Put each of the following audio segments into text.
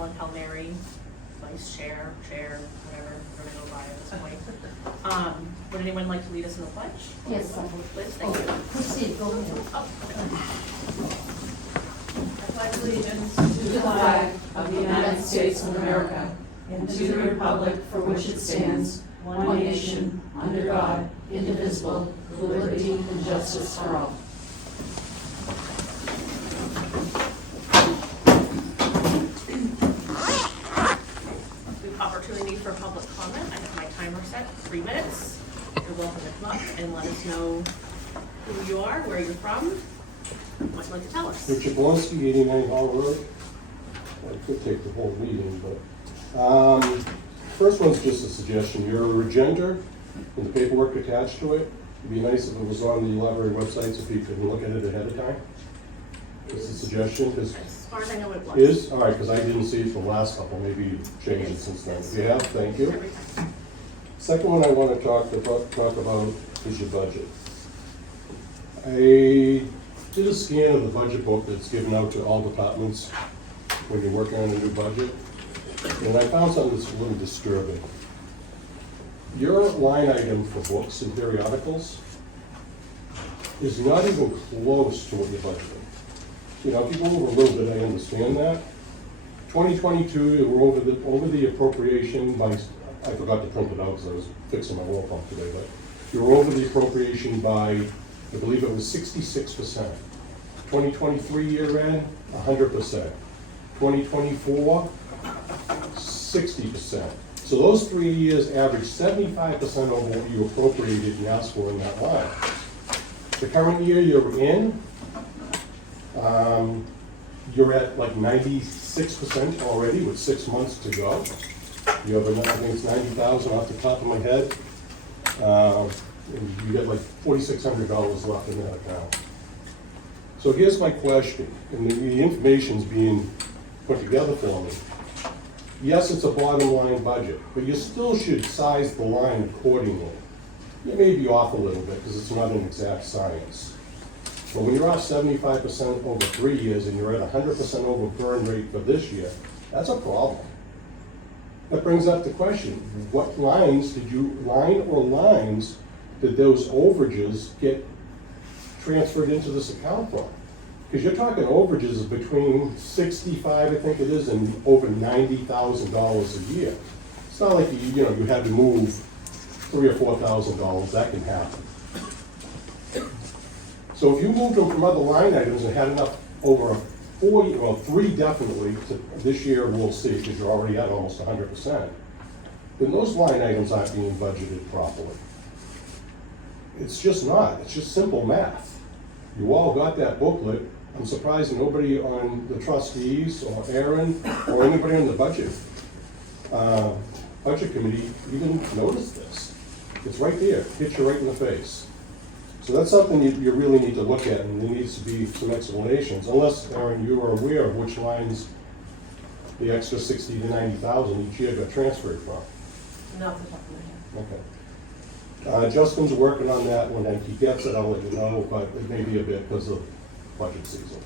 Helen Palmieri, vice chair, whatever we're gonna go by at this point. Would anyone like to lead us in the pledge? Yes. Liz, thank you. Proceed, go ahead. Oh, I pledge allegiance to the flag of the United States of America and to the republic for which it stands, one nation, under God, indivisible, with liberty and justice for all. we have opportunity for public comment. I have my timer set, 3 minutes. You're welcome to come up and let us know who you are, where you're from, what you'd like to tell us. Richard Blonsky, 89 Hall Road. I could take the whole meeting, but, first one's just a suggestion. Your agenda and the paperwork attached to it, it'd be nice if it was on the library website so people could look at it ahead of time. It's a suggestion, because As far as I know, it was. is, all right, because I didn't see it the last couple, maybe you changed it since then. If you have, thank you. Every time. Second one I want to talk about is your budget. I did a scan of the budget book that's given out to all departments when you're working on a new budget, and I found something that's a little disturbing. Your line item for books and periodicals is not even close to what you're budgeting. You know, if you go over a little bit, I understand that. 2022, we're over the appropriation by, I forgot to print it out because I was fixing my wall pump today, but you were over the appropriation by, I believe it was 66%. 2023 year end, 100%. 2024, 60%. So those 3 years average 75% over what you appropriated and asked for in that line. The current year you're in, you're at like 96% already with 6 months to go. You have, I think it's 90,000 off the top of my head. And you get like $4,600 left in that account. So here's my question, and the information's being put together for me. Yes, it's a bottom line budget, but you still should size the line accordingly. You may be off a little bit because it's not an exact science. But when you're off 75% over 3 years and you're at 100% over burn rate for this year, that's a problem. That brings up the question, what lines did those overages get transferred into this account from? Because you're talking overages of between 65, I think it is, and over $90,000 a year. It's not like you had to move $3,000 or $4,000. That can happen. So if you moved them from other line items and had enough over 3 definitely, this year we'll see, because you're already at almost 100%, then those line items aren't being budgeted properly. It's just not. It's just simple math. You all got that booklet. I'm surprised nobody on the trustees or Aaron or anybody on the budget committee even noticed this. It's right there, hits you right in the face. So that's something you really need to look at, and there needs to be some explanations, unless, Aaron, you are aware of which lines the extra 60 to 90,000 each year got transferred from. Not the top of my head. Okay. Justin's working on that. When he gets it, I'll let you know, but it may be a bit because of budget season.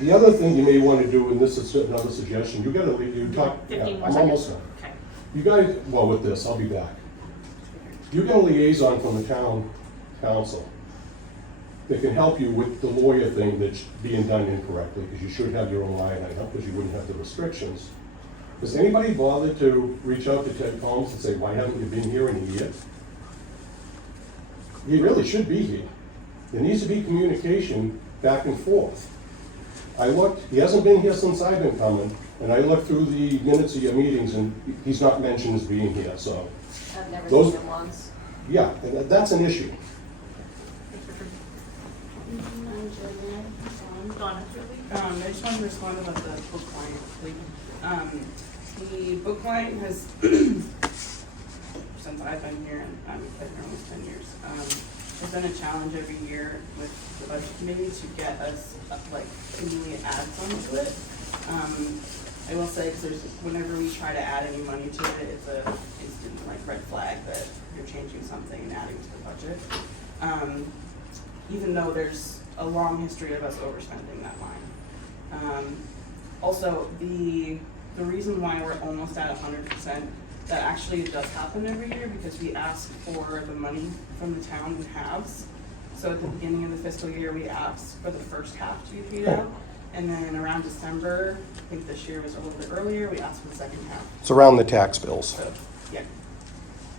The other thing you may want to do, and this is another suggestion, you gotta, you talk, 15 more I'm seconds. almost done. Okay. You guys, well, with this, I'll be back. You get a liaison from the town council that can help you with the lawyer thing that's being done incorrectly, because you should have your own line item, because you wouldn't have the restrictions. Has anybody bothered to reach out to Ted Combs and say, why haven't you been here in a year? He really should be here. There needs to be communication back and forth. I looked, he hasn't been here since I've been coming, and I looked through the minutes of your meetings, and he's not mentioned as being here, so. I've never Those- seen him once. Yeah, and that's an issue. Donna? I just wanted to respond about the book line, please. The book line has, since I've been here, and I've been here almost 10 years, has been a challenge every year with the budget committee to get us, continually add some to it. I will say, because whenever we try to add any money to it, it's a instant red flag that you're changing something and adding to the budget. Even though there's a long history of us overspending that line. Also, the reason why we're almost at 100%, that actually does happen every year because we ask for the money from the town in halves. So at the beginning of the fiscal year, we ask for the first half to be paid out. And then around December, I think this year was a little bit earlier, we asked for the second half. It's around the tax bills. So, yeah.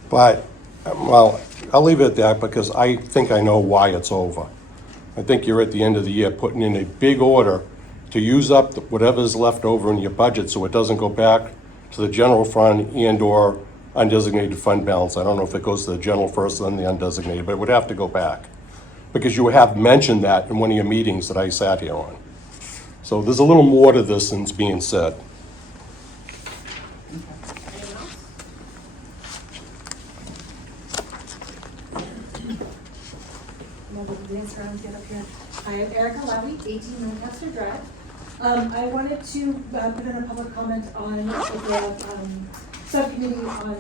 But, well, I'll leave it at that because I think I know why it's over. I think you're at the end of the year putting in a big order to use up whatever's left over in your budget so it doesn't go back to the general fund and/or undesignated fund balance. I don't know if it goes to the general first and then the undesignated, but it would have to go back. Because you have mentioned that in one of your meetings that I sat here on. So there's a little more to this than's being said. Anyone else? Dance around, get up here. Hi, I'm Erica Lowey, 18 Lancaster Drive. I wanted to put in a public comment on the subcommittee on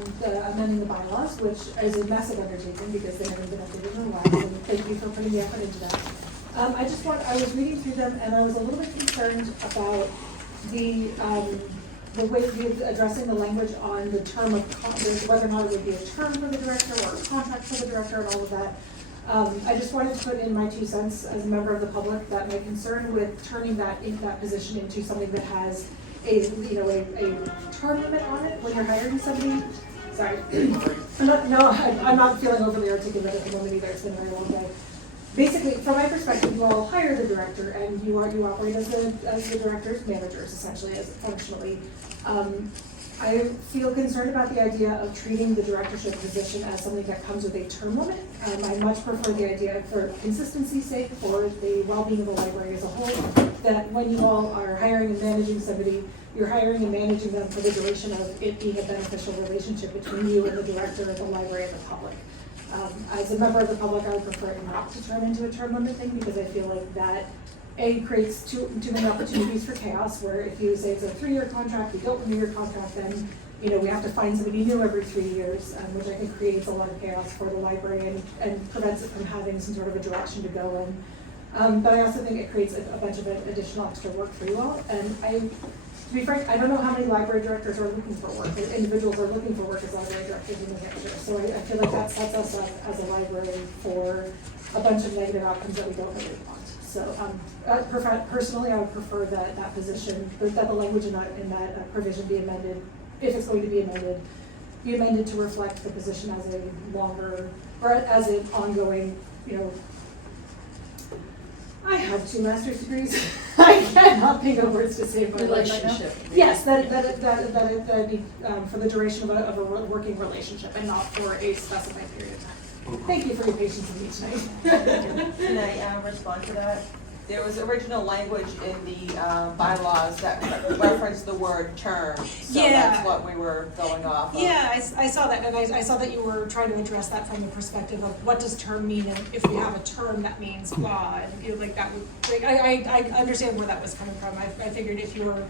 amending the bylaws, which is a massive undertaking because they haven't been updated in a while, and thank you for putting the effort into that. I was reading through them and I was a little bit concerned about the way you're addressing the language on the term of, whether or not it would be a term for the director or a contract for the director and all of that. I just wanted to put in my 2 cents as a member of the public that my concern with turning that position into something that has a term limit on it when you're hiring somebody. Sorry, I'm not feeling overly articulate at the moment either. It's been a very long day. Basically, from my perspective, you all hire the director, and you operate as the director's managers, essentially, as functionally. I feel concerned about the idea of treating the directorship position as something that comes with a term limit. I much prefer the idea, for consistency's sake, for the well-being of the library as a whole, that when you all are hiring and managing somebody, you're hiring and managing them for the duration of it being a beneficial relationship between you and the director of the library and the public. As a member of the public, I would prefer it not to turn into a term limit thing because I feel like that creates too many opportunities for chaos, where if you say it's a 3-year contract, you don't renew your contract, then we have to find somebody new every 3 years, which I think creates a lot of chaos for the library and prevents it from having some sort of a direction to go in. But I also think it creates a bunch of additional extra work for you all. And to be frank, I don't know how many library directors are looking for work, or individuals are looking for work as library directors in New Hampshire. So I feel like that sets us up as a library for a bunch of negative outcomes that we don't really want. So personally, I would prefer that position, that the language in that provision be amended, if it's going to be amended to reflect the position as a longer, or as an ongoing, I have 2 master's degrees. I cannot think of words to save my life right now. Relationship. Yes, that be for the duration of a working relationship and not for a specified period of time. Thank you for your patience with me tonight. Can I respond to that? There was original language in the bylaws that referenced the word term, so Yeah. that's what we were going off of. Yeah, I saw that, and I saw that you were trying to address that from the perspective of what does term mean, and if we have a term that means blah, and that would, I understand where that was coming from. I figured if you were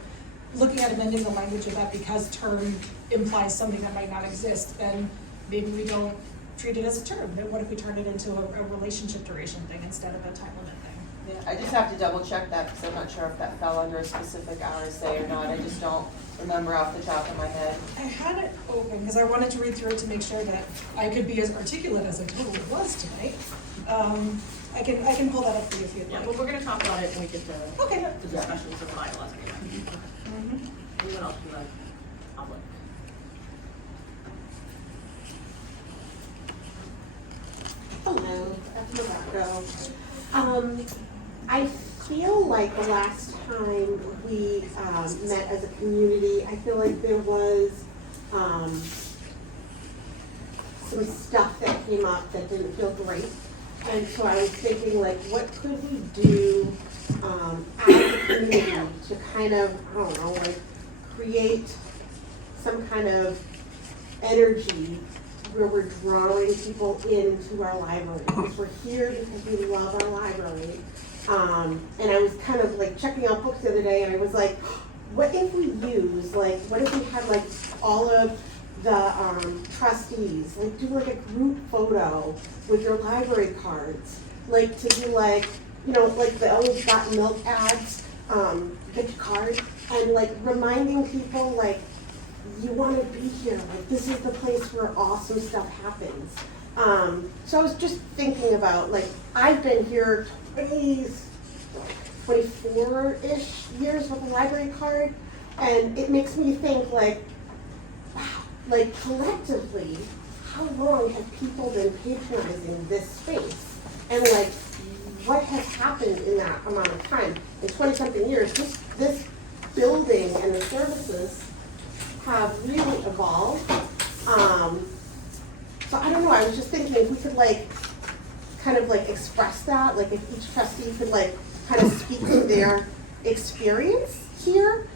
looking at amending the language of that because term implies something that might not exist, then maybe we don't treat it as a term. But what if we turn it into a relationship duration thing instead of a time limit thing? Yeah, I just have to double check that because I'm not sure if that fell under a specific RSA or not. I just don't remember off the top of my head. I had it open because I wanted to read through it to make sure that I could be as articulate as I totally was tonight. I can pull that up for you if you'd Yeah, like. well, we're gonna talk about it when we get to Okay. the discussions of bylaws anyway. Anyone else from the public? Hello, Rebecca. I feel like the last time we met as a community, I feel like there was some stuff that came up that didn't feel great. And so I was thinking, like, what could we do as a community to kind of, I don't know, like, create some kind of energy where we're drawing people into our library, because we're here because we love our library. And I was kind of like checking out books the other day, and I was like, what if we use, like, what if we had like all of the trustees, like do like a group photo with your library cards, like to do like you know, like the always got milk ads, get your card, and like reminding people like, you wanna be here, like this is the place where awesome stuff happens. So I was just thinking about, like, I've been here 24-ish years with a library card, and it makes me think like, wow, like collectively, how long have people been patronizing this space? And like, what has happened in that amount of time? In 20-something years, this building and the services have really evolved. So I don't know, I was just thinking if we could like, kind of like express that, like if each trustee could like kind of speak to their experience here.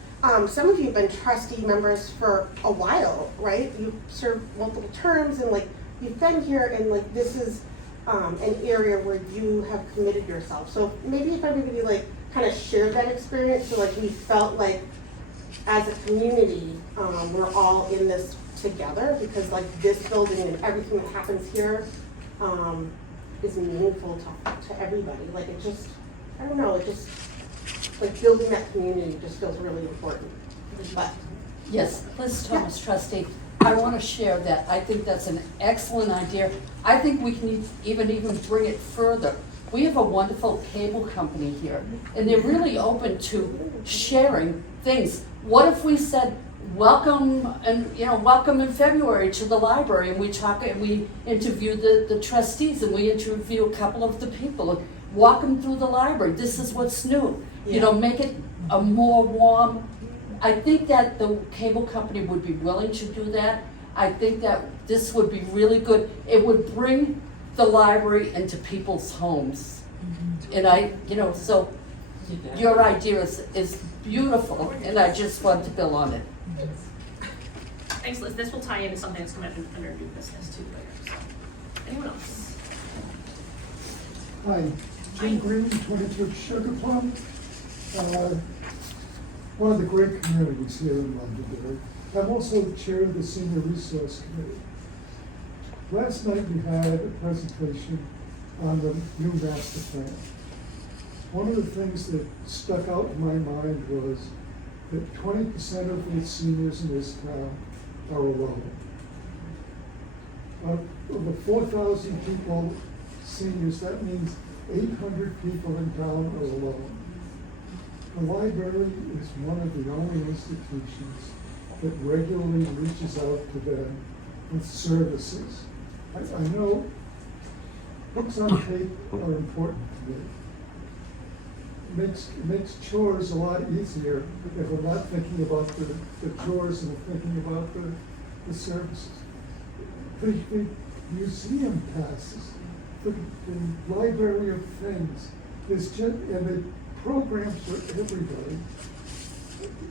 Some of you have been trustee members for a while, right? You served multiple terms and like, you've been here and like, this is an area where you have committed yourself. So maybe if everybody like kind of shared that experience, so like we felt like as a community, we're all in this together because like this building and everything that happens here is meaningful to everybody. Like it just, I don't know, it just, like building that community just feels really important. But Yes, Liz Thomas, trustee. I want to share that. I think that's an excellent idea. I think we can even bring it further. We have a wonderful cable company here, and they're really open to sharing things. What if we said, welcome, and welcome in February to the library, and we talk and we interview the trustees, and we interview a couple of the people, and walk them through the library. This is what's new. Make it a more warm. I think that the cable company would be willing to do that. I think that this would be really good. It would bring the library into people's homes. And so your idea is beautiful, and I just want to build on it. Thanks, Liz. This will tie into something that's coming up under new business too later. So, anyone else? Hi, Jim Green, 22 Sugar Plum. One of the great communities here in Londonderry. I'm also the chair of the Senior Resource Committee. Last night we had a presentation on the new master plan. One of the things that stuck out in my mind was that 20% of the seniors in this town are alone. Of the 4,000 people, seniors, that means 800 people in town are alone. The library is one of the only institutions that regularly reaches out to them with services. I know books on tape are important to me. It makes chores a lot easier if I'm not thinking about the chores and I'm thinking about the services. The museum passes, the library of things, and the programs for everybody.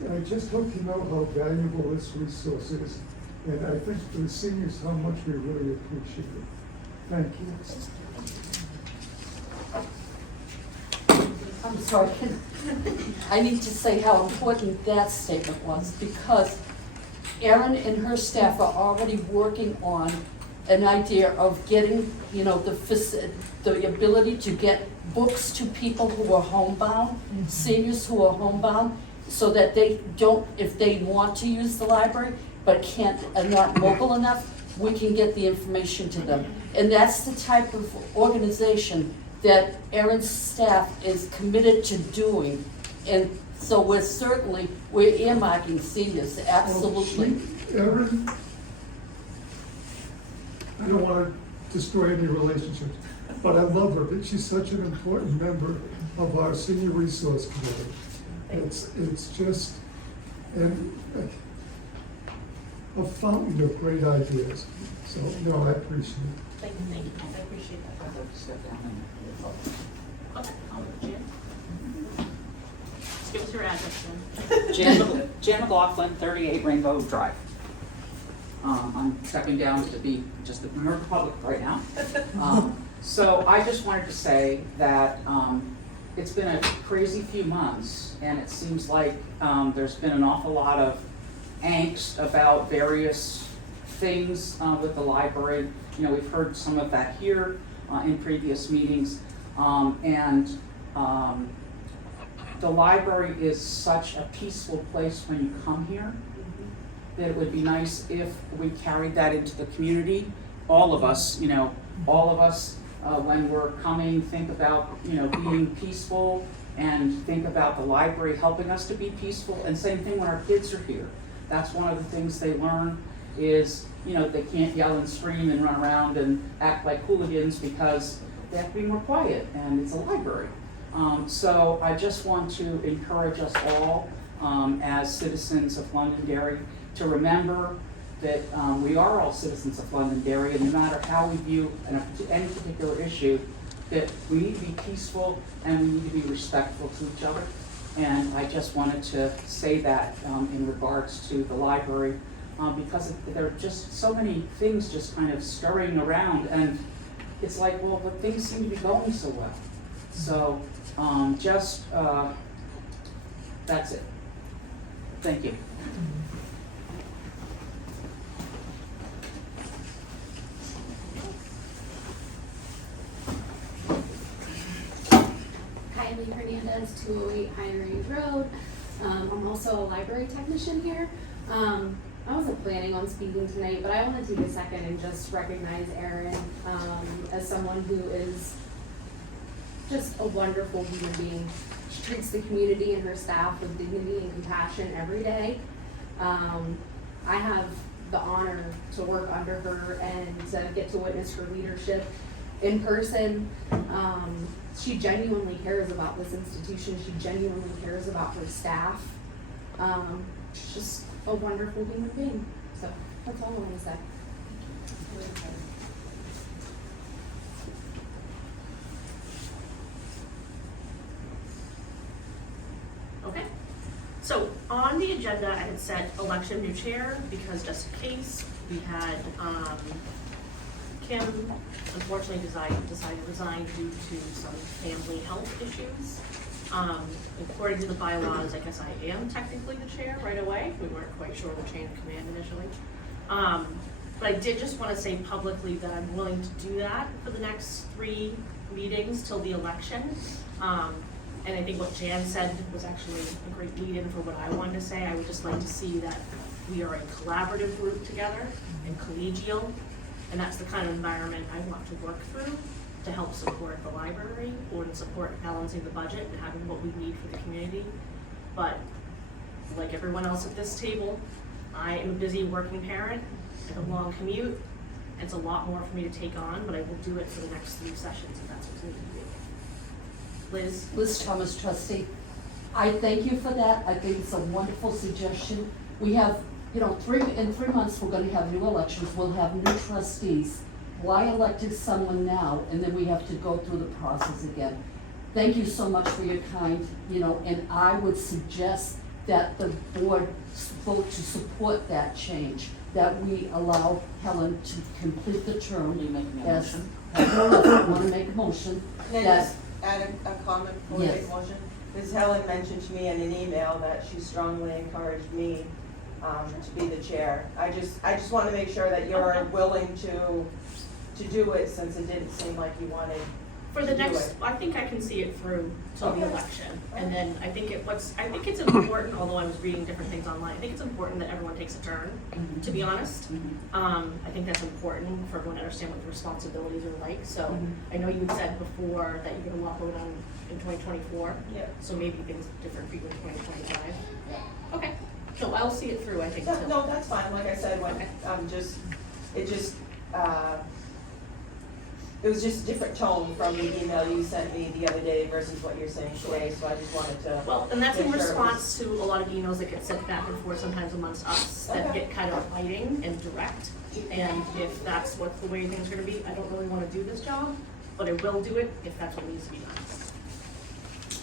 And I just hope you know how valuable this resource is, and I think for the seniors how much we really appreciate it. Thank you. I'm sorry, I need to say how important that statement was, because Erin and her staff are already working on an idea of getting, the ability to get books to people who are homebound, seniors who are homebound, so that they don't, if they want to use the library but are not mobile enough, we can get the information to them. And that's the type of organization that Erin's staff is committed to doing. And so we're earmarking seniors, absolutely. Erin, I don't want to destroy any relationships, but I love her, but she's such an important member of our Senior Resource Committee. It's just a fountain of great ideas. So, no, I appreciate it. Thank you. I appreciate that. Okay, Jan. Just give us your address, Jan. Jan McLaughlin, 38 Rainbow Drive. I'm stepping down to be just a member of the public right now. So I just wanted to say that it's been a crazy few months, and it seems like there's been an awful lot of angst about various things with the library. We've heard some of that here in previous meetings, and The library is such a peaceful place when you come here, that it would be nice if we carried that into the community. All of us, when we're coming, think about, being peaceful and think about the library helping us to be peaceful. And same thing when our kids are here. That's one of the things they learn is, they can't yell and scream and run around and act like hooligans because they have to be more quiet and it's a library. So I just want to encourage us all, as citizens of Londonderry, to remember that we are all citizens of Londonderry, and no matter how we view any particular issue, that we need to be peaceful and we need to be respectful to each other. And I just wanted to say that in regards to the library, because there are just so many things just kind of scurrying around, and it's like, well, but things seem to be going so well. So that's it. Thank you. Kylie Hernandez, 208 High Range Road. I'm also a library technician here. I wasn't planning on speaking tonight, but I want to take a second and just recognize Erin as someone who is just a wonderful human being. She treats the community and her staff with dignity and compassion every day. I have the honor to work under her and to get to witness her leadership in person. She genuinely cares about this institution. She genuinely cares about her staff. She's just a wonderful human being. So that's all I want to say. Okay, so on the agenda, I had set election of new chair because just in case, we had Kim unfortunately decided to resign due to some family health issues. According to the bylaws, I guess I am technically the chair right away. We weren't quite sure the chain of command initially. But I did just want to say publicly that I'm willing to do that for the next 3 meetings till the election. And I think what Jan said was actually a great lead-in for what I wanted to say. I would just like to see that we are a collaborative group together and collegial, and that's the kind of environment I want to work through to help support the library or to support balancing the budget and having what we need for the community. But like everyone else at this table, I am a busy working parent and a long commute. It's a lot more for me to take on, but I will do it for the next 3 sessions if that's what's needed to do. Liz? Liz Thomas, trustee. I thank you for that. I think it's a wonderful suggestion. We have, in 3 months, we're gonna have new elections. We'll have new trustees. Why elected someone now, and then we have to go through the process again? Thank you so much for your kind, and I would suggest that the board vote to support that change, that we allow Helen to complete the term. Are you making a as- motion? I don't know if I wanna make a motion. Can I that- just add a comment before we make a motion? Ms. Helen mentioned to me in an email that she strongly encouraged me to be the chair. I just want to make sure that you're willing to do it, since it didn't seem like you wanted For the to do next, it. I think I can see it through till the Okay. election. And then I think it's important, although I was reading different things online, I think it's important that everyone takes a turn, to be honest. I think that's important for everyone to understand what the responsibilities are like. So I know you had said before that you're gonna walk over on in 2024. Yeah. So maybe things different for you in 2025. Okay, so I'll see it through, I think, No, till. no, that's fine. Like I said, Okay. It was just a different tone from the email you sent me the other day versus what you're saying today, so I just wanted to. Well, and that's in make sure it was- response to a lot of emails that get sent back and forth sometimes amongst us that Okay. get kind of biting and direct. And if that's what the way things are gonna be, I don't really wanna do this job, but I will do it if that's what needs to be done.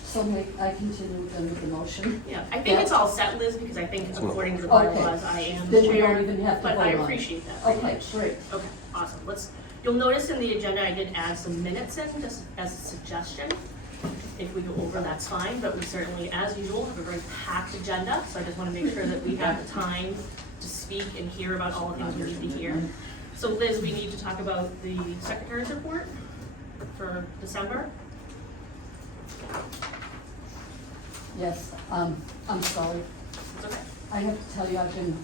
So I continue then with the motion? Yeah, I think it's all set, Liz, because I think according to the bylaws, I am the Then we chair, don't even have to but I vote on it. appreciate that very Okay, much. great. Okay, awesome. You'll notice in the agenda, I did add some minutes in, just as a suggestion. If we go over, that's fine, but we certainly, as usual, have a very packed agenda, so I just wanna make sure that we have the time to speak and hear about all the things we need to hear. So Liz, we need to talk about the secretary's report for December. Yes, I'm sorry. It's okay. I have to tell you, I've been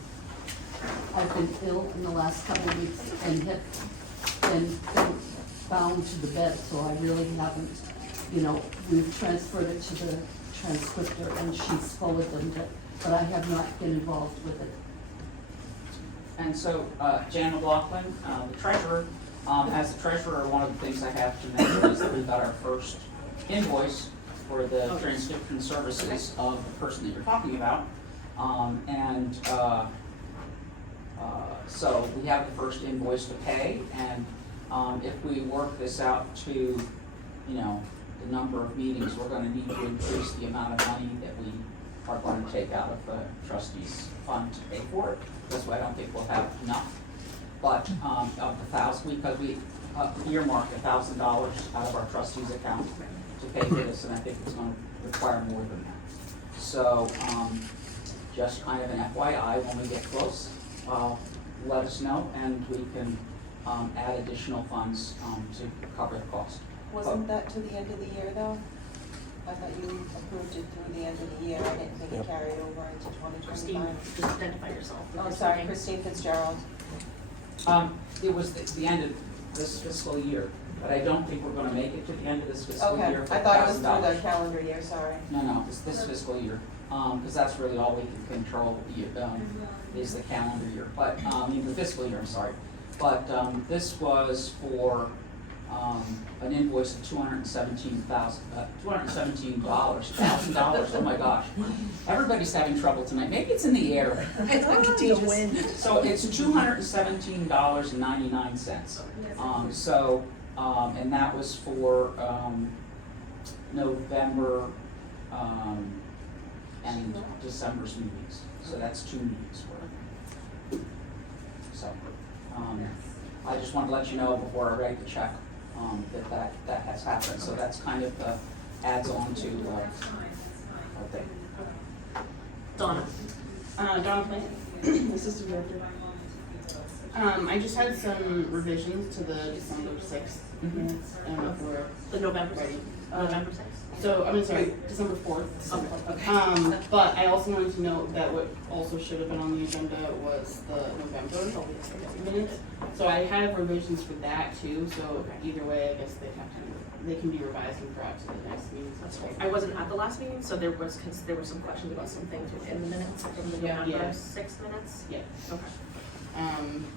ill in the last couple of weeks and have been bound to the bed, so I really haven't, we've transferred it to the transcriptor and she's forwarded it, but I have not been involved with it. And so, Jan McLaughlin, the treasurer, as the treasurer, one of the things I have to mention is that we got our first invoice for the transcription services of the person that you're talking about. So we have the first invoice to pay, and if we work this out to, the number of meetings, we're gonna need to increase the amount of money that we are going to take out of the trustees fund to pay for it. That's why I don't think we'll have enough. But of the because we earmarked $1,000 out of our trustees account to pay for this, and I think it's gonna require more than that. So, just kind of an FYI, when we get close, let us know, and we can add additional funds to cover the cost. Wasn't that to the end of the year though? I thought you approved it through the end of the year, I didn't think it carried over into Christine, 2025. just identify yourself. Oh, sorry, Christine Fitzgerald. It was the end of this fiscal year, but I don't think we're gonna make it to the end of this fiscal Okay, year for I thought it was $1,000. through the calendar year, sorry. No, it's this fiscal year, because that's really all we can control, is the calendar year, but, the fiscal year, I'm sorry. But, this was for, an invoice of $1,000, oh my gosh. Everybody's having trouble tonight, maybe it's in the air. The wind. So it's $217.99. And that was for, November, and December's meetings, so that's 2 meetings worth. So, I just wanted to let you know before I write the check, that has happened, so that's kind of adds on to, our thing. Donna. Donna Plant, Assistant Director. I just had some revisions to the December 6th minutes, and if we're The November, ready. November 6th? So, sorry, December 4th. Okay. But I also wanted to note that what also should have been on the agenda was the November minutes. So I had revisions for that too, so either way, I guess they can be revised and brought to the next meeting. That's right. I wasn't at the last meeting, so there were some questions about some things within the minutes from the Yeah. November 6th minutes. Yeah. Okay.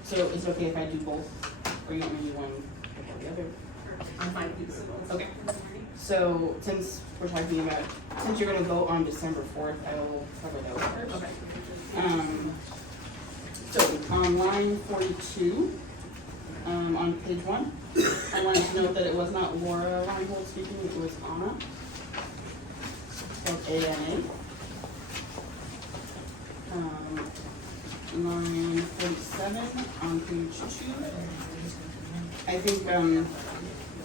So it's okay if I do both, or you want me to do one before the other? I'm fine with you. Okay. So since we're talking about, since you're gonna vote on December 4th, I will cover those first. Okay. So on line 42, on page 1, I wanted to note that it was not Laura Reinhold speaking, it was Anna. Spelled A-N-A. Line 47 on page 2. I think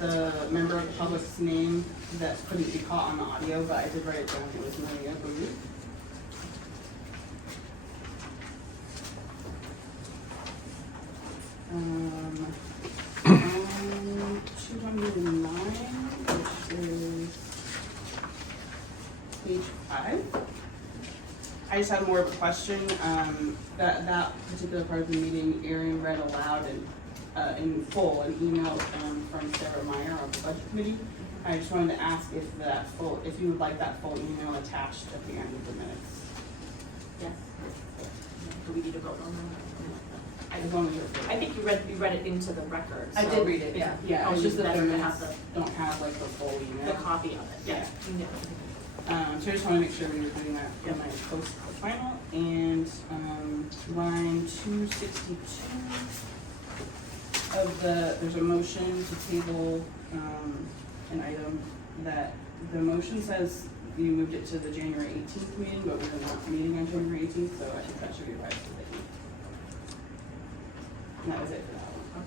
the member of the public's name that couldn't be caught on the audio, but I did write it down, it was Maria Booth. On 209, which is page 5. I just had more of a question. That particular part of the meeting, Erin read aloud and in full an email from Sarah Meyer on the budget committee. I just wanted to ask if you would like that full email attached at the end of the minutes. Yes. Do we need to vote on that? As long as you're. I think you read it into the record. I so did read it, yeah. Yeah, it's just that the better to minutes have don't have like the full the email. copy of it. Yeah. Yeah. So I just wanna make sure we were doing that when I post the final. And, line 262 there's a motion to table, an item that, the motion says you moved it to the January 18th meeting, but we're not meeting on January 18th, so I think that should be right to the 8th. And that was it for that one.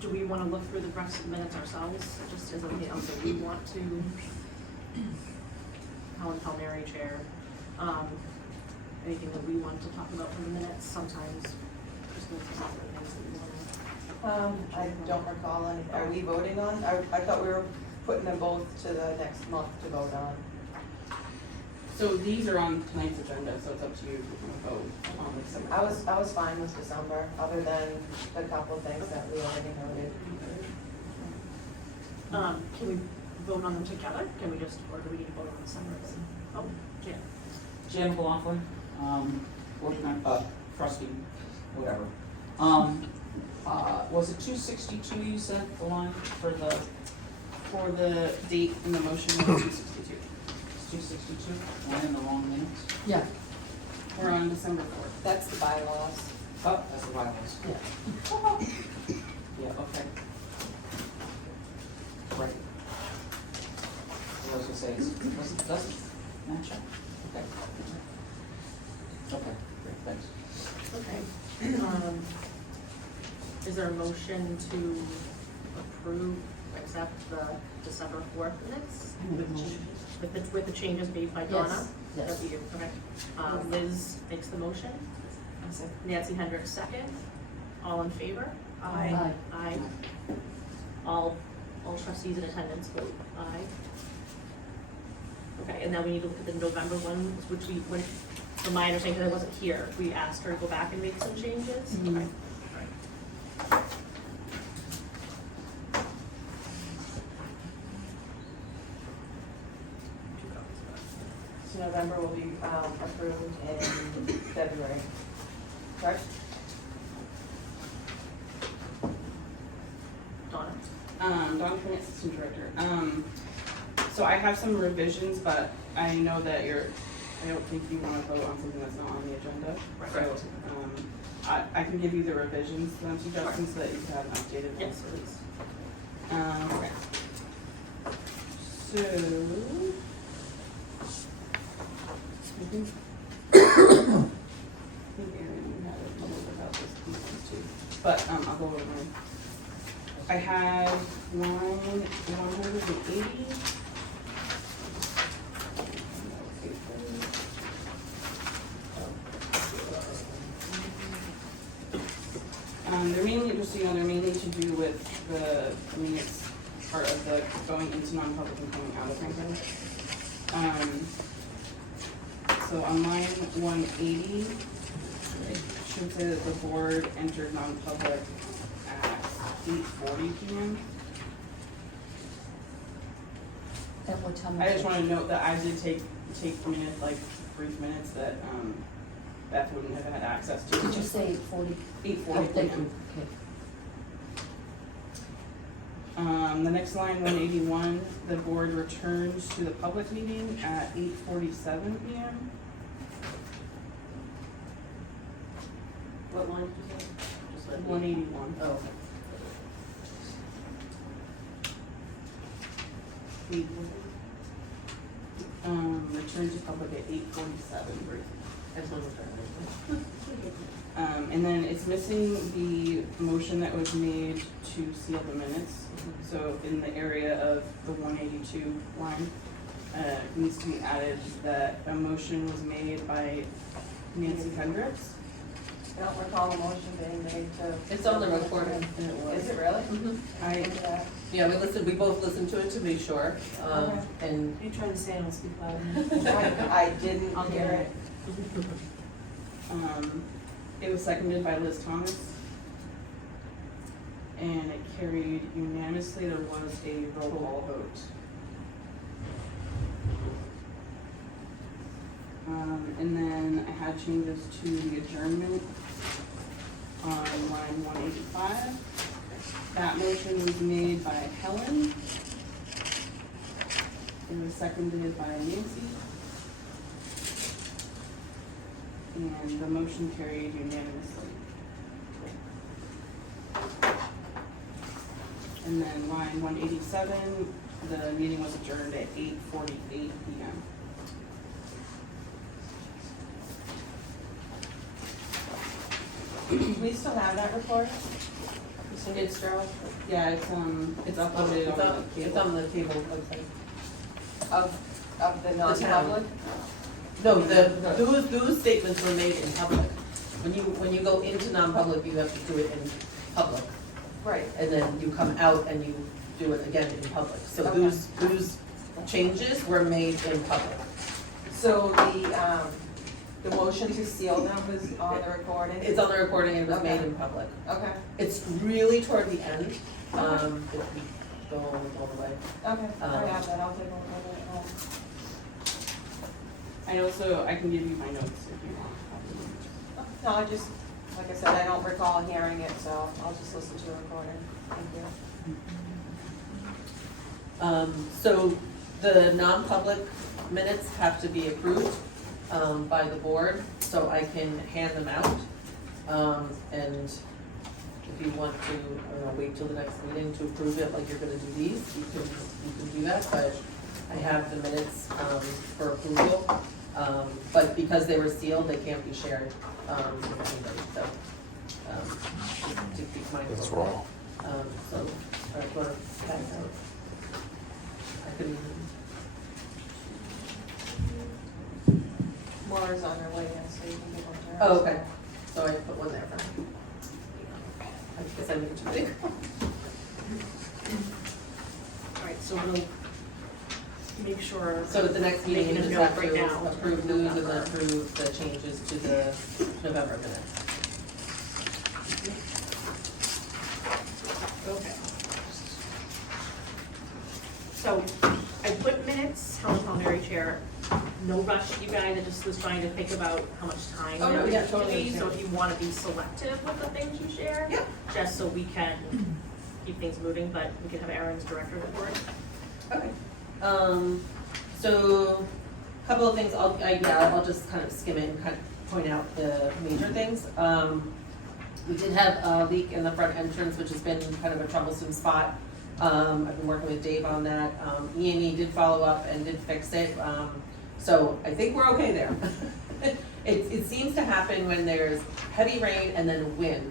Do we want to look through the rest of the minutes ourselves, just as anything else that we want to? Helen Palmieri, Chair. Anything that we want to talk about from the minutes? Sometimes just things that we want to. I don't recall any, are we voting on, I thought we were putting them both to the next month to vote on. So these are on tonight's agenda, so it's up to you if you want to vote on December. I was fine with December, other than the couple of things that we already noted. Can we vote on them together? Can we just, or do we need to vote on December? Oh, yeah. Jim McLaughlin, trustee, whatever. Was it 262 you said the line for the, For the date in the motion, was 262. 262? Am I in the wrong minutes? Yeah. We're on December 4th. That's the bylaws. Oh, that's the bylaws. Yeah. Yeah, okay. Right. I was gonna say, doesn't match up? Okay. Okay, great, thanks. Okay. Is there a motion to approve, accept the December 4th minutes? With the changes made by Donna? Yes, yes. That we do, okay. Liz makes the motion. Nancy Hendricks second. All in favor? Aye. Aye. All trustees in attendance vote aye. Okay, and then we need to look at the November one, which we, when, from my understanding, because I wasn't here, we asked her to go back and make some changes. Mhm. Okay. Alright. So November will be approved in February, correct? Donna? Dawn Tran, Assistant Director. So I have some revisions, but I know that I don't think you want to vote on something that's not on the agenda. Right. So, I can give you the revisions to them, Justin, so that you can have an updated one. Yes, please. Okay. So. I think Aaron, you had a little bit about this piece too, but, I'll go over mine. I have line 180. They're mainly, just so you know, they're mainly to do with it's part of the going into non-public and coming out of non-public. So on line 180, it should say that the board entered non-public at 8:40 p.m. At what time? I just want to note that I did take minutes, like brief minutes that Beth wouldn't have had access to. Did you say 40? 8:40 Oh, thank p.m. you. Okay. The next line, 181, the board returns to the public meeting at 8:47 p.m. What line did you say? Just let me- 181. Oh, okay. Return to public at 8:47 brief. That's one more time. And then it's missing the motion that was made to seal the minutes. So in the area of the 182 line, needs to be added that a motion was made by Nancy Hendricks. I don't recall a motion being made to. It's on the recording, and it was. Is it really? I, Yeah, we both listened to it to be sure, Okay. and Are you trying to say I don't speak loud? I didn't I'll hear get it. it was seconded by Liz Thomas. And it carried unanimously. There was a roll call vote. And then I had changes to the adjournment on line 185. That motion was made by Helen. It was seconded by Nancy. And the motion carried unanimously. And then line 187, the meeting was adjourned at 8:48 p.m. We still have that recording? It's, yeah, it's uploaded on the it's cable. on the cable website. Of the non-public? No, those statements were made in public. When you go into non-public, you have to do it in public, Right. and then you come out and you do it again in public. So Okay. those changes were made in public. So the motion to seal them was on the recording? It's on the recording and it was made Okay. in public. Okay, It's really toward the end, if we go all the way. okay, I have that, I'll take a look at it. I can give you my notes if you want. No, I just, like I said, I don't recall hearing it, so I'll just listen to the recording. Thank you. So the non-public minutes have to be approved by the board, so I can hand them out. And if you want to, I don't know, wait till the next meeting to approve it like you're gonna do these, you can do that, but I have the minutes for approval. But because they were sealed, they can't be shared with anybody, so to keep mindful. That's of that. wrong. So, all right, go ahead. I can, Laura's on her way in, so you can give them to her. oh, okay, so I put one there for me. I guess I made it too big. All right, so we'll make sure. So at the next meeting, you Making a just have note right now. to approve those and then November. approve the changes to the November minutes. Okay. So I put minutes, Helen Palmieri Chair, no rush, you guys, I just was trying to think about how much time Oh, no, there yeah, is to totally be, so understand. if you wanna be selective with the things you share. Yep. Just so we can keep things moving, but we can have Aaron's director report. Okay. So, a couple of things, I'll just kind of skim it and kind of point out the major things. We did have a leak in the front entrance, which has been kind of a troublesome spot. I've been working with Dave on that. E&E did follow up and did fix it. So I think we're okay there. It seems to happen when there's heavy rain and then wind,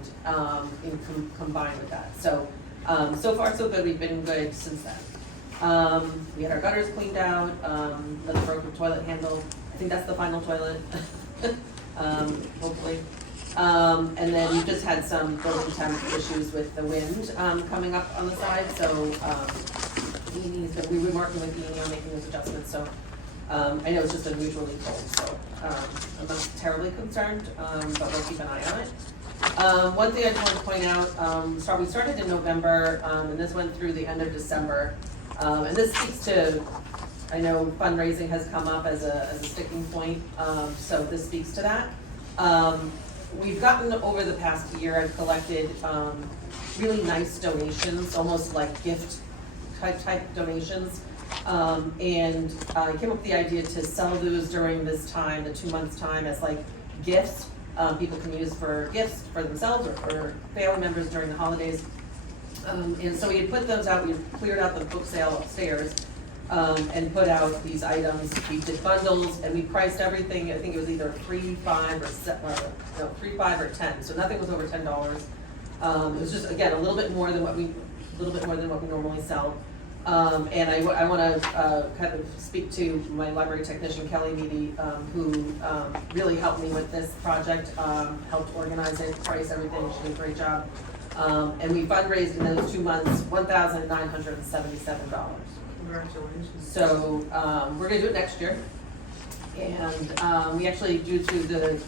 combined with that. So, so far so good, we've been good since then. We had our gutters cleaned out, the broken toilet handle, I think that's the final toilet, hopefully. And then we just had some building temp issues with the wind, coming up on the side, so, we've been working with E&E on making those adjustments, so, I know it's just unusually cold, so, I'm not terribly concerned, but we'll keep an eye on it. One thing I just want to point out, we started in November, and this went through the end of December. And this speaks to, I know fundraising has come up as a sticking point, so this speaks to that. We've gotten, over the past year, I've collected really nice donations, almost like gift type donations. And I came up with the idea to sell those during this time, the 2 months time, as like gifts. People can use for gifts for themselves or for family members during the holidays. And so we had put those out, we cleared out the book sale upstairs, and put out these items. We did bundles and we priced everything, I think it was either $3, $5, or $3, $5, or $10, so nothing was over $10. It was just, again, a little bit more than what we normally sell. And I wanna, kind of speak to my library technician, Kelly Meady, who, really helped me with this project, helped organize it, price everything, she did a great job. And we fundraised in those 2 months, $1,977. Congratulations. So, we're gonna do it next year. And, we actually, due to the,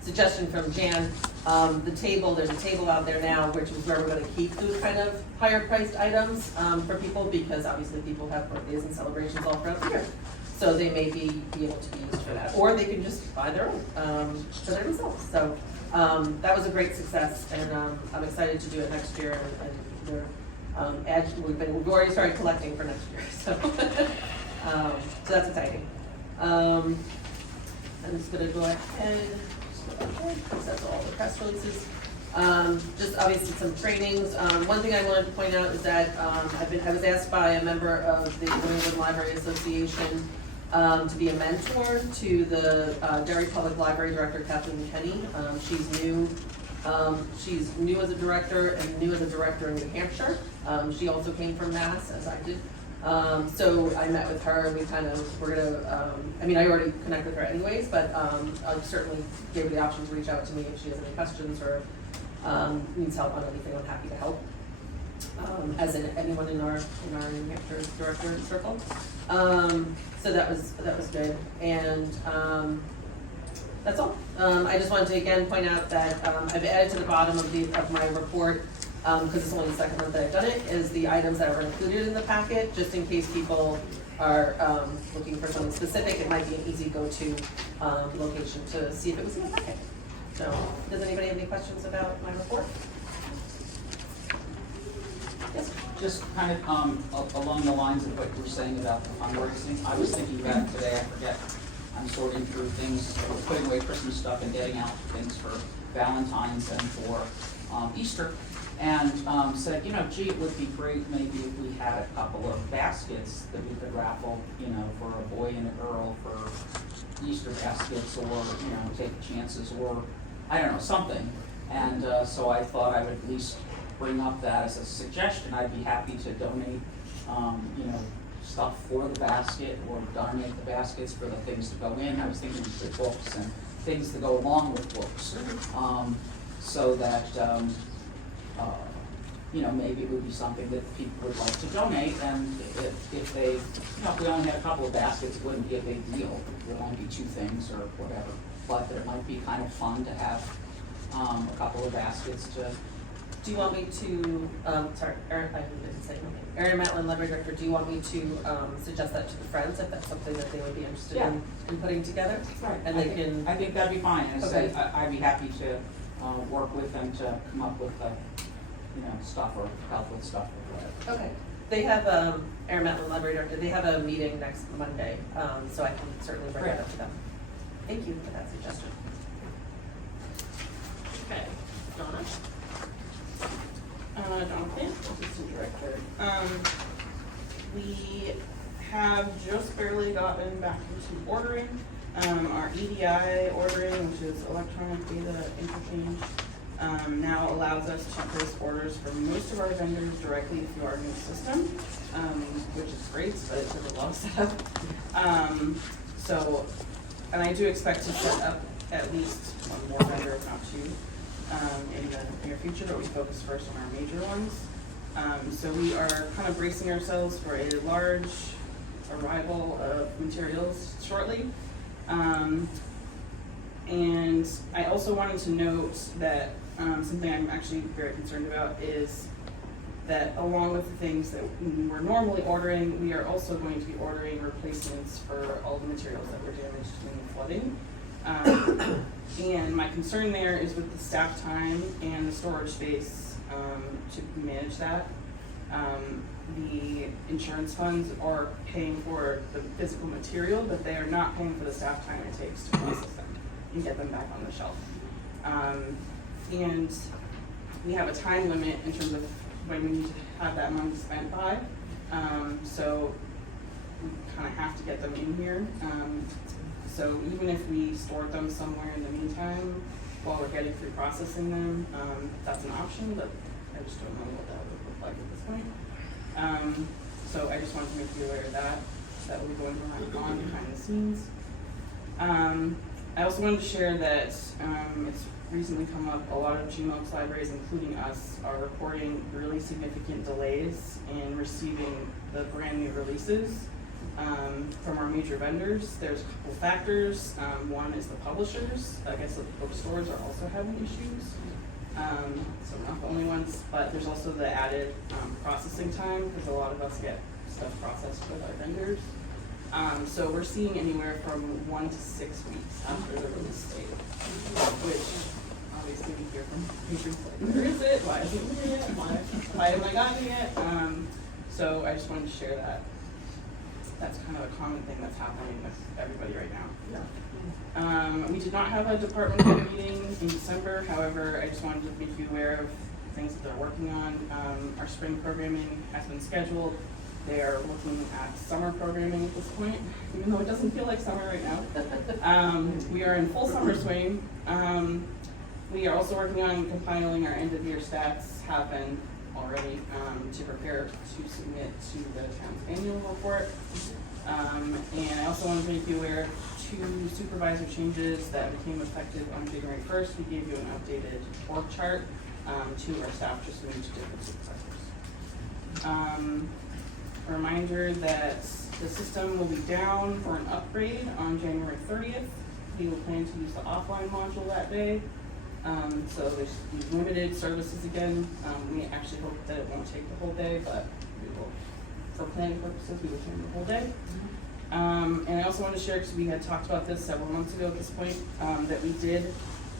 suggestion from Jan, there's a table out there now, which is where we're gonna keep those kind of higher priced items, for people, because obviously people have birthdays and celebrations all throughout the year. So they may be able to be used for that, or they can just buy their own, for themselves. So, that was a great success, and, I'm excited to do it next year, and we're, we've already started collecting for next year, so, so that's exciting. I'm just gonna go ahead, because that's all the press releases. Just obviously some trainings. One thing I wanted to point out is that, I was asked by a member of the New England Library Association, to be a mentor to the Derry Public Library Director, Kathleen McKenney. She's new as a director and new as a director in New Hampshire. She also came from Mass, as I did. So I met with her and we're gonna, I already connect with her anyways, but I certainly gave her the option to reach out to me if she has any questions or needs help on anything. I'm happy to help. as in anyone in our New Hampshire director circle. So that was good, and that's all. I just wanted to again point out that I've added to the bottom of my report, because it's only the second month that I've done it, is the items that are included in the packet, just in case people are looking for something specific. It might be an easy go-to location to see if it was in the packet. So, does anybody have any questions about my report? Yes. Just kind of along the lines of what you were saying about the fundraising, I was thinking about it today, I forget, I'm sorting through things, putting away Christmas stuff and getting out things for Valentine's and for Easter. And said, gee, it would be great maybe if we had a couple of baskets that we could raffle, for a boy and a girl for Easter baskets, or, take chances, or, I don't know, something. And so I thought I would at least bring up that as a suggestion. I'd be happy to donate, stuff for the basket, or donate the baskets for the things to go in. I was thinking of books and things to go along with books, so that, maybe it would be something that people would like to donate, and if they, if we only had a couple of baskets, it wouldn't be a big deal. It would only be 2 things or whatever, but that it might be kind of fun to have a couple of baskets to. Do you want me to, sorry, Erin, I didn't say anything. Erin Matlin, Library Director, do you want me to suggest that to the Friends, if that's something that they would be interested in putting together? Right. And they can. I think that'd be fine, and Okay. I'd be happy to work with them to come up with stuff, or help with stuff or whatever. Okay. They have, Erin Matlin, Library Director, they have a meeting next Monday, so I can certainly bring that up to them. Thank you for that suggestion. Okay, Donna? Jonathan, Assistant Director. We have just barely gotten back into ordering. Our EDI ordering, which is electronic data interchange, now allows us to place orders for most of our vendors directly through our new system, which is great, but it took a lot of setup. And I do expect to set up at least one more vendor, if not 2. In the near future, but we focus first on our major ones. So we are kind of bracing ourselves for a large arrival of materials shortly. And I also wanted to note that something I'm actually very concerned about is that along with the things that we're normally ordering, we are also going to be ordering replacements for all the materials that were damaged in the flooding. And my concern there is with the staff time and the storage space to manage that. The insurance funds are paying for the physical material, but they are not paying for the staff time it takes to process them and get them back on the shelf. And we have a time limit in terms of when we need to have that money spent by. So we kind of have to get them in here. So even if we stored them somewhere in the meantime, while we're getting through processing them, that's an option, but I just don't know what that would look like at this point. So I just wanted to make you aware of that. That will be going on behind the scenes. I also wanted to share that it's recently come up, a lot of GMOX libraries, including us, are reporting really significant delays in receiving the brand new releases from our major vendors. There's a couple factors. One is the publishers. I guess the bookstores are also having issues. So not the only ones, but there's also the added processing time, because a lot of us get stuff processed with our vendors. So we're seeing anywhere from 1 to 6 weeks after the release date, which obviously we hear from patrons like, where is it? Why isn't it here yet? Why haven't I gotten it yet? So I just wanted to share that. That's kind of a common thing that's happening with everybody right now. We did not have a department head meeting in December. However, I just wanted to make you aware of things that they're working on. Our spring programming has been scheduled. They are looking at summer programming at this point, even though it doesn't feel like summer right now. We are in full summer swing. We are also working on compiling our end of year stats, have been already, to prepare to submit to the town's annual report. And I also want to make you aware of 2 supervisor changes that became effective on January 1st. We gave you an updated org chart. 2 of our staff just moved to different supervisors. A reminder that the system will be down for an upgrade on January 30th. We will plan to use the offline module that day. So there's limited services again. We actually hope that it won't take the whole day, but we will, for planning purposes, we will turn the whole day. And I also wanted to share, because we had talked about this several months ago at this point, that we did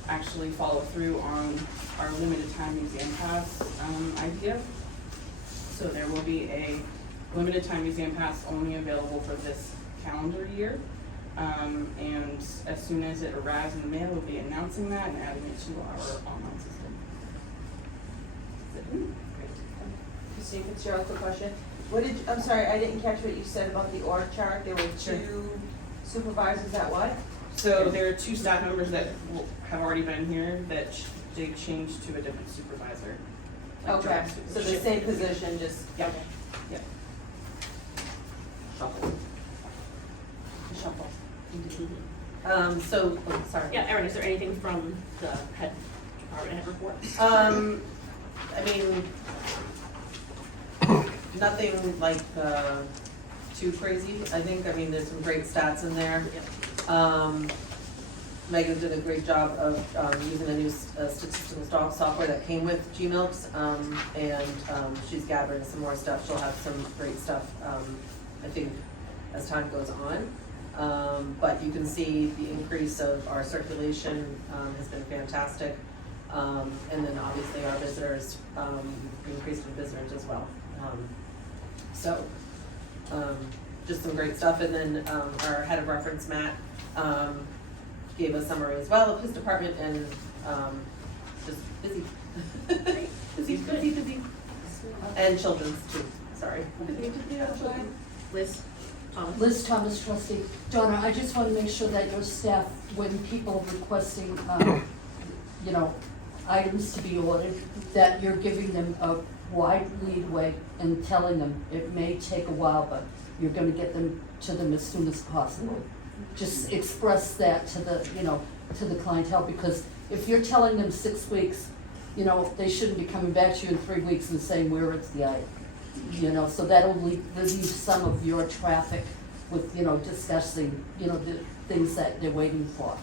actually follow through on our limited time museum pass idea. So there will be a limited time museum pass only available for this calendar year. And as soon as it arrives in the mail, we'll be announcing that and adding it to our online system. That's it. Christine Fitzgerald, quick question. I'm sorry, I didn't catch what you said about the org chart. There were Sure. 2 supervisors at what? So there are 2 staff members that have already been here that they changed to a different supervisor. like Okay, job so the shift. same position, just, Yep. okay. Shuffle. Shuffle. So, oh, sorry. Yeah, Erin, is there anything from the department head reports? I mean, nothing like, too crazy, I think. I mean, there's some great stats in there. Megan did a great job of using a new statistical software that came with GMILKs, and she's gathering some more stuff. She'll have some great stuff, I think, as time goes on. But you can see the increase of our circulation has been fantastic. And then obviously our visitors, increased in visitors as well. So, just some great stuff. And then our head of reference, Matt, gave a summary as well of his department, and just busy. busy. And children's too, sorry. Liz, Thomas? Liz Thomas, trustee. Donna, I just want to make sure that your staff, when people are requesting, items to be ordered, that you're giving them a wide leeway and telling them it may take a while, but you're gonna get them to them as soon as possible. Just express that to the, to the clientele, because if you're telling them 6 weeks, they shouldn't be coming back to you in 3 weeks and saying, where is the item? So that'll leave some of your traffic with, discussing, the things that they're waiting for.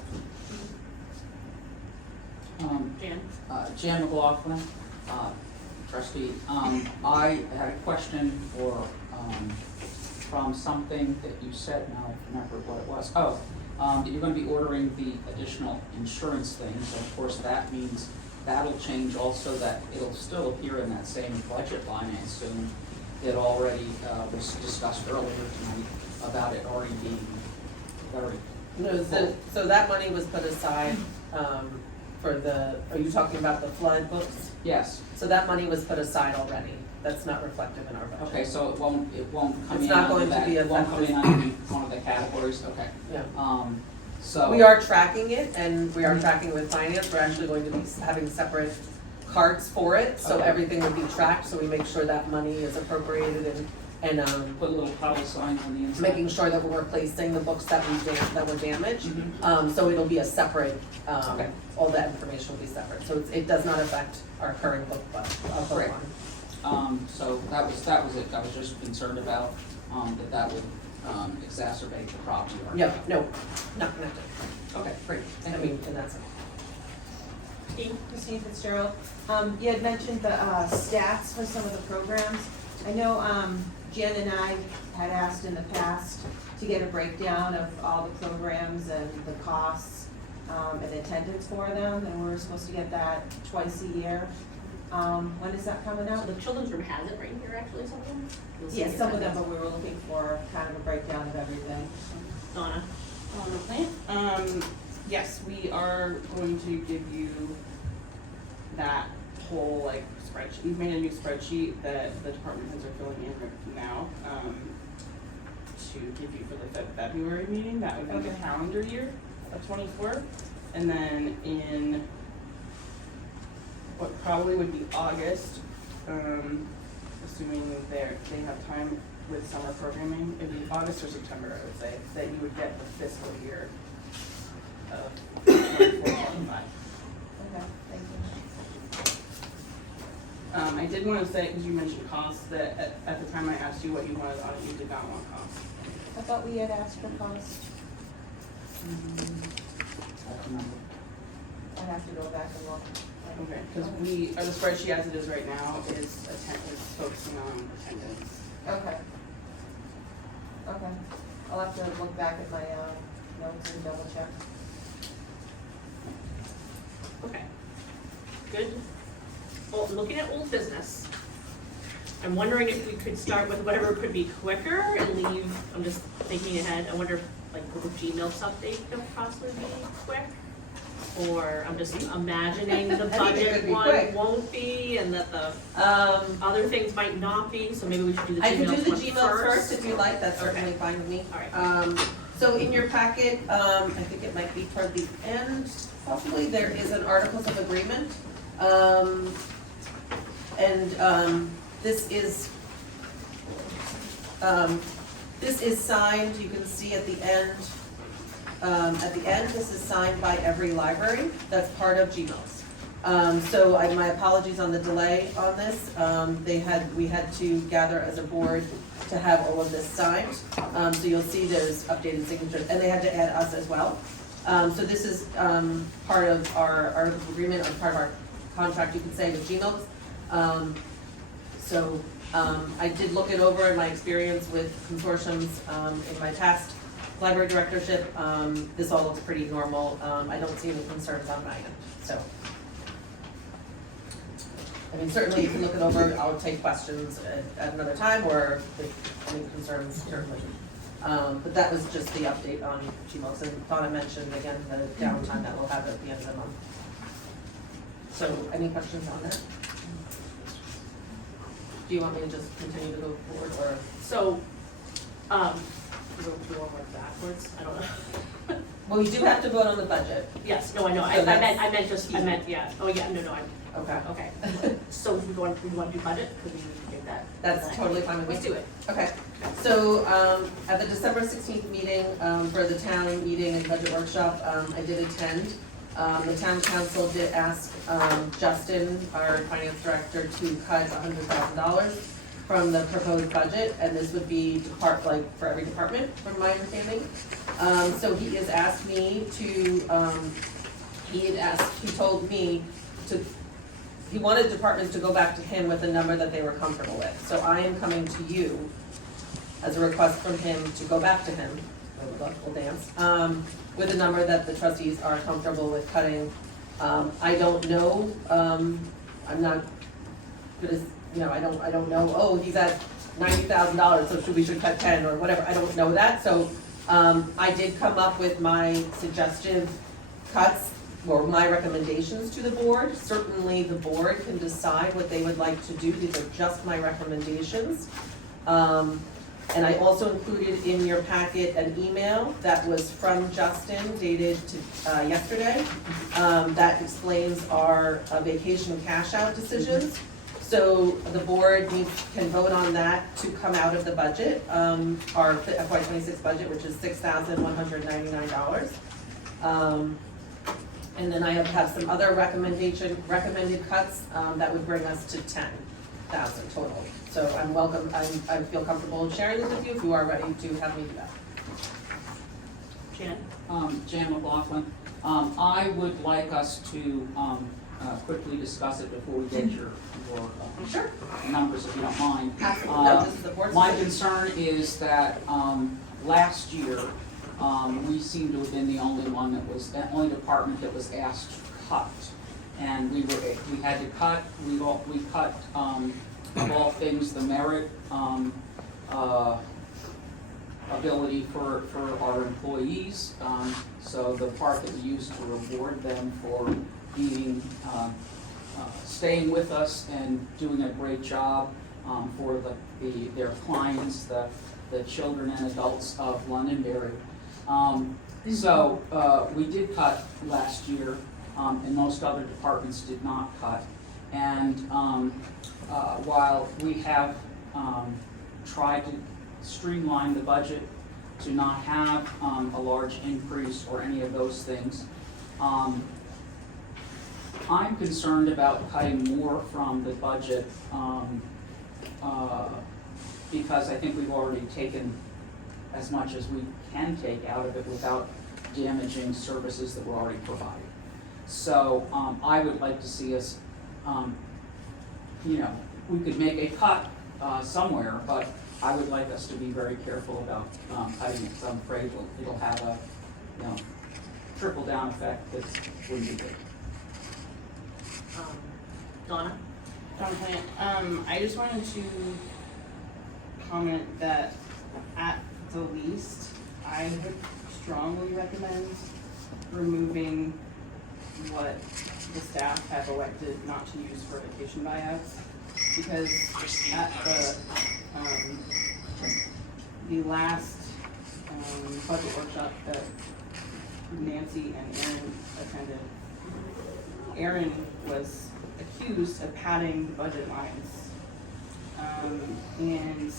Jan? Jan McLaughlin, trustee. I had a question from something that you said, now I remember what it was. That you're gonna be ordering the additional insurance things. Of course, that means that'll change also, that it'll still appear in that same budget line, I assume. It already was discussed earlier tonight about it already being very No, so that money was put aside, are you talking about the flood books? Yes. So that money was put aside already. That's not reflective in our budget. Okay, so it won't come It's in not under going to that, be it won't come in effective. under one of the categories, okay. Yeah. So. We are tracking it, and we are tracking with finance. We're actually going to be having separate cards for it, so Okay. everything will be tracked, so we make sure that money is appropriated and Put little dollar signs on the inside. making sure that we're replacing the books that were damaged. So it'll be a separate, Okay. all that information will be separate. So it does not affect our current book Great. line. So that was it. I was just concerned about, that would, exacerbate the problem. No, not connected. Okay, great. I mean, in that sense. Christine Fitzgerald. You had mentioned the stats for some of the programs. I know Jen and I had asked in the past to get a breakdown of all the programs and the costs and attendance for them, and we're supposed to get that twice a year. When is that coming So out? the children's room has it right here, actually, some of them? You'll see Yes, it. some of them, but we were looking for kind of a breakdown of everything. Donna? On the plan? Yes, we are going to give you that whole spreadsheet. We've made a new spreadsheet that the department heads are filling in now, to give you for the February meeting. That would be the Okay. calendar year of 24. And then in what probably would be August, assuming they have time with summer programming, it'd be August or September, I would say, that you would get the fiscal year of 24-25. Okay, thank you. I did wanna say, because you mentioned costs, that at the time I asked you what you wanted on it, you did not want costs. I thought we had asked for costs. I don't remember. I have to go back and look. Okay, because the spreadsheet as it is right now is focusing on attendance. Okay. Okay. I'll have to look back at my, notes and double check. Okay. Good. Well, looking at old business, I'm wondering if we could start with whatever could be quicker and leave, I'm just thinking ahead, I wonder if, like, with the Gmail update could possibly be quick? Or I'm just imagining the I think it could budget be one quick. won't be and that the other things might not be, so maybe we should do the I can do Gmail the one Gmails first if you like, that's certainly Okay. fine with me. All right. So in your packet, I think it might be toward the end, possibly, there is an Articles of Agreement. This is signed, you can see at the end, this is signed by every library, that's part of GMOS. My apologies on the delay on this, we had to gather as a board to have all of this signed. So you'll see there's updated signatures, and they had to add us as well. So this is, part of our articles of agreement, or part of our contract, you could say, with GMOS. I did look it over in my experience with consortiums, in my past library directorship. This all looks pretty normal. I don't see any concerns on my end, so. I mean, certainly you can look it over, I'll take questions at another time, or if any concerns, certainly. But that was just the update on GMOS, and Donna mentioned again the downtime that we'll have at the end of the month. So, any questions on that? Do you want me to just continue to go forward, or? So, do we work backwards? I don't know. Well, you do have to vote on the budget. Yes, no, I know, So that's- I meant, yeah, oh, yeah, no, Okay. okay. So we want to do budget, could we get that? That's totally fine with me. Let's do it. Okay, so, at the December 16th meeting, for the town meeting and budget workshop, I did attend. The town council did ask, Justin, our finance director, to cut $100,000 from the proposed budget, and this would be for every department, from my understanding. So he has asked me to, he told me he wanted departments to go back to him with a number that they were comfortable with. So I am coming to you as a request from him to go back to him, we'll dance, with a number that the trustees are comfortable with cutting. I don't know, I'm not gonna, I don't know, oh, he's at $90,000, so we should cut 10 or whatever, I don't know that. So I did come up with my suggestive cuts or my recommendations to the board. Certainly the board can decide what they would like to do, these are just my recommendations. And I also included in your packet an email that was from Justin dated to yesterday, that explains our vacation cash out decisions. So the board can vote on that to come out of the budget, our FY26 budget, which is $6,199. And then I have some other recommended cuts, that would bring us to 10,000 total. So I feel comfortable sharing this with you if you are ready to have me do that. Jan? Jan McLaughlin, I would like us to, quickly discuss it before we get your Sure. numbers, if you don't mind. Absolutely. No, this is the board's My decision. concern is that, last year, we seem to have been the only only department that was asked to cut. And we had to cut, we cut, of all things, the merit, ability for our employees. So the part that we use to reward them for being, staying with us and doing a great job, for their clients, the children and adults of Londonderry. So we did cut last year, and most other departments did not cut. And while we have tried to streamline the budget to not have a large increase or any of those things, I'm concerned about cutting more from the budget, because I think we've already taken as much as we can take out of it without damaging services that we're already providing. So, I would like to see us, we could make a cut, somewhere, but I would like us to be very careful about, cutting it, because I'm afraid it'll have a, trickle down effect that wouldn't be good. Donna? I just wanted to comment that at the least, I would strongly recommend removing what the staff have elected not to use for vacation buyouts. Because at the last, budget workshop that Nancy and Erin attended, Erin was accused of padding the budget lines. And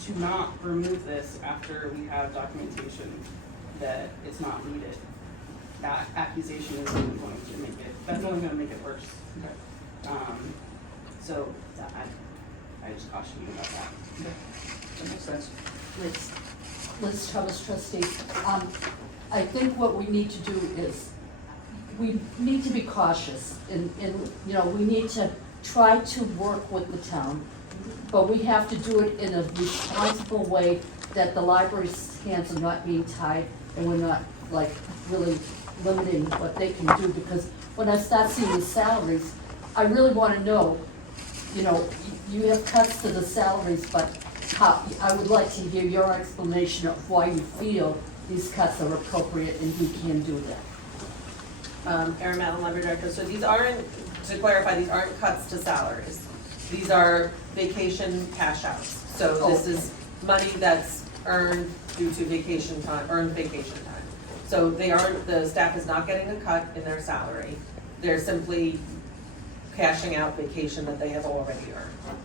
to not remove this after we have documentation that it's not needed, that accusation is only going to make it, that's only gonna make it worse. So that, I just caution you about that. That makes sense. Liz Thomas, trustee. I think what we need to do is, we need to be cautious and, we need to try to work with the town, but we have to do it in a responsible way that the library's hands are not being tied and we're not like really limiting what they can do, because when I start seeing the salaries, I really wanna know, you have cuts to the salaries, but I would like to hear your explanation of why you feel these cuts are appropriate and you can do that. Erin Madeline, Library Director, so these aren't, to clarify, these aren't cuts to salaries. These are vacation cash outs. So this is money that's earned due to vacation time, earned vacation time. So they aren't, the staff is not getting a cut in their salary. They're simply cashing out vacation that they have already earned.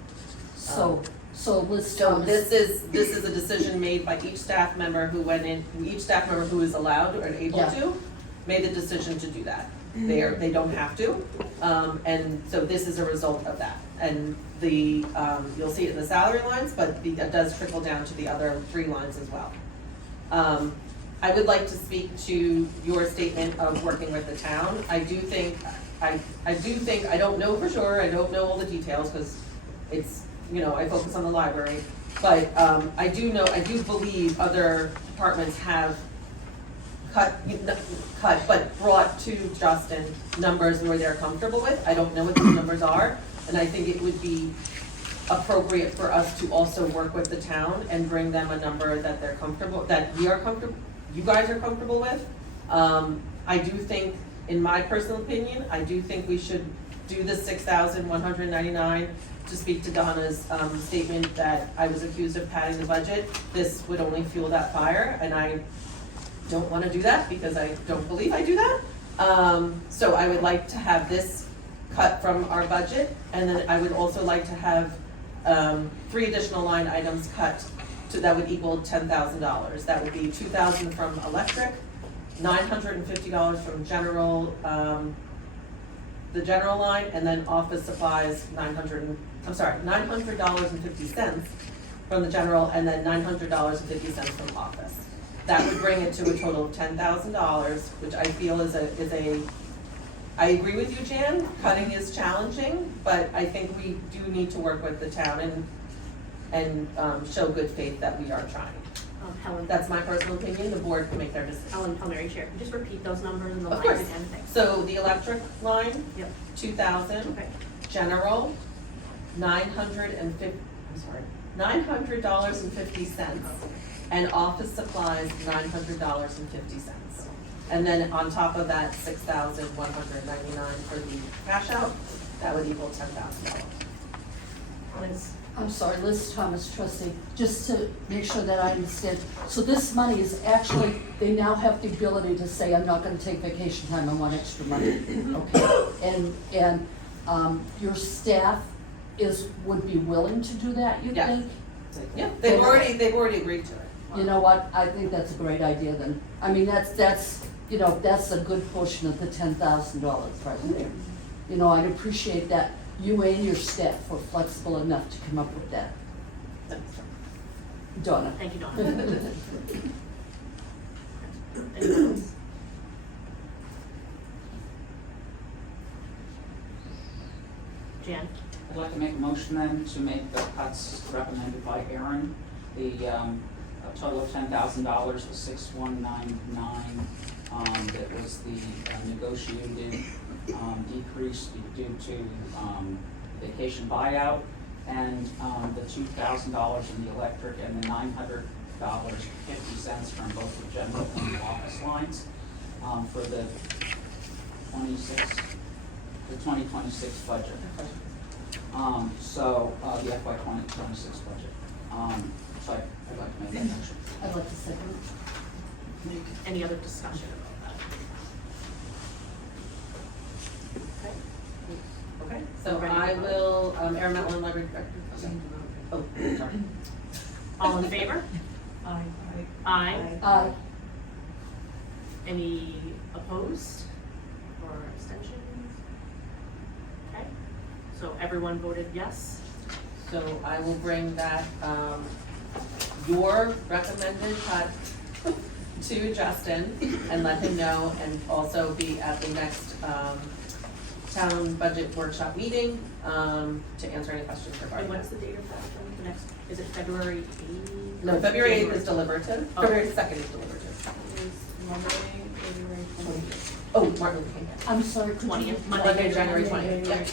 So Liz So Thomas. this is a decision made by each staff member who went in, each staff member who is allowed or able Yeah. to, made the decision to do that. They don't have to, and so this is a result of that. And you'll see it in the salary lines, but that does trickle down to the other 3 lines as well. I would like to speak to your statement of working with the town. I do think, I don't know for sure, I don't know all the details, because it's, I focus on the library, but I do believe other departments have cut, but brought to Justin numbers where they're comfortable with. I don't know what those numbers are, and I think it would be appropriate for us to also work with the town and bring them a number that they're comfortable, that we are comfortable, you guys are comfortable with. I do think, in my personal opinion, I do think we should do the $6,199 to speak to Donna's statement that I was accused of padding the budget. This would only fuel that fire, and I don't want to do that because I don't believe I do that. So I would like to have this cut from our budget, and then I would also like to have 3 additional line items cut that would equal $10,000. That would be $2,000 from electric, $950 from the general line, and then office supplies, $900.50 from the general, and then $900.50 from office. That would bring it to a total of $10,000, which I feel is a, I agree with you, Jan, cutting is challenging, but I think we do need to work with the town and show good faith that we are trying. Helen. That's my personal opinion, the board can make their decision. Helen Palmieri Chair, can you just repeat those numbers and the Of lines course. again? Thanks. So the electric line, Yep. 2,000. Okay. General, $900.50, and office supplies, $900.50. And then on top of that, $6,199 for the cash out, that would equal $10,000. Liz. I'm sorry, Liz Thomas, trustee, just to make sure that I understand. So this money is actually, they now have the ability to say, I'm not gonna take vacation time, I want extra money, okay? And your staff would be willing to do that, you Yeah. think? Yeah, they've already agreed to it. You know what, I think that's a great idea then. I mean, that's a good portion of the $10,000 right there. you know, I'd appreciate that you and your staff were flexible enough to come up with that. Donna. Thank you, Donna. Anyone else? Jan? I'd like to make a motion then to make the cuts recommended by Aaron. The a total of $10,000, the 6199, that was the negotiated decrease due to vacation buyout, and the $2,000 in the electric, and the $900.50 from both the general and the office lines for the 2026 budget. So the FY 2026 budget. So I'd like to make that motion. I'd like to second. Any other discussion about that? Okay. Okay, So ready to I vote? will, Aaron Metlin, Library Director. Oh, sorry. All in favor? Aye. Aye. Any opposed or abstentions? Okay, so everyone voted yes? So I will bring that, your recommended cut to Justin and let him know, and also be at the next, town budget workshop meeting, to answer any questions And regarding what's that. the date of that, the next, is it February 8th? No, February 8th is deliberative, Oh. February 2nd is deliberative. Is Monday, February 20th. Oh, Martin Luther King Day. I'm sorry, could you- 20th, Monday, January 20th, yeah.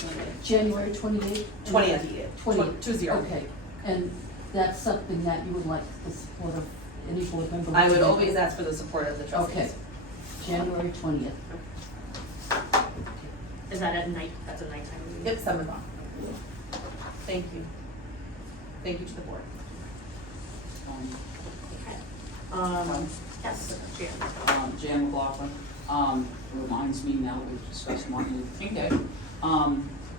January 28th? 20th. 20th. 20. Okay, and that's something that you would like the support of any board member? I would to make? always ask for the support of the trustees. Okay, January 20th. Is that at night, that's a nighttime meeting? Yep, 7 o'clock. Thank you. Thank you to the board. Yes, Jan. Jan McLaughlin, reminds me now that we've discussed Martin Luther King Day.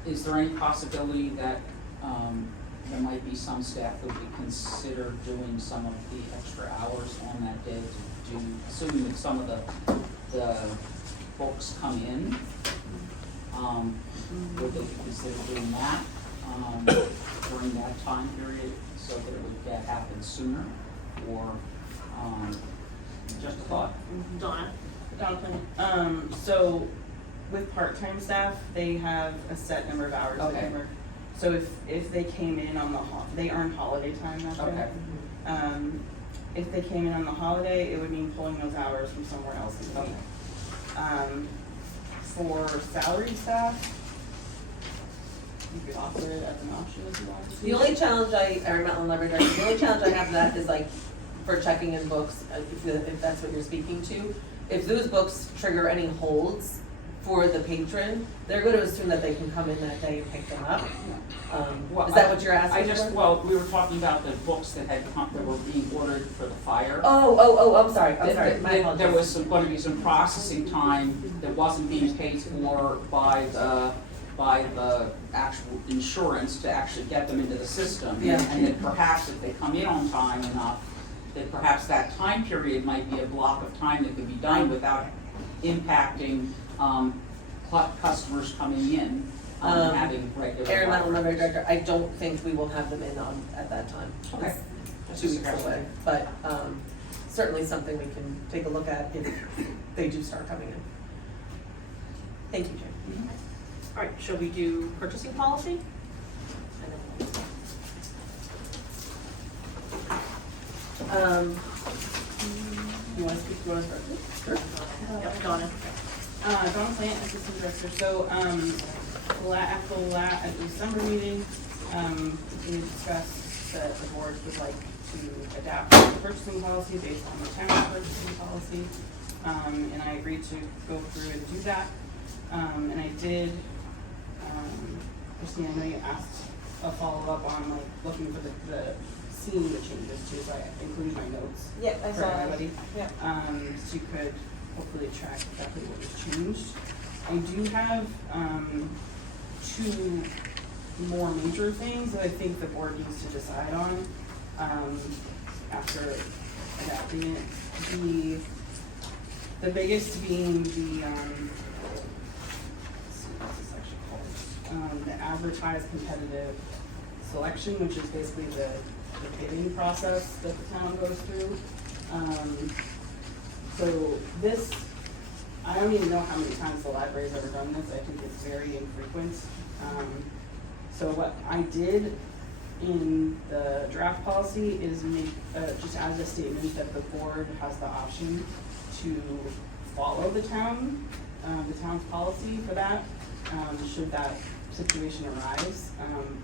Is there any possibility that there might be some staff that would consider doing some of the extra hours on that day to do, assuming that some of the books come in? Would they consider doing that during that time period so that it would happen sooner? Or just a thought? Donna? Jonathan, so with part-time staff, they have a set number of hours that they Okay. work. So if they came in on they earn holiday time that day. Okay. If they came in on the holiday, it would mean pulling those hours from somewhere else in the week. For salaried staff, you could offer it as an option if you wanted to. The only challenge Aaron Metlin, Library Director, the only challenge I have to that is like for checking in books, if that's what you're speaking to. If those books trigger any holds for the patron, they're going to assume that they can come in that day and pick them up. Is that what you're asking for? Well, we were talking about the books that had come, that were being ordered for the fire. I'm sorry, my apologies. There was going to be some processing time that wasn't being paid for by the actual insurance to actually get them into the system. Yeah. And that perhaps if they come in on time enough, that perhaps that time period might be a block of time that could be done without impacting customers coming in, having regular. Aaron Metlin, Library libraries. Director, I don't think we will have them in at that time. Okay. It's 2 weeks away, but certainly something we can take a look at if they do start coming in. Thank you, Jim. All right, shall we do purchasing policy? You want to speak, you want to start? Sure. Yep, Donna. Donna Plant, Assistant Director. So, at the December meeting, we discussed that the board would like to adapt the purchasing policy based on the town's purchasing policy. And I agreed to go through and do that. And I did, Christine, I know you asked a follow-up on like looking for seeing the changes too, so I included my notes Yeah, I for saw that. everybody. Yeah. So you could hopefully track exactly what was changed. I do have, 2 more major things that I think the board needs to decide on, after adapting it. The biggest being the, let's see, what's this section? the advertised competitive selection, which is basically the bidding process that the town goes through. So this, I don't even know how many times the library's ever done this. I think it's very infrequent. So what I did in the draft policy is make, just add a statement that the board has the option to follow the town's policy for that, should that situation arise.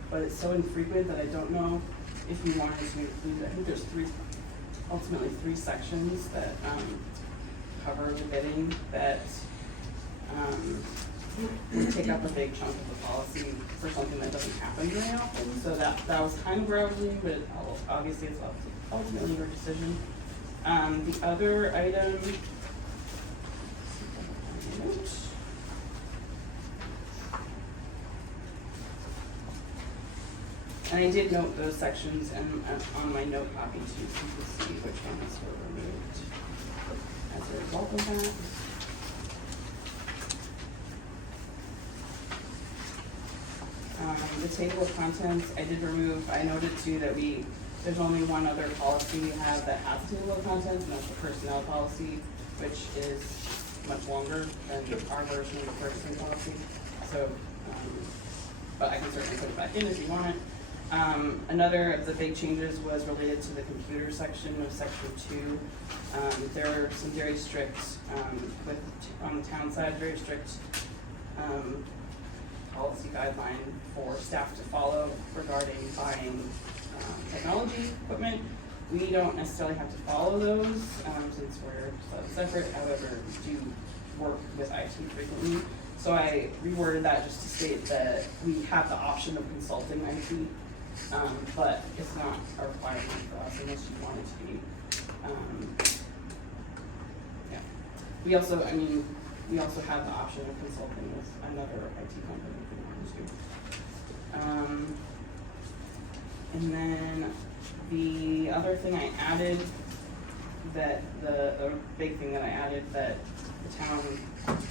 But it's so infrequent that I don't know if we wanted to include, I think there's ultimately three sections that cover the bidding that would take up a big chunk of the policy for something that doesn't happen very often. So that was kind of where I was leaning, but obviously it's ultimately your decision. The other item, and I did note those sections and on my note copy too, so you can see which ones were removed as a result of that. The table of contents, I did remove. I noted too that there's only one other policy we have that has a table of contents, and that's the personnel policy, which is much longer than our version of the purchasing policy. So, but I can certainly put it back in if you want it. Another of the big changes was related to the computer section of section 2. There are some very strict, on the town side, very strict policy guideline for staff to follow regarding buying technology equipment. We don't necessarily have to follow those since we're separate. However, we do work with IT frequently. So I reworded that just to state that we have the option of consulting IT, but it's not a requirement for us unless you want it to be. Yeah. We also have the option of consulting with another IT company if we wanted to. And then the other thing I added, that the big thing that I added that the town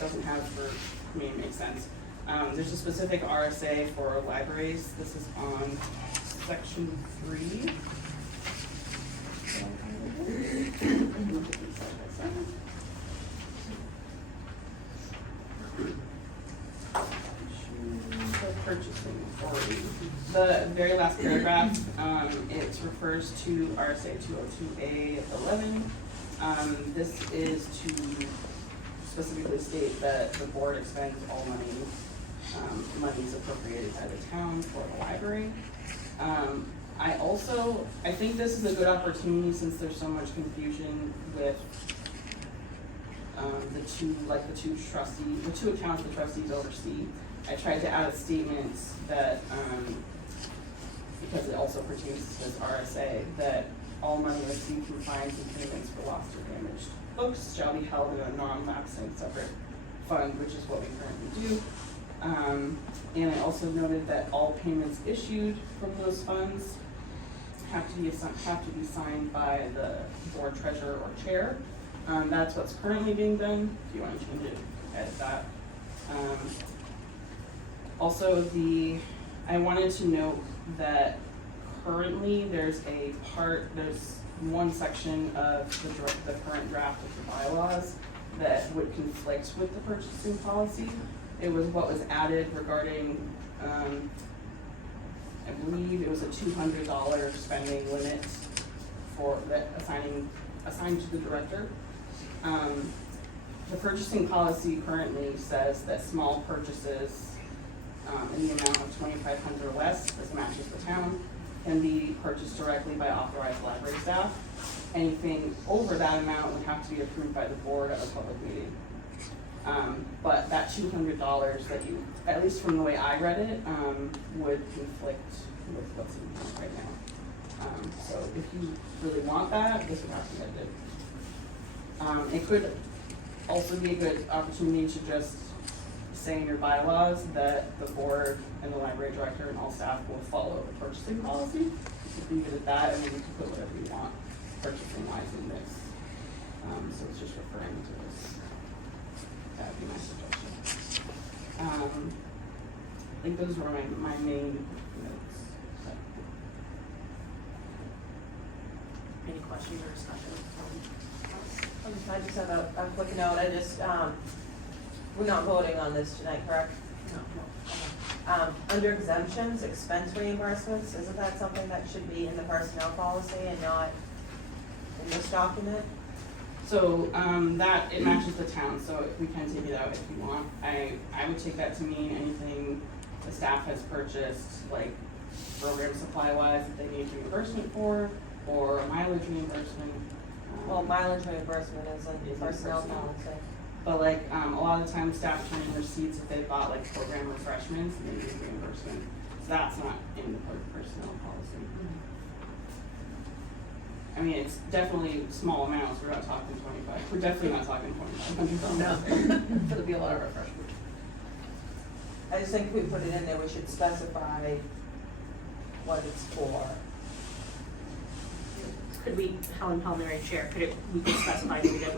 doesn't have for me, it makes sense. There's a specific RSA for libraries. This is on section 3. Purchasing authority. The very last paragraph, it refers to RSA 202A11. This is to specifically state that the board expends all monies appropriated by the town for the library. I think this is a good opportunity since there's so much confusion with the two accounts the trustees oversee. I tried to add a statement that, because it also pertains to this RSA, that all money received from fines and payments for lost or damaged books shall be held in a non-lapsing separate fund, which is what we currently do. And I also noted that all payments issued from those funds have to be signed by the board treasurer or chair. That's what's currently being done. If you want to change it, edit that. Also, I wanted to note that currently there's one section of the current draft of the bylaws that would conflict with the purchasing policy. It was what was added regarding, I believe it was a $200 spending limit for that assigned to the director. The purchasing policy currently says that small purchases in the amount of $2,500 or less, this matches the town, can be purchased directly by authorized library staff. Anything over that amount would have to be approved by the board at a public meeting. But that $200 that you, at least from the way I read it, would conflict with what's in here right now. So if you really want that, this would have to be edited. It could also be a good opportunity to just say in your bylaws that the board and the library director and all staff will follow the purchasing policy. You could leave it at that, and then you can put whatever you want purchasing wise in this. So it's just referring to this. That would be my suggestion. like those were my main notes. Any questions or discussion? I just have a quick note, we're not voting on this tonight, correct? No. Under exemptions, expense reimbursements, isn't that something that should be in the personnel policy and not in this document? So, that, it matches the town, so we can take it out if you want. I would take that to mean anything the staff has purchased, like program supply wise, that they need reimbursement for, or mileage reimbursement. Well, mileage reimbursement is in Is in personnel personnel. policy. But like, a lot of the time staff turn in receipts if they bought like program refreshments and they need reimbursement. So that's not in the personnel policy. I mean, it's definitely small amounts, we're not talking 25, we're definitely not talking $2,500. No. It'll be a lot of refreshment. I just think if we put it in there, we should specify what it's for. Could we, Helen Palmieri Chair, we could specify maybe that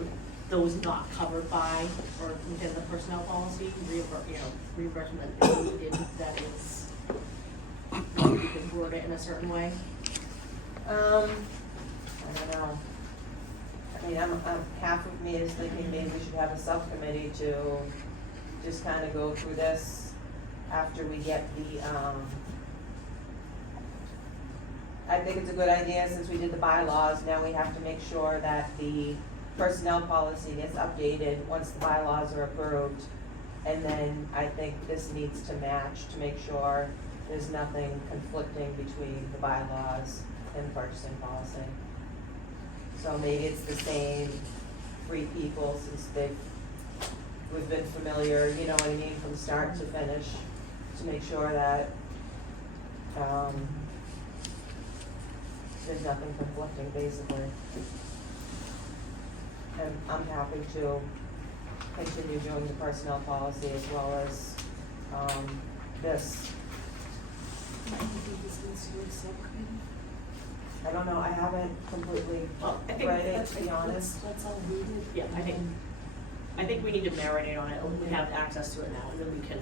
those not covered by or within the personnel policy, reimbursement that is needed, that is, maybe we could word it in a certain way. I don't know. I mean, half of me is thinking maybe we should have a subcommittee to just kind of go through this after we get the, I think it's a good idea, since we did the bylaws, now we have to make sure that the personnel policy gets updated once the bylaws are approved. And then I think this needs to match to make sure there's nothing conflicting between the bylaws and purchasing policy. So maybe it's the same 3 people since we've been familiar, you know what I mean, from start to finish, to make sure that, there's nothing conflicting, basically. And I'm happy to continue doing the personnel policy as well as, this. I don't know, I haven't completely Well, I think read it, to be honest. Let's all read it. Yeah, I think we need to marinate on it, we have access to it now, and then we can,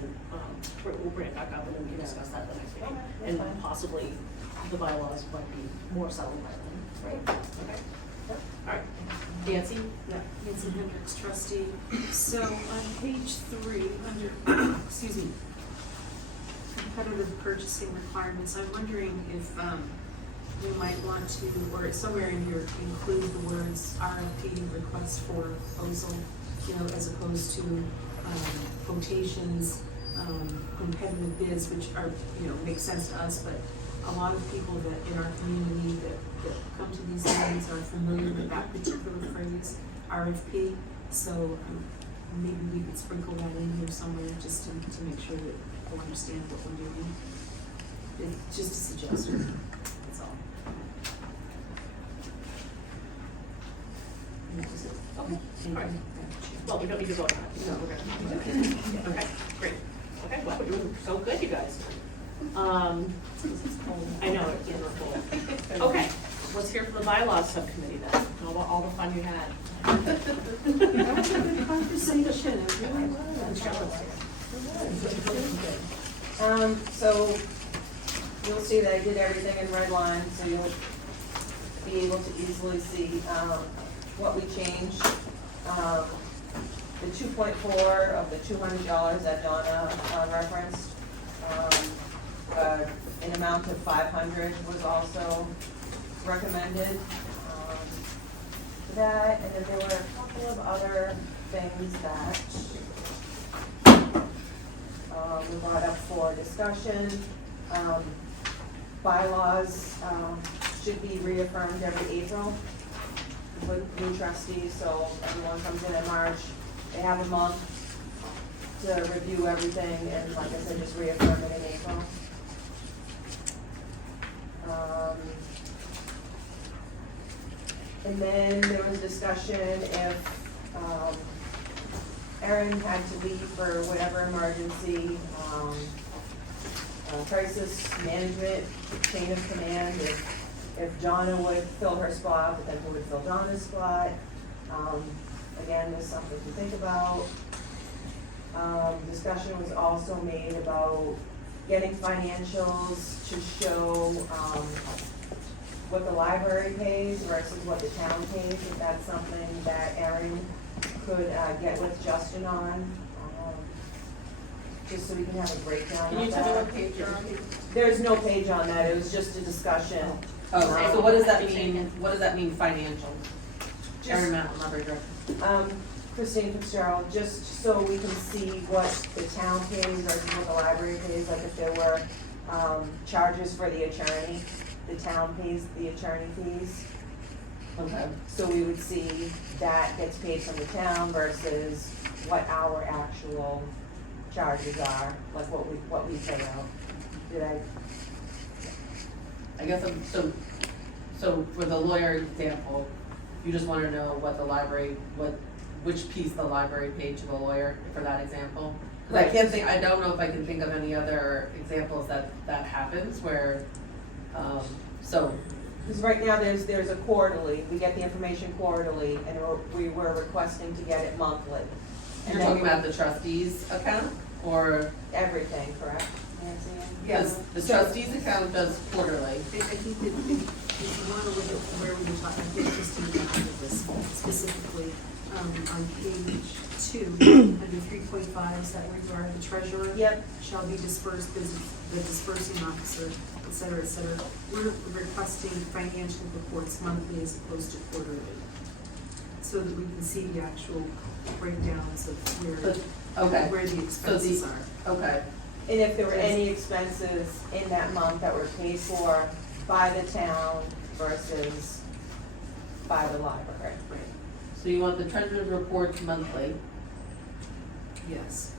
we'll bring it back up, and then we can discuss that at the next meeting. Okay, that's And fine. possibly the bylaws might be more settled by then, right? Okay. Yep. All right. Nancy? Yeah. Nancy Hendricks, trustee. So on page 3, under, excuse me, competitive purchasing requirements, I'm wondering if we might want to, or somewhere in here, include the words RFP, request for proposal, as opposed to quotations, competitive bids, which are, make sense to us, but a lot of people that in our community that come to these meetings are familiar with that particular phrase, RFP. So maybe we could sprinkle that in here somewhere just to make sure that people understand what we're doing. It's just a suggestion, that's all. Okay. All right. Well, we don't need to vote on it, so we're gonna. Okay, great. Okay, well, we're doing so good, you guys. I know, it's super cool. Okay, let's hear from the bylaws subcommittee then, all the fun you had. That was a good conversation, it really was. So you'll see that I did everything in red line, so you'll be able to easily see, what we changed. The 2.4 of the $200 that Donna referenced, an amount of 500 was also recommended. That, and then there were a couple of other things that we brought up for discussion. Bylaws should be reaffirmed every April with new trustees, so everyone comes in March, they have a month to review everything, and like I said, just reaffirm it in April. And then there was discussion if Erin had to leave for whatever emergency, crisis management, chain of command, if Donna would fill her spot, but then who would fill Donna's spot? Again, there's something to think about. Discussion was also made about getting financials to show, what the library pays versus what the town pays, if that's something that Erin could, get with Justin on, just so we can have a breakdown Can of you tell me that. what page you're on? There's no page on that, it was just a discussion. Oh, so what does that mean, financial? Erin Matlin, library director. Christine Fitzgerald, just so we can see what the town pays versus what the library pays, like if there were, charges for the attorney, the town pays the attorney fees. Okay. So we would see that gets paid from the town versus what our actual charges are, like what we pay out. Did I guess so for the lawyer example, you just wanna know what the library, which piece the library paid to the lawyer for that example? 'Cause I don't know if I can think of any other examples that happens where, so, Because right now, there's a quarterly, we get the information quarterly, and we were requesting to get it monthly. And you're then talking about the trustees account, or, everything, correct, Nancy? because the trustees account does quarterly. I think that if you want to look at where we were talking, I think Christine mentioned this specifically, on page 2, under 3.5, is that regard the treasurer? Yep. Shall be dispersed, the dispersing officer, et cetera, et cetera. We're requesting financial reports monthly as opposed to quarterly, so that we can see the actual breakdowns of Okay, where the expenses are. okay, And if there were any expenses in that month that were paid for by the town versus by the library. Right, so you want the treasurer's report monthly. yes.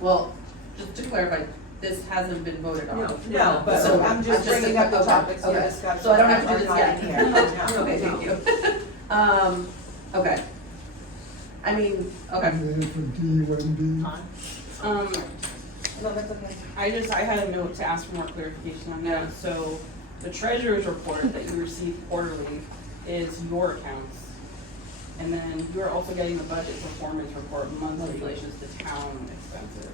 Well, just to clarify, this hasn't been voted on. No, but So I'm just bringing up the okay, topics for okay. discussion. So I don't have to do I'm this not yet. in here. No. Okay, thank you. Okay. I mean, okay. And then for D, Wendy. No, that's okay. I had a note to ask for more clarification on that. So the treasurer's report that you receive quarterly is your accounts. And then you're also getting the budget performance report monthly, which is the town expenses.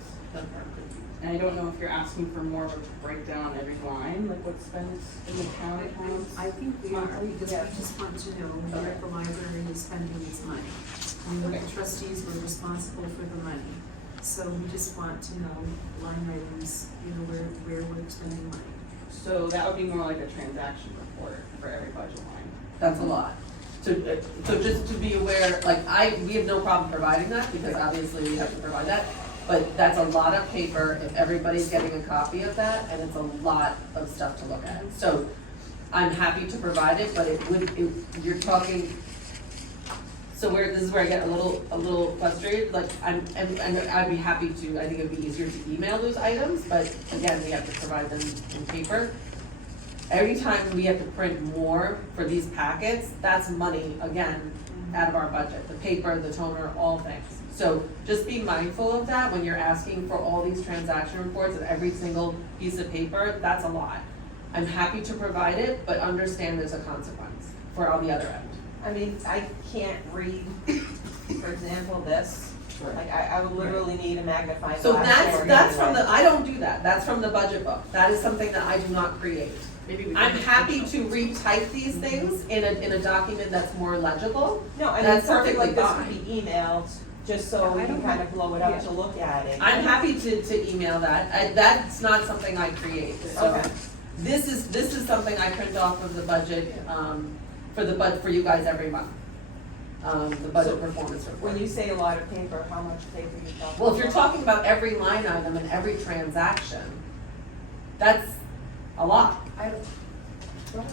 And I don't know if you're asking for more of a breakdown on every line, like what's spent in the town accounts. I think we are, because we just want to know where the library is spending its money. And the trustees were responsible for the money, so we just want to know line items, where we're spending money. So that would be more like a transaction report for every budget line. That's a lot. So just to be aware, like we have no problem providing that, because obviously we have to provide that. But that's a lot of paper if everybody's getting a copy of that, and it's a lot of stuff to look at. So I'm happy to provide it, but you're talking, this is where I get a little frustrated, like I'd be happy to, I think it'd be easier to email those items, but again, we have to provide them in paper. Every time we have to print more for these packets, that's money, again, out of our budget, the paper, the toner, all things. So just be mindful of that when you're asking for all these transaction reports of every single piece of paper, that's a lot. I'm happy to provide it, but understand there's a consequence for on the other end. I mean, I can't read, for example, this. Like, I would literally need a magnifying glass. So for it that's from anyway. I don't do that, that's from the budget book, that is something that I do not create. I'm happy to retype these things in a document that's more legible. No, I mean, That's something like this perfectly could be emailed, just so we can kind of blow it up to look at it. I'm happy to email that, that's not something I create, so. Okay. This is something I print off of the budget, for you guys every month. The budget So, performance report. When you say a lot of paper, how much paper are you talking about? Well, if you're talking about every line item and every transaction, that's a lot.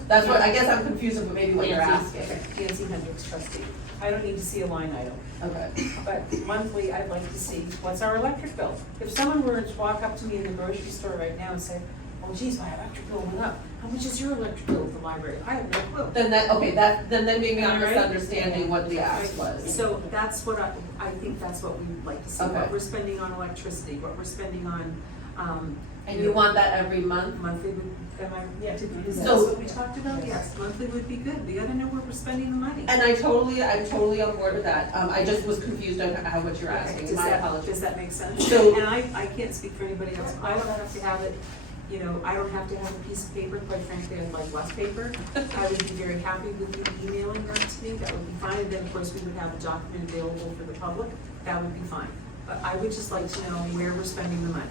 That's what, I guess I'm confused with maybe what you're asking. Nancy Hendricks, trustee. I don't need to see a line item, Okay. but monthly, I'd like to see, what's our electric bill? If someone were to walk up to me in the grocery store right now and say, oh geez, my electric bill went up, how much is your electric bill at the library? I have no clue. Then then maybe I'm All right. misunderstanding what the ask was. So that's what I think that's what we would like to see, Okay. what we're spending on electricity, what we're spending on, And you want that every month? Monthly would, am I, Yeah. is that So- what we talked about? Yes, monthly would be good, we gotta know where we're spending the money. And I'm totally on board with that. I just was confused on how what you're Okay, asking. does My that- apologies. Does that make sense? So- And I can't speak for anybody else, I don't have to have it, you know, I don't have to have a piece of paper, quite frankly, I'd like less paper. I would be very happy with you emailing that to me, that would be fine, and then of course we would have a document available for the public, that would be fine. But I would just like to know where we're spending the money,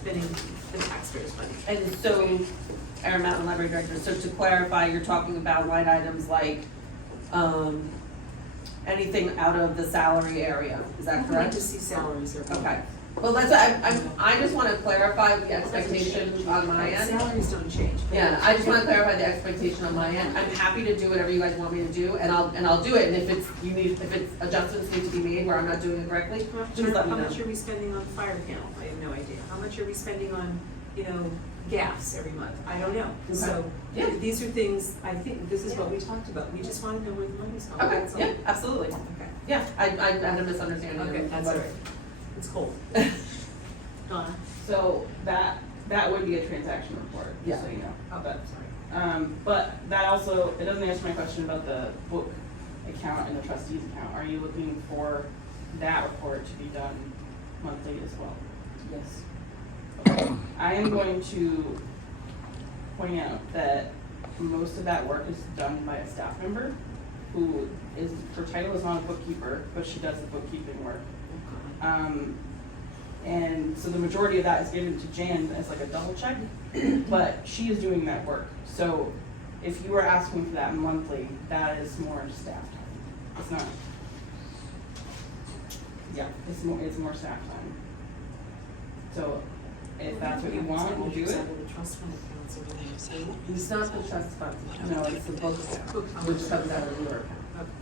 spending the taxpayers' money. And so, Aaron Mountain Library Director, so to clarify, you're talking about line items like, anything out of the salary area, is that I'd like correct? to see salaries every month. Okay, well, that's, I just wanna clarify the expectation on my end. Salaries don't change. Yeah, I just wanna clarify the expectation on my end. I'm happy to do whatever you guys want me to do, and I'll do it, and if it's adjustments need to be made where I'm not doing it correctly, just let me How know. much are we spending on the fire panel? I have no idea. How much are we spending on, you know, gas every month? I don't know. So, Yeah. these are things, I think, this is what we talked about. We just wanna know where the money's going. Okay, That's all. yeah, absolutely. Okay, Yeah, I had a misunderstanding. okay, of that's what- all right. It's cold. Donna? So that would be a transaction report, just so you know. Oh, But, sorry. but that also, it doesn't answer my question about the book account and the trustees account. Are you looking for that report to be done monthly as well? Yes. Okay. I am going to point out that most of that work is done by a staff member who is, her title is not a bookkeeper, but she does the bookkeeping work. And so the majority of that is given to Jan as like a double check, but she is doing that work. So if you were asking for that monthly, that is more staff time. It's not. Yeah, it's more staff time. So if that's what you want, we'll do it. The trust fund accounts over there, so. It's not the trust fund, no, it's the book account, Book which comes out of your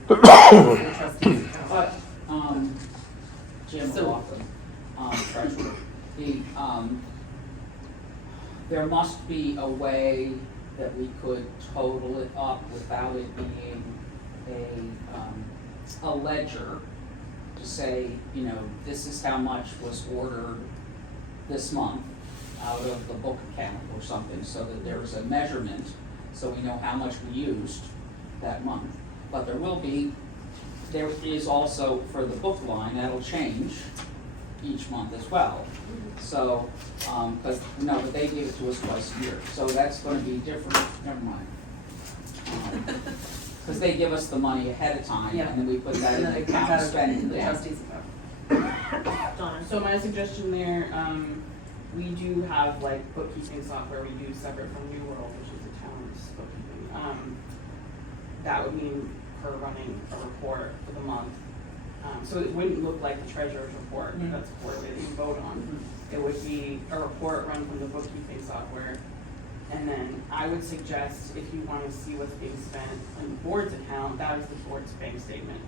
Okay. the trustees account. But Jim So- Laughlin, treasurer. There must be a way that we could total it up without it being a ledger to say, you know, this is how much was ordered this month out of the book account or something, so that there is a measurement, so we know how much we used that month. But there is also for the book line, that'll change each month as well. So, but they give it to us twice a year, so that's gonna be different, never mind. Cause they give us the money ahead of time, Yeah. and then we put that And in then the it comes account out to of spend it the there. trustees account. Donna? So my suggestion there, we do have like bookkeeping software we use separate from New World, which is the town's bookkeeping. That would mean her running a report for the month. So it wouldn't look like the treasurer's report, that's quarterly that you vote on. It would be a report run from the bookkeeping software. And then I would suggest if you wanna see what's being spent on the board's account, that is the board's bank statement.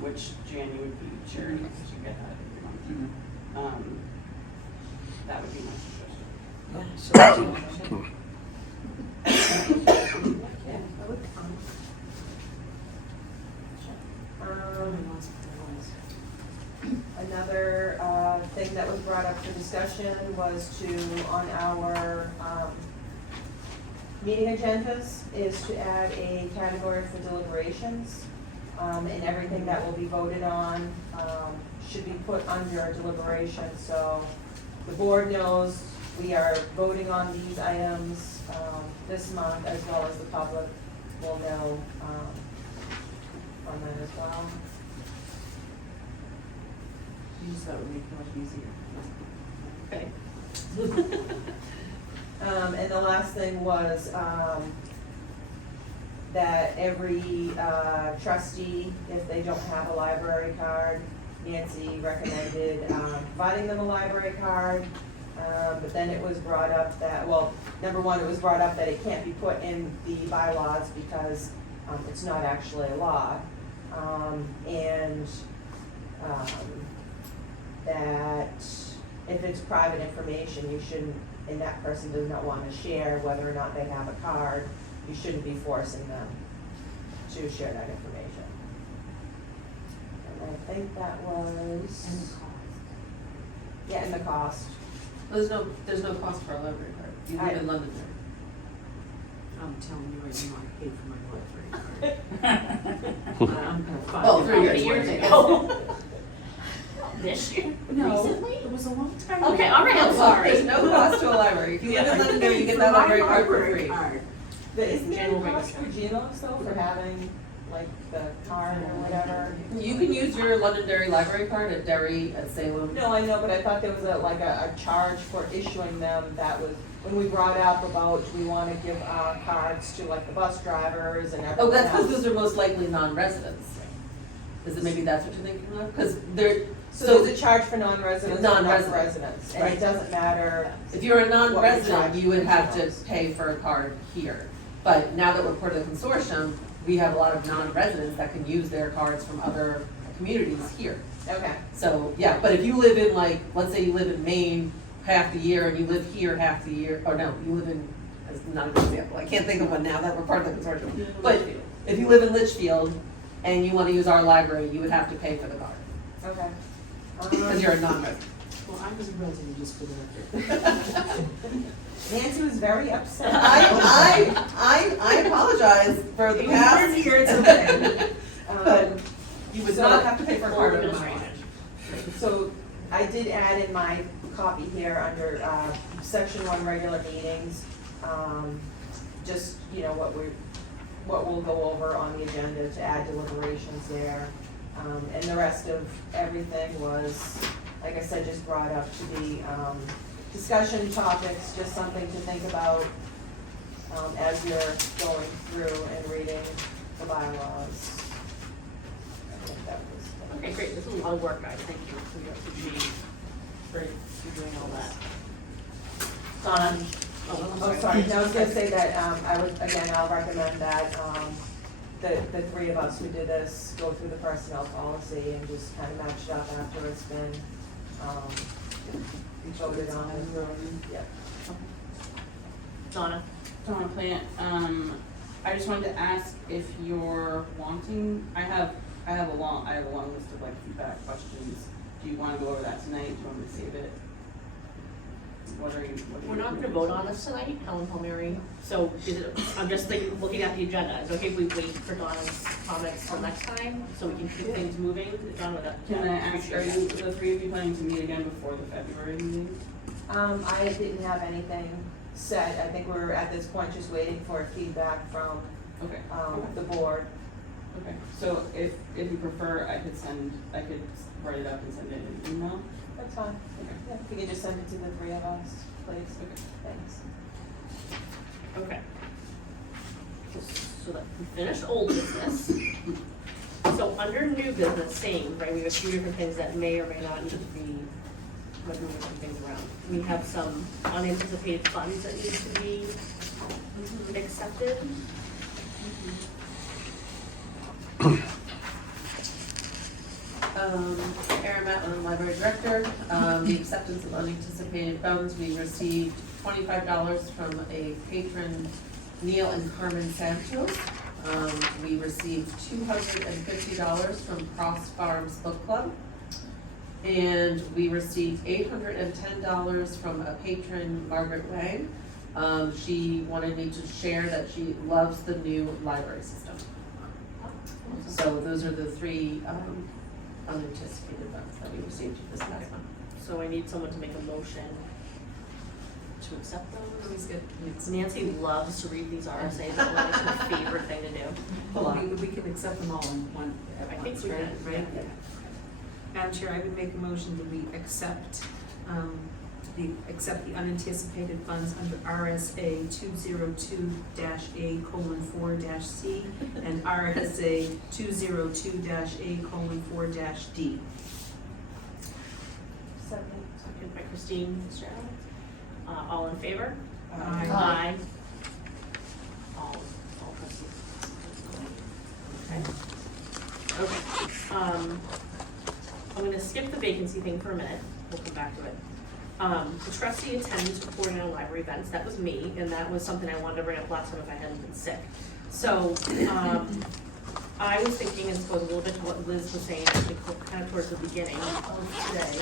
Which Jan, you would be sharing, because you get that every month. That would be my suggestion. Yeah, that would be fun. Another thing that was brought up for discussion was on our meeting agendas, is to add a category for deliberations. And everything that will be voted on should be put under deliberation. So the board knows we are voting on these items this month, as well as the public will know on that as well. Use that would make it much easier. Okay. And the last thing was, that every trustee, if they don't have a library card, Nancy recommended providing them a library card. But then it was brought up that, well, number one, it was brought up that it can't be put in the bylaws because it's not actually a law. And that if it's private information, you shouldn't, and that person does not want to share whether or not they have a card, you shouldn't be forcing them to share that information. And I think that was. Yeah, and the cost. There's no cost for a library card. You live in Londonderry. I'm telling you right now, I paid for my library card. I'm gonna find Well, out. 3 years ago. This year? No, Recently? it was a long time. Okay, ago. all right, I'm sorry. There's no cost to a library. If you live in Londonderry, you get that library card for free. But isn't there General a cost for registration. Genos though, for having like the card or whatever? You can use your Londonderry library card at Derry, at Salem. No, I know, but I thought there was a charge for issuing them that was, when we brought up about, do we wanna give, cards to like the bus drivers and everything Oh, that's because else? those are most likely non-residents. Is it maybe that's what you're thinking of? Because they're, So there's a charge for non-residents and not for Non-residents. residents, and Right. it doesn't matter. if you're a What we non-resident, charge you would for have to those. pay for a card here. But now that we're part of the consortium, we have a lot of non-residents that can use their cards from other communities here. Okay, So, yeah, but if you live in like, let's say you live in Maine half the year and you live here half the year, or no, you live in, that's not a good example, I can't think of one now that we're part of the consortium. But if you live in Litchfield and you wanna use our library, you would have to pay for the card, okay. because you're a non-resident. Well, I was a resident just for the record. Nancy was very upset. I apologize for the past. Here, it's okay. But you would So- not have to pay for a card in my Administration. So I did add in my copy here under, section 1, regular meetings, just, you know, what we'll go over on the agenda to add deliberations there. And the rest of everything was, like I said, just brought up to be, discussion topics, just something to think about, as you're going through and reading the bylaws. I think that was. Okay, great, this is a lot of work, guys, thank you, we appreciate for doing all that. Donna? Oh, sorry, no, I was gonna say that, I'll recommend that, the three of us who did this go through the personnel policy and just kind of match it up after it's been, voted on. Yeah. Donna? Donna Plant, I just wanted to ask if you're wanting, I have a long list of like feedback questions. Do you wanna go over that tonight? Do you want me to save it? What are you? We're not gonna vote on this tonight, Helen Palmieri, so I'm just thinking, looking at the agenda, is it okay if we wait for Donna's comments till next time, so we can keep things moving? Donna, Can I ask, are you, the three of you planning to meet again before the February meeting? I didn't have anything set, I think we're at this point just waiting for feedback from, Okay. the board. Okay, so if you prefer, I could write it up and send it in an email? That's fine. Okay. Yeah, if you could just send it to the three of us, please. Okay. Thanks. Okay. So that, we finished old business. So under new business, same, right, we have a few different things that may or may not need to be, might move some things around. We have some unanticipated funds that need to be accepted. Erin Matlin, Library Director, the acceptance of unanticipated funds, we received $25 from a patron, Neil and Carmen Santos. We received $250 from Cross Farms Book Club. And we received $810 from a patron, Margaret Wang. She wanted me to share that she loves the new library system. So those are the three unanticipated funds that we received this past month. So I need someone to make a motion to accept those. Nancy loves to read these RSAs, that's her favorite thing to do. We can accept them all in one I at think once, we right? can, Right? yeah. Madam Chair, I would make a motion that we accept the unanticipated funds under RSA 202-A:4-C and RSA 202-A:4-D. Second by Christine Fitzgerald. All in favor? Aye. Aye. All trustees. Okay. I'm gonna skip the vacancy thing for a minute, we'll come back to it. The trustee attendance reporting on library events, that was me, and that was something I wanted to bring up last time if I hadn't been sick. So, I was thinking, and suppose a little bit to what Liz was saying, I think kind of towards the beginning of today,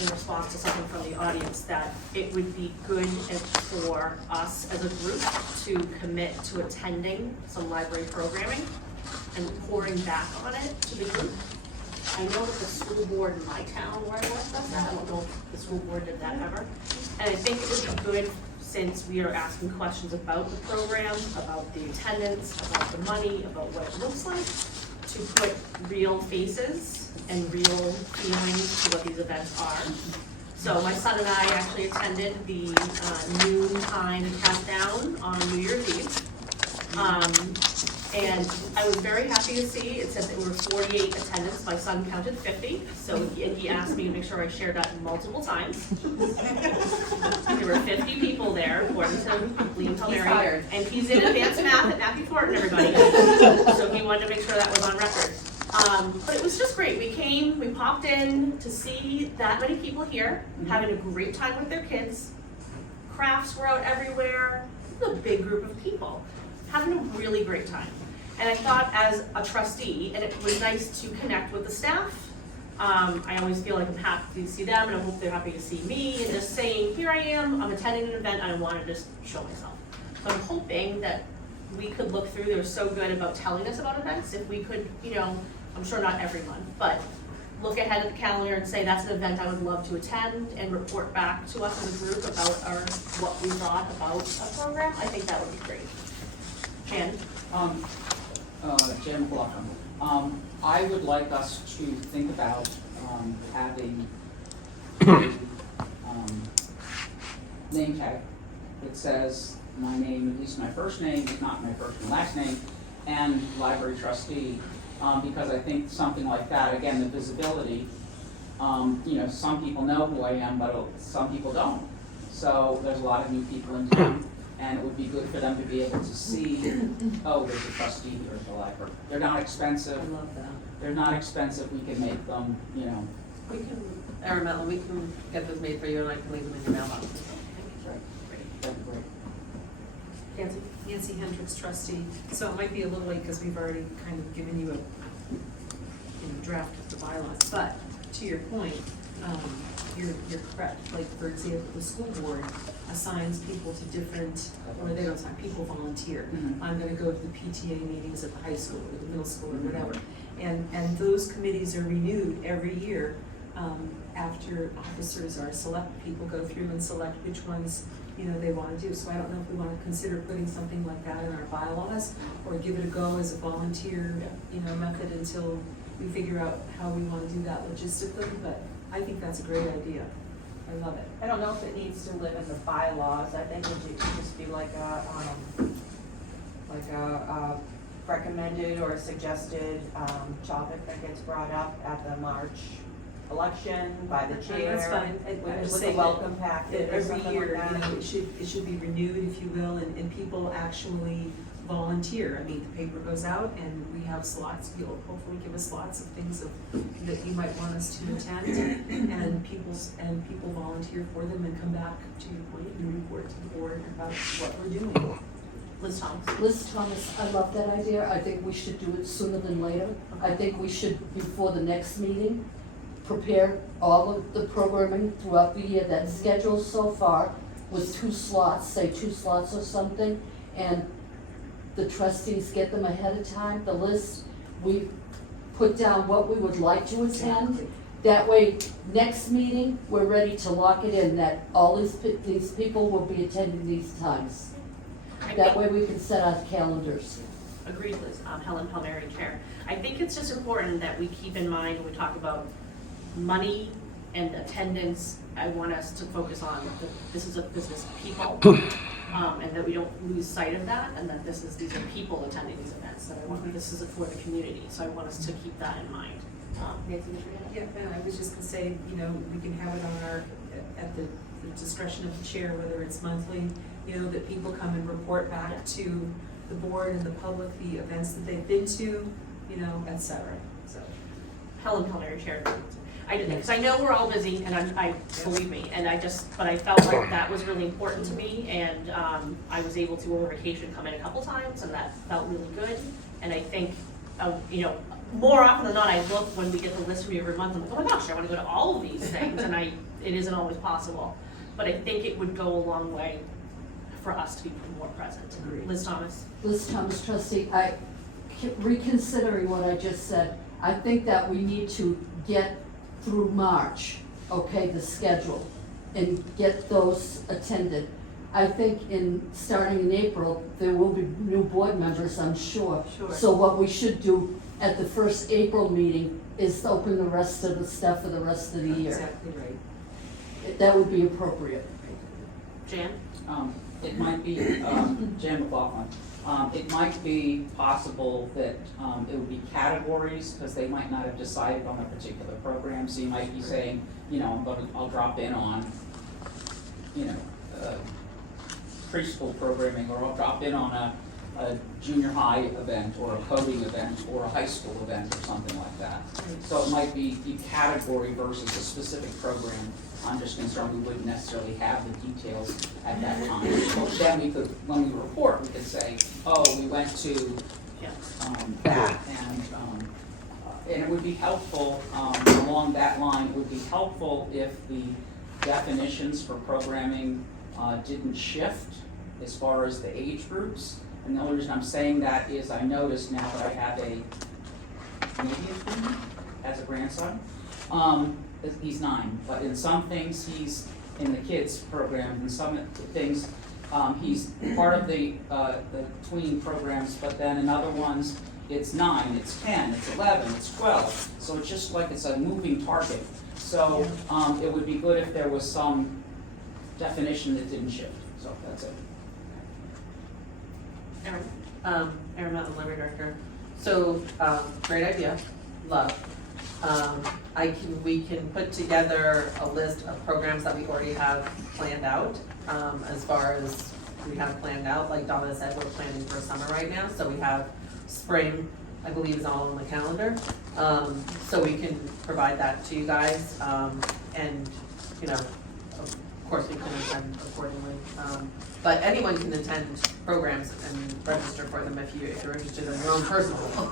in response to something from the audience, that it would be good for us as a group to commit to attending some library programming and pouring back on it to the group. I know that the school board in my town where I work does that. I don't know if the school board did that ever. And I think it would be good, since we are asking questions about the program, about the attendance, about the money, about what it looks like, to put real faces and real feelings to what these events are. So my son and I actually attended the noontime countdown on New Year's Eve. And I was very happy to see, it said that there were 48 attendants, my son counted 50, so he asked me to make sure I shared that multiple times. There were 50 people there, according to Liam Palmieri. And he's in advanced math at Matthew Thornton, everybody. So he wanted to make sure that was on record. But it was just great. We popped in to see that many people here, having a great time with their kids. Crafts were out everywhere. It was a big group of people, having a really great time. And I thought, as a trustee, and it was nice to connect with the staff. I always feel like I'm happy to see them, and I hope they're happy to see me, and just saying, here I am, I'm attending an event, and I want to just show myself. So I'm hoping that we could look through, they were so good about telling us about events, if we could, I'm sure not every month, but look ahead at the calendar and say, that's an event I would love to attend, and report back to us as a group about what we thought about a program. I think that would be great. Jan? Jan McLaughlin. I would like us to think about having a name tag that says my name, at least my first name, if not my first and last name, and library trustee, because I think something like that, again, the visibility, some people know who I am, but some people don't. So there's a lot of new people in town. And it would be good for them to be able to see, oh, there's a trustee here at the library. They're not expensive. I love that. They're not expensive. We can make them, We can, Araminta, we can get those made for you, and I can leave them in your mailbox. That'd be great. Nancy? Nancy Hendricks, trustee. So it might be a little late because we've already kind of given you a draft of the bylaws. But to your point, you're correct. Like, for example, the school board assigns people to different, or they don't assign, people volunteer. Mhm. I'm gonna go to the PTA meetings at the high school or the middle school or whatever. And those committees are renewed every year, after officers or select people go through and select which ones, they wanna do. So I don't know if we wanna consider putting something like that in our bylaws, or give it a go as a volunteer, method until we figure out how we wanna do that logistically, but I think that's a great idea. I love it. I don't know if it needs to live in the bylaws. I think it should just be like a recommended or suggested topic that gets brought up at the March election by the chair. That's fine. I was With a saying welcome packet or every something year, like that. it should be renewed, if you will, and people actually volunteer. I mean, the paper goes out and we have slots, you'll hopefully give us lots of things that you might want us to attend, and people volunteer for them and come back, to your point, and report to the board about what we're doing. Liz Thomas? Liz Thomas, I love that idea. I think we should do it sooner than later. I think we should, before the next meeting, prepare all of the programming throughout the year that's scheduled so far with 2 slots, say 2 slots or something, and the trustees get them ahead of time, the list, we put down what we would like to attend. Exactly. That way, next meeting, we're ready to lock it in, that all these people will be attending these times. That way we can set our calendars. Agreed, Liz. Helen Palmieri, Chair. I think it's just important that we keep in mind when we talk about money and attendance. I want us to focus on this is a business of people, and that we don't lose sight of that, and that these are people attending these events. That this is for the community. So I want us to keep that in mind. Nancy, Yeah, and I was just gonna say, we can have it on at the discretion of the chair, whether it's monthly, that people come and report back to the board and the public the events that they've been to, et cetera, so. Helen Palmieri, Chair. I did, because I know we're all busy, and I believe me, and but I felt like that was really important to me, and I was able to, over vacation, come in a couple times, and that felt really good. And I think, more often than not, I look when we get the list from you every month, I'm like, oh my gosh, I wanna go to all of these things, and it isn't always possible. But I think it would go a long way for us to be more present. Agreed. Liz Thomas? Liz Thomas, trustee, reconsidering what I just said, I think that we need to get through March, okay, the schedule, and get those attended. I think starting in April, there will be new board members, I'm sure. Sure. So what we should do at the first April meeting is open the rest of the stuff for the rest of the year. Exactly right. That would be appropriate. Jan? It might be, Jan McLaughlin, it might be possible that it would be categories, because they might not have decided on a particular program, so you might be saying, I'll drop in on, preschool programming, or I'll drop in on a junior high event, or a coding event, or a high school event, or something like that. So it might be category versus a specific program. I'm just concerned we wouldn't necessarily have the details at that time. Well, then we could, when we report, we could say, oh, we went to Yeah. that, and it would be helpful, along that line, it would be helpful if the definitions for programming didn't shift as far as the age groups. And the only reason I'm saying that is I noticed now that I have a Canadian student as a grandson. He's 9, but in some things he's in the kids program, in some things he's part of the tween programs, but then in other ones it's 9, it's 10, it's 11, it's 12. So it's just like it's a moving target. So it would be good if there was some definition that didn't shift. So that's it. Erin? Erin Mountain, Library Director. So, great idea, love. We can put together a list of programs that we already have planned out, as far as we have planned out, like Donna said, we're planning for summer right now, so we have spring, I believe is all on the calendar. So we can provide that to you guys, and, of course, we can attend accordingly. But anyone can attend programs and register for them if you're interested in your own personal.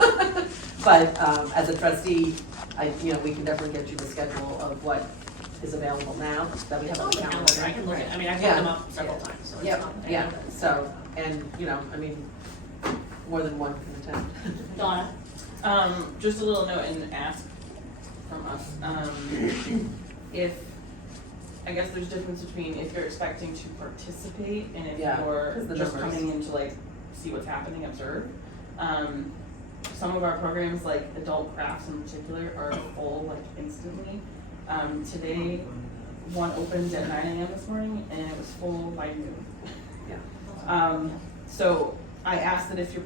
But as a trustee, we can definitely get you the schedule of what is available now that we have on the calendar. I can look at, I've looked them up several times, so it's Yep, not. yeah, so, and, more than one can attend. Donna? Just a little note and ask from us, I guess there's a difference between if you're expecting to participate and if Yeah, you're 'cause the just numbers. coming in to see what's happening, observe. Some of our programs, like adult crafts in particular, are full instantly. Today, one opened at 9 a.m. this morning and it was full by noon. Yeah. So I asked that if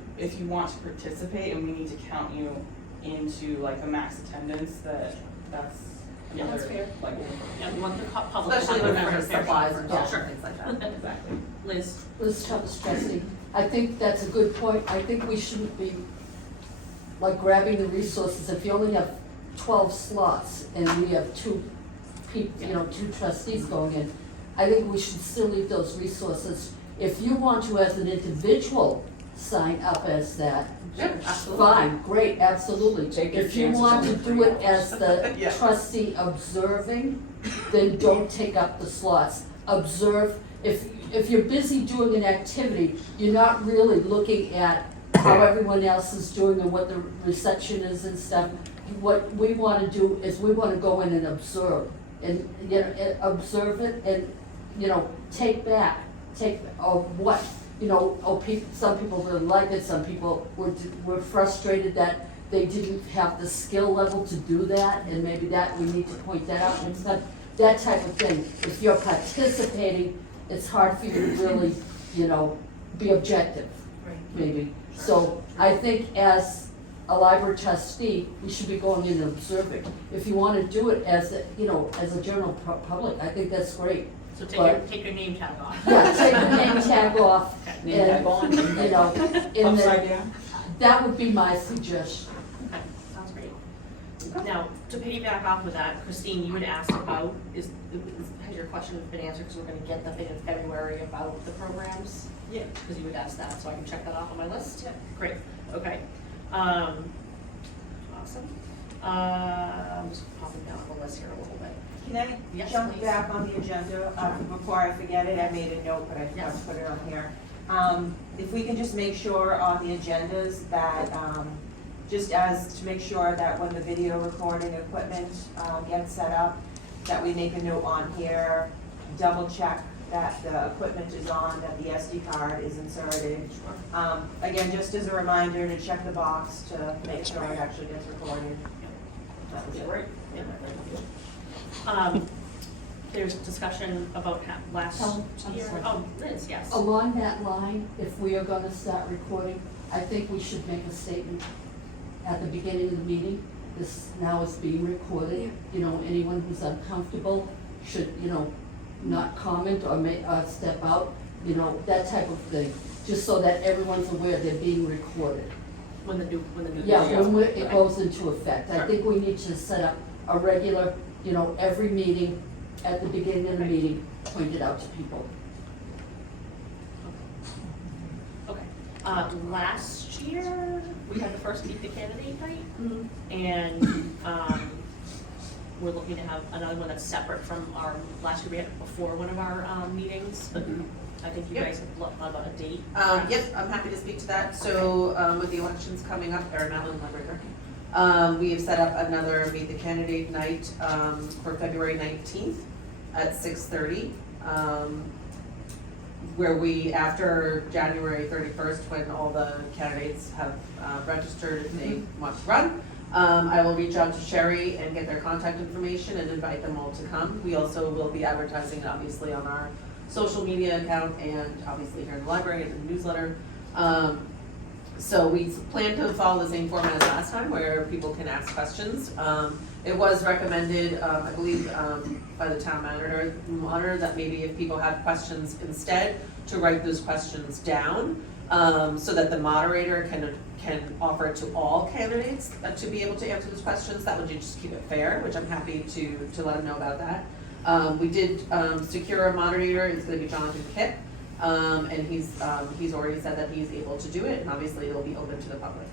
you want to participate and we need to count you into a max attendance, that's Yeah, another, that's fair. Yeah, we want the public. to Especially have when a there's fair supplies share and first. all things like that. exactly. Liz? Liz Thomas, trustee, I think that's a good point. I think we shouldn't be grabbing the resources. If you only have 12 slots and we have two trustees going in, I think we should still leave those resources. If you want to, as an individual, sign up as that, Yeah, absolutely. fine, great, absolutely. Take your If you chances want on to the do it 3 as the Yeah. trustee observing, then don't take up the slots. Observe, if you're busy doing an activity, you're not really looking at how everyone else is doing and what the reception is and stuff. What we wanna do is we wanna go in and observe, and, observe it and, take back, what, some people really liked it, some people were frustrated that they didn't have the skill level to do that, and maybe that, we need to point that out. It's not that type of thing. If you're participating, it's hard for you to really, be objective, maybe. So I think as a library trustee, we should be going in and observing. If you wanna do it as a general public, I think that's great. So But- take your name tag off. Yeah, take the name tag off, Name tag on, name tag off. in Upside the, down. that would be my suggestion. Okay, sounds great. Now, to piggyback off with that, Christine, you had asked about, has your question been answered, because we're gonna get the thing in February about the programs? Yeah. Because you had asked that, so I can check that off on my list? Yeah. Great, okay. Awesome. I'm just popping down the list here a little bit. Can I Yes, jump please. back on the agenda, before I forget it, I made a note, but I forgot to Yes. put it on here. If we can just make sure on the agendas that, just as to make sure that when the video recording equipment, gets set up, that we make a note on here, double check that the equipment is on, that the SD card is inserted. Again, just as a reminder to check the box to make sure it actually gets recorded. That was it. Great. There's discussion about last I'm year. sorry. Oh, Liz, yes. Along that line, if we are gonna start recording, I think we should make a statement at the beginning of the meeting. This now is being recorded, you know, anyone who's uncomfortable should, you know, not comment or step out, you know, that type of thing, just so that everyone's aware they're being recorded. When the new Yeah, video. when it goes into effect. I think we need to set up a regular, you know, every meeting, at the beginning of the meeting, point it out to people. Okay. Last year, we had the first Meet the Candidate night, and, we're looking to have another one that's separate from our, last year we had it before one of our, meetings, but I think you Yep. guys have looked about a date. Yep, I'm happy to speak to that. So, with the elections coming up, or Madeline Library, we have set up another Meet the Candidate night, for February 19th at 6:30. Where we, after January 31st, when all the candidates have, registered if they want to run, I will reach out to Sherry and get their contact information and invite them all to come. We also will be advertising it obviously on our social media account and obviously here in the library and the newsletter. So we plan to follow the same format as last time where people can ask questions. It was recommended, I believe, by the town monitor that maybe if people have questions instead, to write those questions down, so that the moderator can offer to all candidates to be able to answer those questions. That would just keep it fair, which I'm happy to let them know about that. We did secure a moderator. It's going to be Jonathan Kipp, and he's already said that he's able to do it, and obviously it'll be open to the public.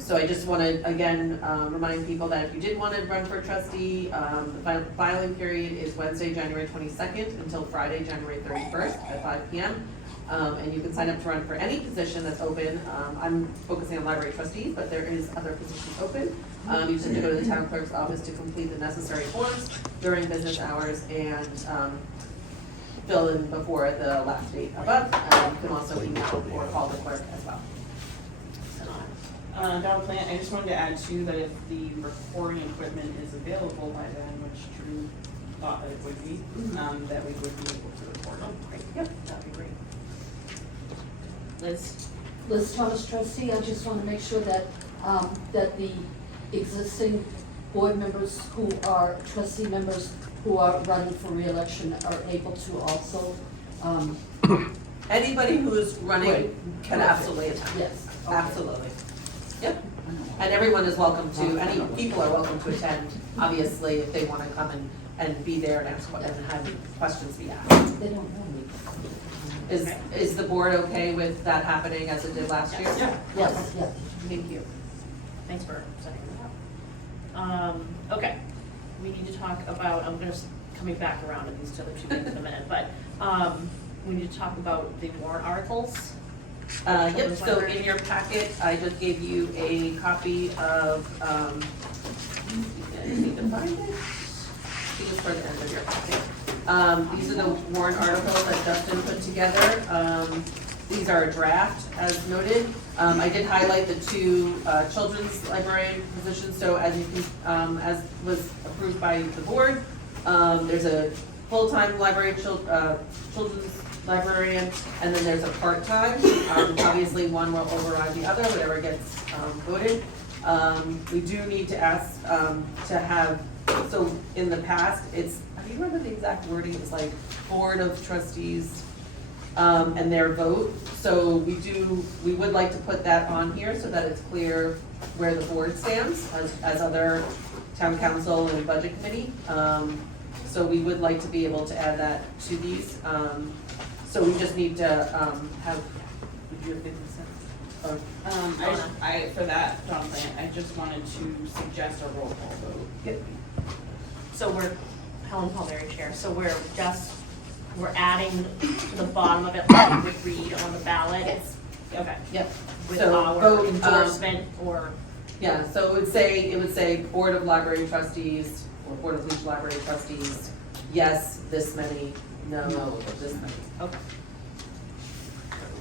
So I just want to again remind people that if you did want to run for trustee, the filing period is Wednesday, January 22nd until Friday, January 31st at 5 p.m. And you can sign up to run for any position that's open. I'm focusing on library trustees, but there is other positions open. You just have to go to the town clerk's office to complete the necessary forms during business hours and fill in before the last date above. You can also email or call the clerk as well. Donald Plant, I just wanted to add too that if the recording equipment is available by then, which Drew thought that it would be, that we would be able to record it. Great. Yep, that'd be great. Liz? Liz Thomas, trustee, I just want to make sure that, that the existing board members who are trustee members who are running for reelection are able to also, Anybody who is running Right. can absolutely attend. yes. Okay. Absolutely. Yep. And everyone is welcome to, any people are welcome to attend, obviously, if they want to come and be there and ask and have questions be asked. They don't know me. Is the board okay with that happening as it did last year? Yeah. Yes, yes. Thank you. Thanks for setting that up. Okay, we need to talk about, I'm gonna, coming back around to these other two things in a minute, but, we need to talk about the warrant articles. Yep, so in your packet, I just gave you a copy of, I need to find it. I think it's for the end of your packet. These are the warrant articles that Justin put together. These are a draft, as noted. I did highlight the two children's librarian positions, so as you can, as was approved by the board, there's a full-time library children's librarian, and then there's a part-time. Obviously, one will override the other, whatever gets voted. We do need to ask to have, so in the past, it's, I do you remember the exact wording? It's like Board of Trustees and their vote. So we would like to put that on here so that it's clear where the board stands as other town council and budget committee. So we would like to be able to add that to these. So we just need to have, would you have been consent? For that, Jonathan, I just wanted to suggest a roll call vote. So Helen Palmieri Chair, so we're adding to the bottom of it, like you would read on the ballot? Yes. Okay. Yep. With So our vote, endorsement or, Yeah, so it would say Board of Library Trustees, or Board of Leach Library Trustees, yes, this many, no, this many. okay.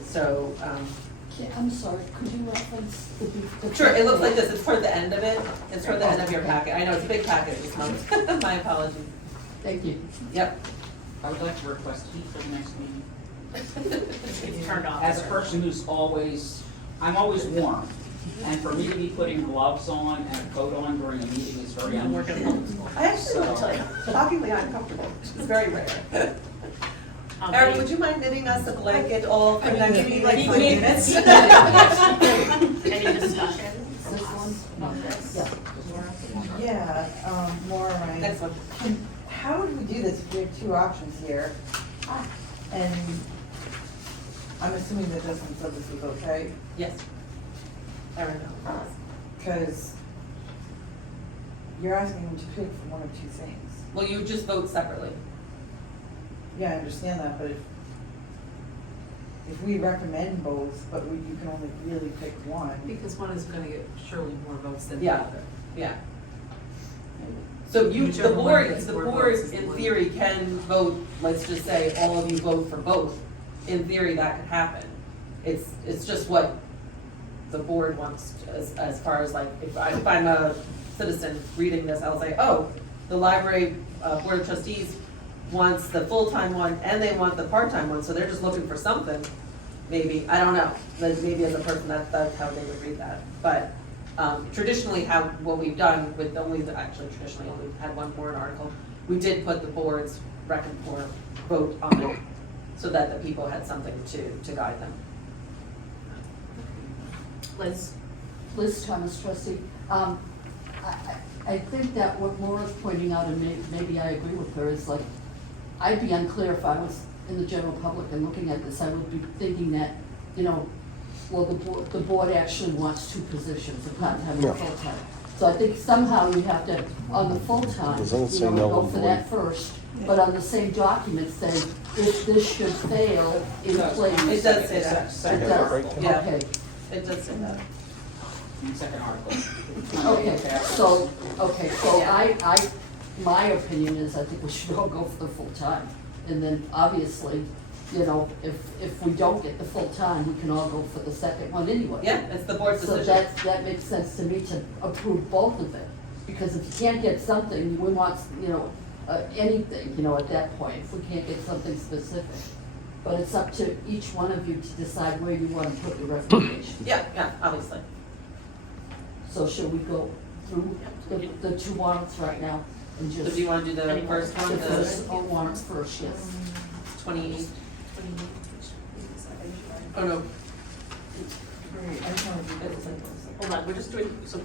So, I'm sorry, could you reference the? sure, it looks like this, it's toward the end of it, it's toward the end of your packet, I know, it's a big packet this month, my apologies. Thank you. Yep. I would like to request heat for the next meeting. It's turned off. As a person who's I'm always warm, and for me to be putting gloves on and a coat on during a meeting is very I'm working in unusual. public school. I actually want to tell you, shockingly uncomfortable, which is very rare. Erin, would you mind knitting us a blanket all for next meeting, like 5 minutes? Any discussion This one? on this? Yeah. Yeah, Laura, right? Next one. How would we do this if we have two options here? And I'm assuming that Justin said this was okay, Yes. Erin, no. because you're asking them to pick from one of two things. Well, you just vote separately. Yeah, I understand that, but if we recommend both, but you can only really pick one. Because one is gonna get surely more votes than the Yeah. other. Yeah. So the Whichever one board, gets the more board votes is the in one. theory can vote, let's just say, all of you vote for both. In theory, that could happen. It's just what the board wants as far as like, if I'm a citizen reading this, I'll say, oh, the library, Board of Trustees wants the full-time one and they want the part-time one, so they're just looking for something. Maybe, I don't know, like maybe as a person, that's how they would read that. But traditionally, what we've done with actually traditionally only had one warrant article, we did put the board's vote on it so that the people had something to guide them. Liz? Liz Thomas, trustee. I think that what Laura's pointing out, and maybe I agree with her, is like, I'd be unclear if I was in the general public and looking at this, I would be thinking that, well, the board actually wants two positions, a part-time and a Yeah. full-time. So I think somehow you have to, on the full-time, Doesn't it say no go on for that first, but on the same document say, if this should fail, in place. It does say that. It Second does, article. Yeah. okay. It does say that. Second article. Okay, so my opinion is I think we should all go for the full-time. And then obviously, if we don't get the full-time, we can all go for the second one anyway. Yeah, it's the board's So decision. that makes sense to me to approve both of it. Because if you can't get something, we want, anything, at that point, if we can't get something specific. But it's up to each one of you to decide where you want to put the recommendation. Yeah, obviously. So should we go through the two warrants right now and So just? do you want to do the Any first one, The the first warrants first, yes. 28? Oh, no. Great, I just wanna do this. Hold on, we're just doing, so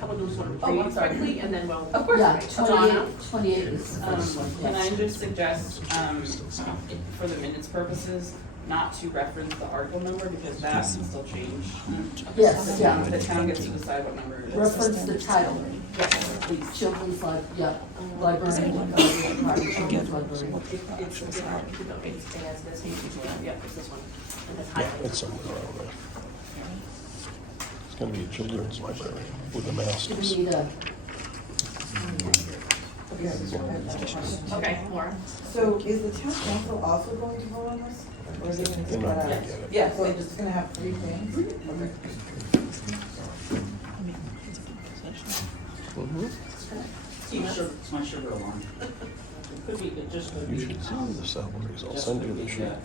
how about doing sort of Oh, I'm read sorry. quickly and then we'll. Of course. Yeah, Donna? 28 is the first one, Can I yes. just suggest, for the minutes purposes, not to reference the article number because that can still change. Yes, yeah. The town gets to decide what number it is. Reference the title, Yes. the children's library, children's library. It's as this, yeah, it's this one. And it's Yeah, highlighted. it's somewhere around there. It's gonna be a children's library with the Do we masks. need a, Okay, Laura? So is the town council also going to vote on this? Or is it gonna They're take not that gonna out? get it. Yeah, So they it's just gonna have three things? Okay. Mhm. It's my sugar alarm. It could be, it just could be. You should see the salaries, I'll just send could you the be sheet. that,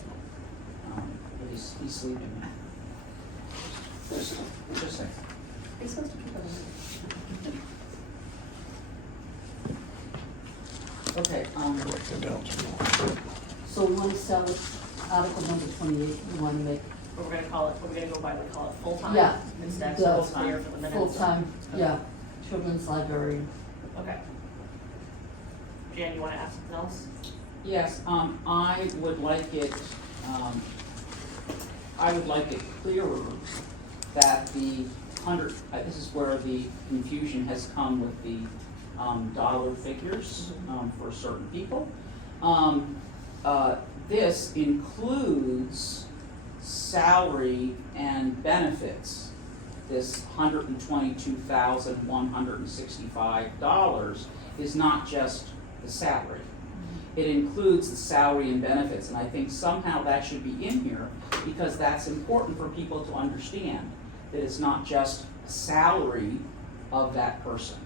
he's sleeping. Just saying. He's supposed to keep it okay, Write it down too. so we want to sell it, article number 28, we want to make But we're gonna call it, we're gonna go by, we call it full-time? Yeah. Instead, the so it's clear for the minutes. full-time, yeah, children's library. Okay. Jan, you wanna ask something else? Yes, I would like it clearer that the this is where the confusion has come with the dollar figures for certain people. This includes salary and benefits. This $122,165 is not just the salary. It includes the salary and benefits, and I think somehow that should be in here because that's important for people to understand, that it's not just a salary of that person.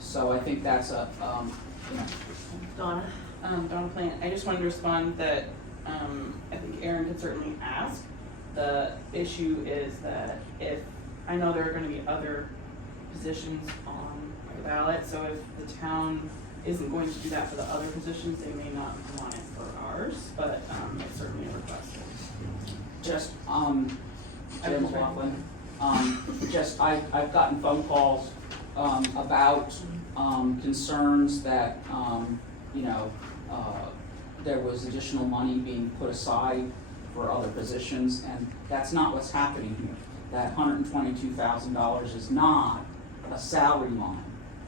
So I think that's a, Donna? Donna Plant, I just wanted to respond that, I think Erin could certainly ask. The issue is that if, I know there are gonna be other positions on the ballot, so if the town isn't going to do that for the other positions, they may not want it for ours, but, it's certainly a request. just, Jim McLaughlin, I've gotten phone calls, about, concerns that, there was additional money being put aside for other positions, and that's not what's happening here. That $122,000 is not a salary line.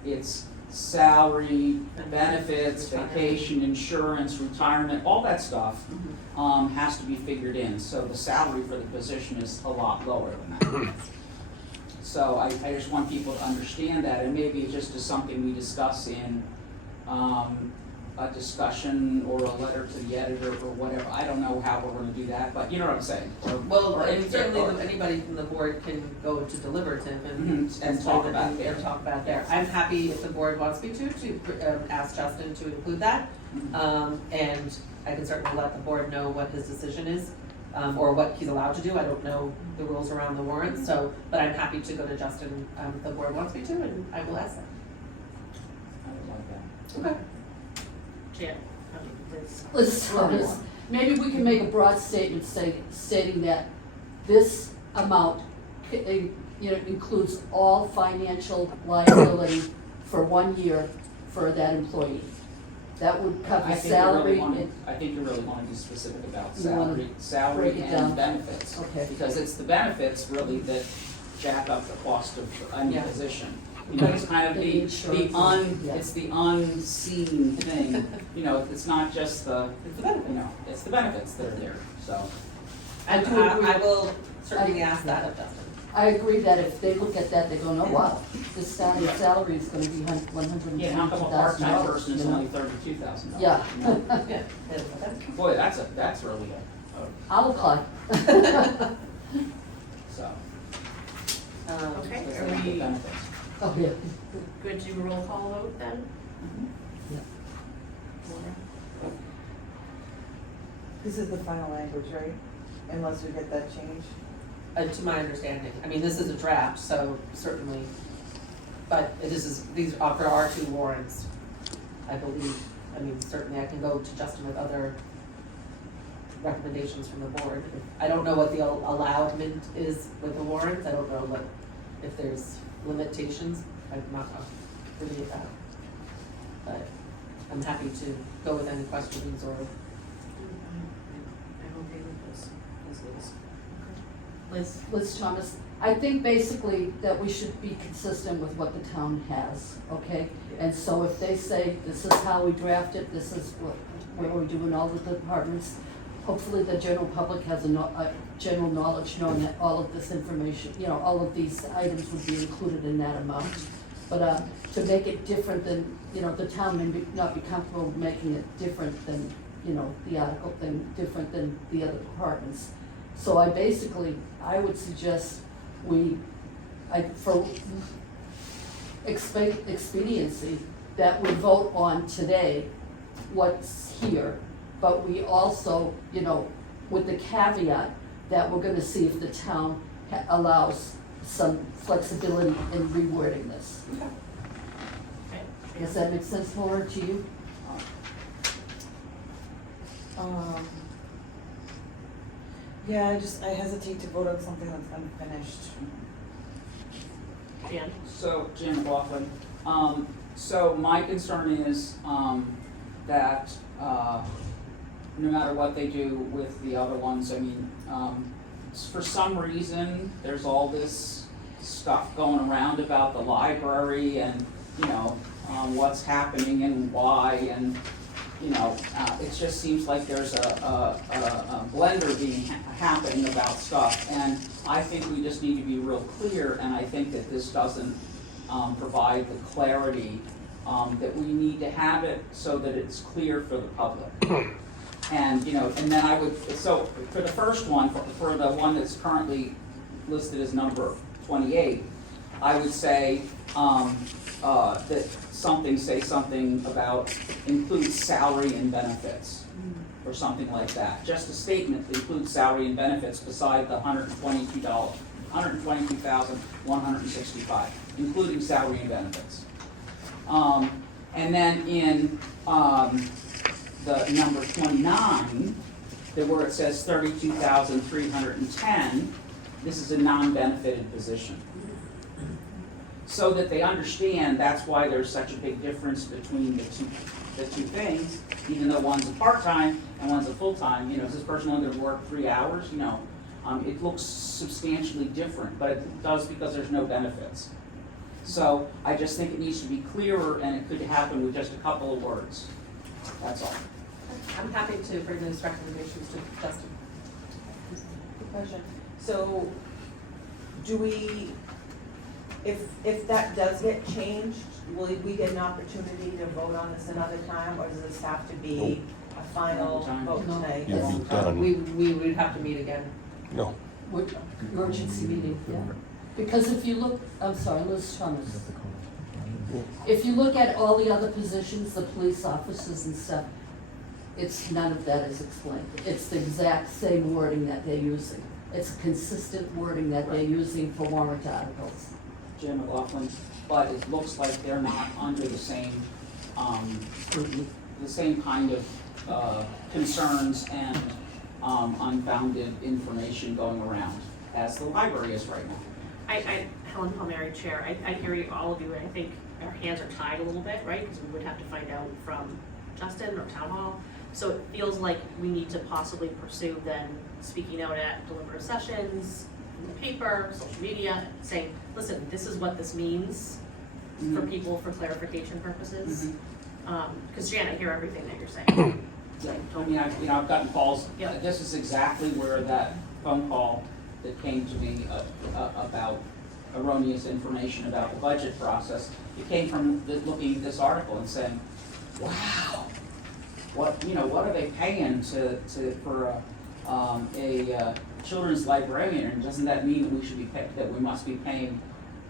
It's salary, benefits, vacation, insurance, retirement, all that stuff, has to be figured in. So the salary for the position is a lot lower than that. So I just want people to understand that, and maybe it just is something we discuss in, a discussion or a letter to the editor or whatever. I don't know how we're gonna do that, but you know what I'm saying. Well, and certainly anybody from the board can go to deliberative and talk about it there. and talk about it there. I'm happy if the board wants me to ask Justin to include that. And I can certainly let the board know what his decision is, or what he's allowed to do. I don't know the rules around the warrant, so, but I'm happy to go to Justin, if the board wants me to, and I will ask them. I would like that. Okay. Jan? Let's try this. Maybe we can make a broad statement stating that this amount, includes all financial liability for 1 year for that employee. That would cover salary and. I think you really want to be specific about You wanna salary break it down? and benefits. Okay. Because it's the benefits really that jack up the cost of any Yeah. position. It's kind of The insurance, yeah. it's the unseen thing, it's not just the, It's the benefit. it's the benefits that are there, so. I do agree. I will certainly ask that of Justin. I agree that if they look at that, they go, oh, wow, this starting salary is gonna be $122,000. Yeah, how come a part-time person is only $32,000? Yeah. Yeah. Boy, that's really I'll apply. so. Okay, Because are they have the we benefits. Oh, yeah. good to roll call vote then? Yeah. This is the final language, right? Unless we get that changed? To my understanding, I mean, this is a draft, so certainly, but these are for our two warrants, I believe. I mean, certainly I can go to Justin with other recommendations from the board. I don't know what the allowment is with the warrants, I don't know if there's limitations, I'm not privy to that. But I'm happy to go with any questions or. I'm okay with this. Liz Thomas, I think basically that we should be consistent with what the town has, okay? And so if they say, this is how we draft it, this is what we're doing all the departments, hopefully the general public has a general knowledge knowing that all of this information, all of these items would be included in that amount. But to make it different than, the town may not be comfortable making it different than, the article thing, different than the other departments. So I would suggest for expediency, that we vote on today what's here, but we also, with the caveat that we're gonna see if the town allows some flexibility in rewording this. Okay. Does that make sense, Laura, to you? Yeah, I hesitate to vote on something that's unfinished. Jan? So, Jim McLaughlin, so my concern is, that, no matter what they do with the other ones, I mean, for some reason, there's all this stuff going around about the library and, you know, what's happening and why, and, you know, it just seems like there's a blender being happening about stuff, and I think we just need to be real clear, and I think that this doesn't provide the clarity that we need to have it so that it's clear for the public. And, you know, and then I would, so for the first one, for the one that's currently listed as number 28, I would say that say something about include salary and benefits, or something like that. Just a statement that includes salary and benefits beside the $122,165, including salary and benefits. And then in the number 29, where it says 32,310, this is a non-benefited position. So that they understand that's why there's such a big difference between the two things, even though one's a part-time and one's a full-time. You know, is this person only gonna work 3 hours? You know, it looks substantially different, but it does because there's no benefits. So I just think it needs to be clearer, and it could happen with just a couple of words. That's all. I'm happy to bring those recommendations to Justin. Good question. So, do we, if that does get changed, will we get an opportunity to vote on this another time, or does this have to be a final vote No. tonight? You'll be done. We would have to meet again. No. What, emergency meeting, yeah. Because if you look, I'm sorry, Liz Thomas. If you look at all the other positions, the police officers and stuff, it's, none of that is explained. It's the exact same wording that they're using. It's consistent wording that they're using for warrant articles. Jim McLaughlin, but it looks like they're not under the same, the same kind of concerns and unfounded information going around as the library is right now. Helen Palmieri, Chair, I hear you, all of you, and I think our hands are tied a little bit, right? Because we would have to find out from Justin or Town Hall. So it feels like we need to possibly pursue then speaking out at deliberative sessions, in the paper, social media, saying, listen, this is what this means for people for clarification purposes. Because Jan, I hear everything that you're saying. Yeah, I mean, I've gotten calls. Yeah. This is exactly where that phone call that came to me about erroneous information about the budget process. It came from looking at this article and saying, "Wow, what are they paying for a children's librarian? And doesn't that mean that we must be paying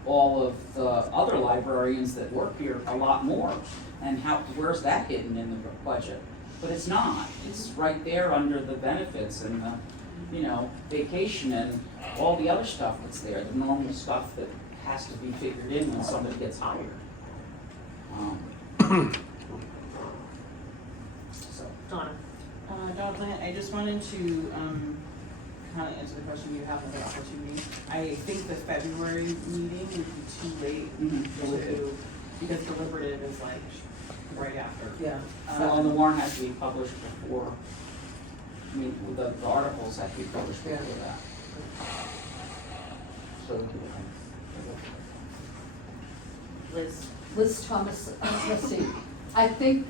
all of the other librarians that work here a lot more? And where's that hidden in the budget?" But it's not. It's right there under the benefits and the, vacation and all the other stuff that's there, the normal stuff that has to be figured in when somebody gets hired. So, Donna. Donna, I just wanted to kind of answer the question you have with the opportunity. I think the February meeting would be too late because deliberative is like right after. Yeah. and the warrant has to be published before, the articles have to be published before that. So, Liz Thomas, trustee. I think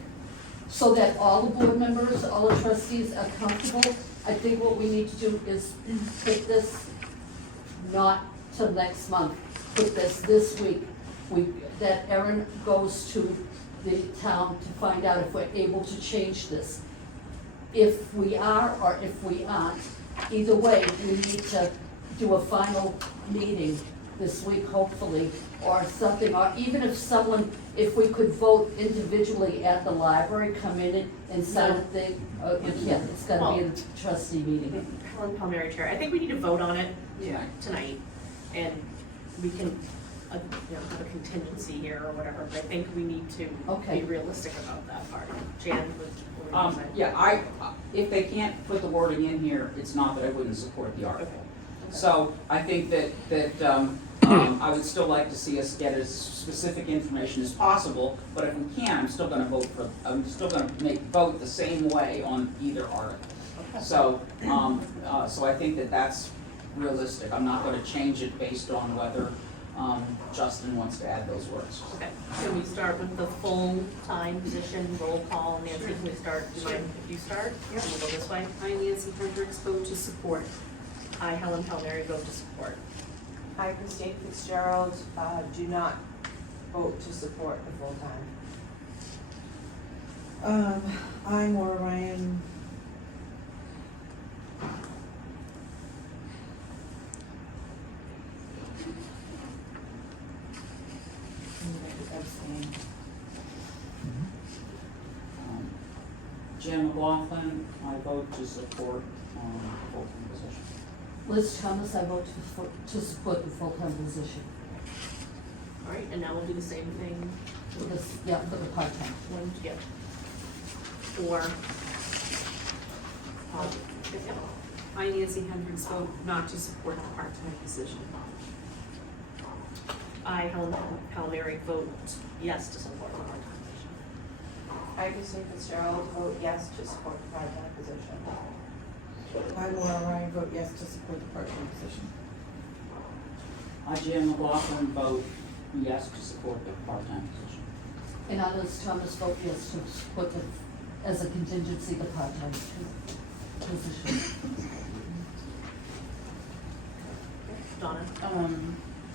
so that all the board members, all the trustees are comfortable, I think what we need to do is put this not till next month, put this week. That Erin goes to the town to find out if we're able to change this. If we are or if we aren't, either way, we need to do a final meeting this week, hopefully, or something, or even if we could vote individually at the library, come in and sign a thing, we can't, it's gotta be a trustee meeting. Helen Palmieri, Chair. I think we need to vote on it yeah. tonight, and we can, have a contingency here or whatever, but I think we need to Okay. be realistic about that part. Jan, what were you saying? Yeah, if they can't put the wording in here, it's not that I wouldn't support the article. Okay. So I think that I would still like to see us get as specific information as possible, but if we can, I'm still gonna vote the same way on either article. Okay. So I think that's realistic. I'm not gonna change it based on whether Justin wants to add those words. Okay, can we start with the full-time position, roll call? Nancy, can we start, do you mind if you start? Yep. And we'll go this way. I, Nancy Hendricks, vote to support. I, Helen Palmieri, vote to support. I, Christine Fitzgerald, do not vote to support the full-time. I, Maura Ryan. Abstain. Jan McLaughlin, I vote to support full-time position. Liz Thomas, I vote to support the full-time position. All right, and now we'll do the same thing. For this, yeah, for the part-time. One, yeah. For, yeah. I, Nancy Hendricks, vote not to support the part-time position. I, Helen Palmieri, vote yes to support the part-time position. I, Christine Fitzgerald, vote yes to support the part-time position. I, Maura Ryan, vote yes to support the part-time position. I, Jan McLaughlin, vote yes to support the part-time position. And I, Liz Thomas, vote yes to support the, as a contingency, the part-time position. Donna?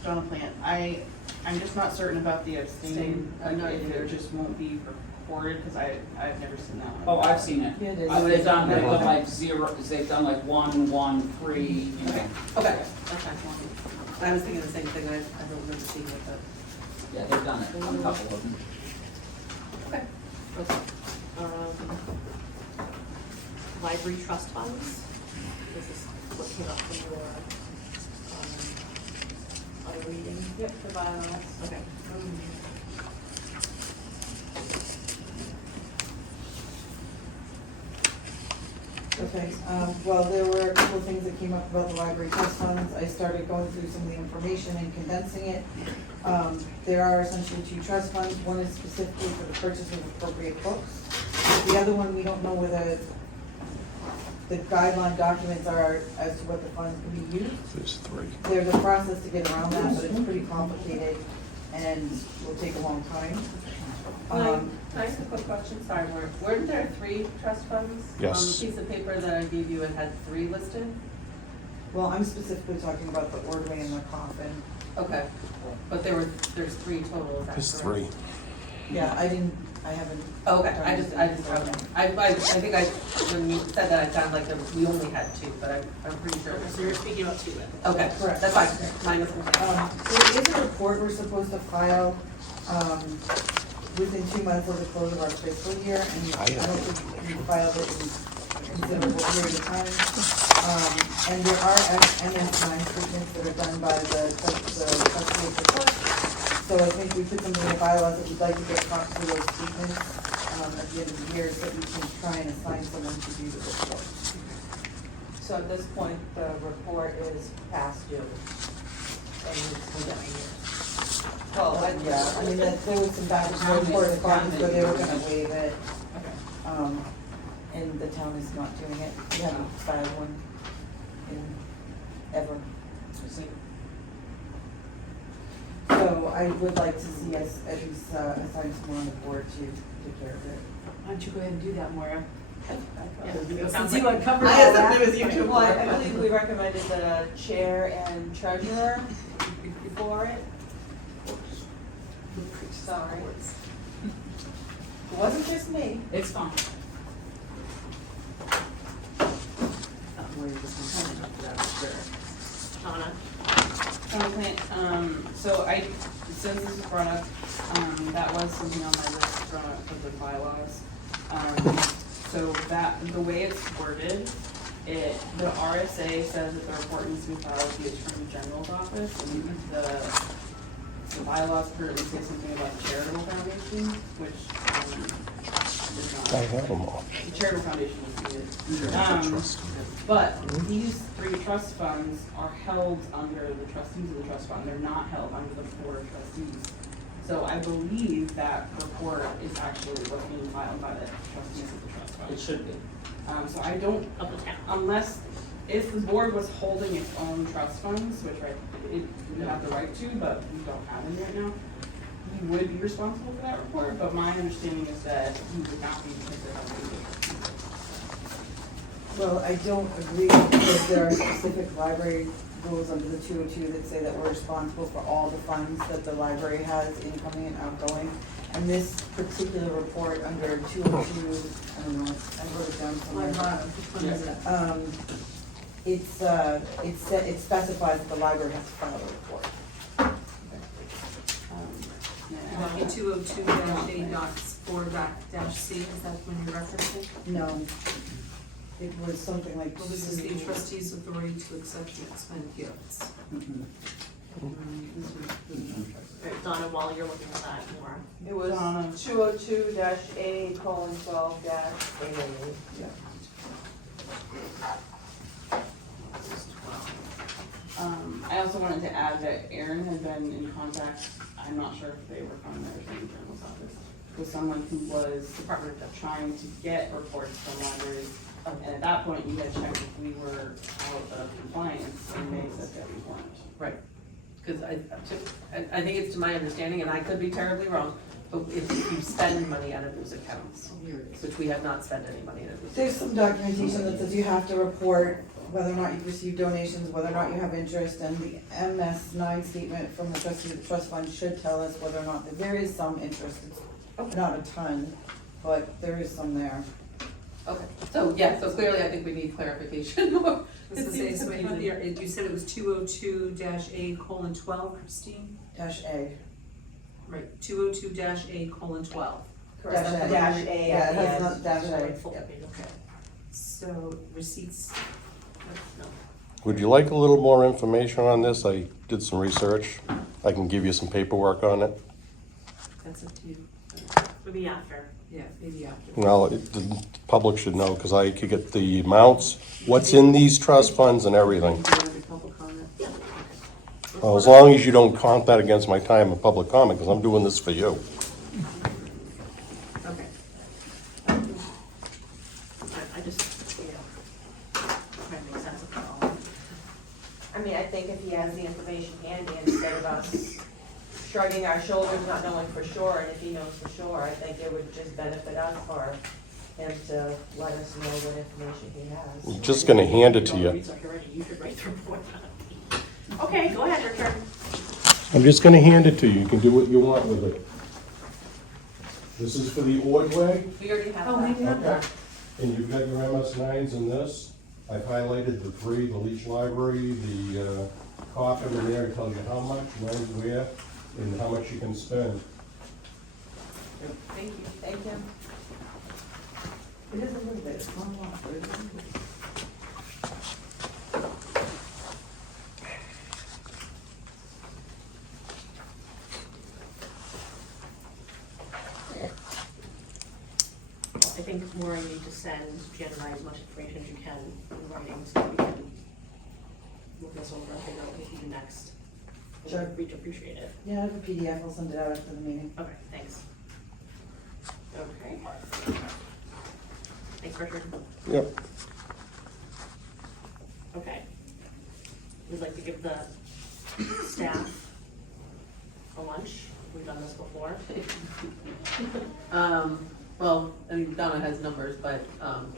Donna Plant, I'm just not certain about the abstain, if it just won't be recorded, because I've never seen that one. Oh, I've seen it. Yeah, it is. They've done like 0, they've done like 1, 1, 3, you know. Okay, okay. I was thinking the same thing, I don't remember seeing it, but. Yeah, they've done it on a couple of them. Okay. Okay. Library trust funds, this is what came up from your, other reading. Yep, the bylaws. Okay. Okay, well, there were a couple of things that came up about the library trust funds. I started going through some of the information and condensing it. There are essentially 2 trust funds. One is specifically for the purchase of appropriate books. The other one, we don't know whether the guideline documents are as to what the funds can be used. There's 3. There's a process to get around that, but it's pretty complicated and will take a long time. Can I ask a quick question? Sorry, weren't there 3 trust funds? Yes. On the piece of paper that I gave you, it had 3 listed? Well, I'm specifically talking about the ordway and the coffin. Okay, but there's 3 total, is that There's correct? 3. Yeah, I haven't. Oh, okay, I think when you said that, I sounded like we only had 2, but I'm pretty sure. So you're speaking about 2 then? Okay, Correct. that's fine, mine was mistake. There is a report we're supposed to file, within 2 months of the close of our fiscal year, and I don't think we filed it in a considerable period of time. And there are MS9 treatments that are done by the trustee of the trust. So I think we put something in the bylaws that we'd like to get copies of those treatments, at the end of the year, so that we can try and assign someone to do the report. So at this point, the report is past due. And it's been done a year. Well, Yeah, I mean, there was some back and forth correspondence where they were gonna waive it. Okay. And the town is not doing it. We haven't filed one in ever. So I would like to see us at least assign someone on the board to take care of it. Why don't you go ahead and do that, Maura? Yeah, Since you uncovered all I that. assumed it was you two. Well, I believe we recommended the chair and treasurer before it. Sorry. It wasn't just me. It's fine. Donna? So since this was brought up, that was something on my list for the bylaws. So that, the way it's worded, the RSA says that the report needs to be filed with the Attorney General's office, and the bylaws currently say something about the charitable foundation, which, is I not. have them all. The charitable foundation is needed. Trust. But these 3 trust funds are held under the trustees of the trust fund, they're not held under the Board of Trustees. So I believe that report is actually what's being filed by the trustees of the trust fund. It should be. So I don't, Of the town. unless if the board was holding its own trust funds, which it would have the right to, but we don't have any right now, you would be responsible for that report, but my understanding is that you would not be because they're not doing it. Well, I don't agree because there are specific library rules under the 202 that say that we're responsible for all the funds that the library has incoming and outgoing. And this particular report under 202, I don't know, I wrote it down somewhere. Which one is it? It specifies that the library has to file a report. Yeah. 202-A.4-C, is that when you're referencing? No, it was something like. Well, this is the trustee's authority to accept and expend gifts. Right, Donna, while you're looking at that more. It was Donna. 202-A:12-A. Yeah. I also wanted to add that Erin had been in contact, I'm not sure if they were from the Attorney General's office, with someone who was trying to get reports from libraries. And at that point, you had checked if we were out of compliance, and they said that we weren't. Right, because I think it's to my understanding, and I could be terribly wrong, but if you spend money out of those accounts, which we have not spent any money out of those. There's some documentation that says you have to report whether or not you've received donations, whether or not you have interest, and the MS9 statement from the trustee of the trust fund should tell us whether or not there is some interest. It's not a ton, but there is some there. Okay, so yeah, so clearly I think we need clarification more. So we have here, you said it was 202-A:12, Christine? -A. Right, 202-A:12. Correct, Dash A. dash A Yeah, at it the has end. not dash A. Full Yeah. page, okay. So receipts, No. Would you like a little more information on this? I did some research. I can give you some paperwork on it. that's up to you. Maybe after. Yeah, maybe after. Well, the public should know, because I could get the amounts, what's in these trust funds and everything. Do you have any public comment? Well, as long as you don't count that against my time of public comment, because I'm doing this for you. Okay. I just, trying to make sense of it all. I mean, I think if he has the information handy instead of us shrugging our shoulders, not knowing for sure, and if he knows for sure, I think it would just benefit us for him to let us know what information he has. I'm just gonna hand it to you. Research already, you should write the report. Okay, go ahead, Richard. I'm just gonna hand it to you. You can do what you want with it. This is for the Ordway. We already have Oh, that. maybe not. Okay. And you've got your MS9s in this. I've highlighted the three, the Leach Library, the coffin in there, it tells you how much, when, where, and how much you can spend. Thank you. Thank you. It is a little bit, it's not a lot, but it's a little bit. I think Maura, you need to send Jen and I as much information as you can in writing so we can look this over and figure out what we can do next. Sure. We'd appreciate it. Yeah, I have a PDF, I'll send it out after the meeting. Okay, thanks. Okay. Thanks, Richard. Yep. Okay. We'd like to give the staff a lunch. We've done this before. Well, I mean, Donna has numbers, but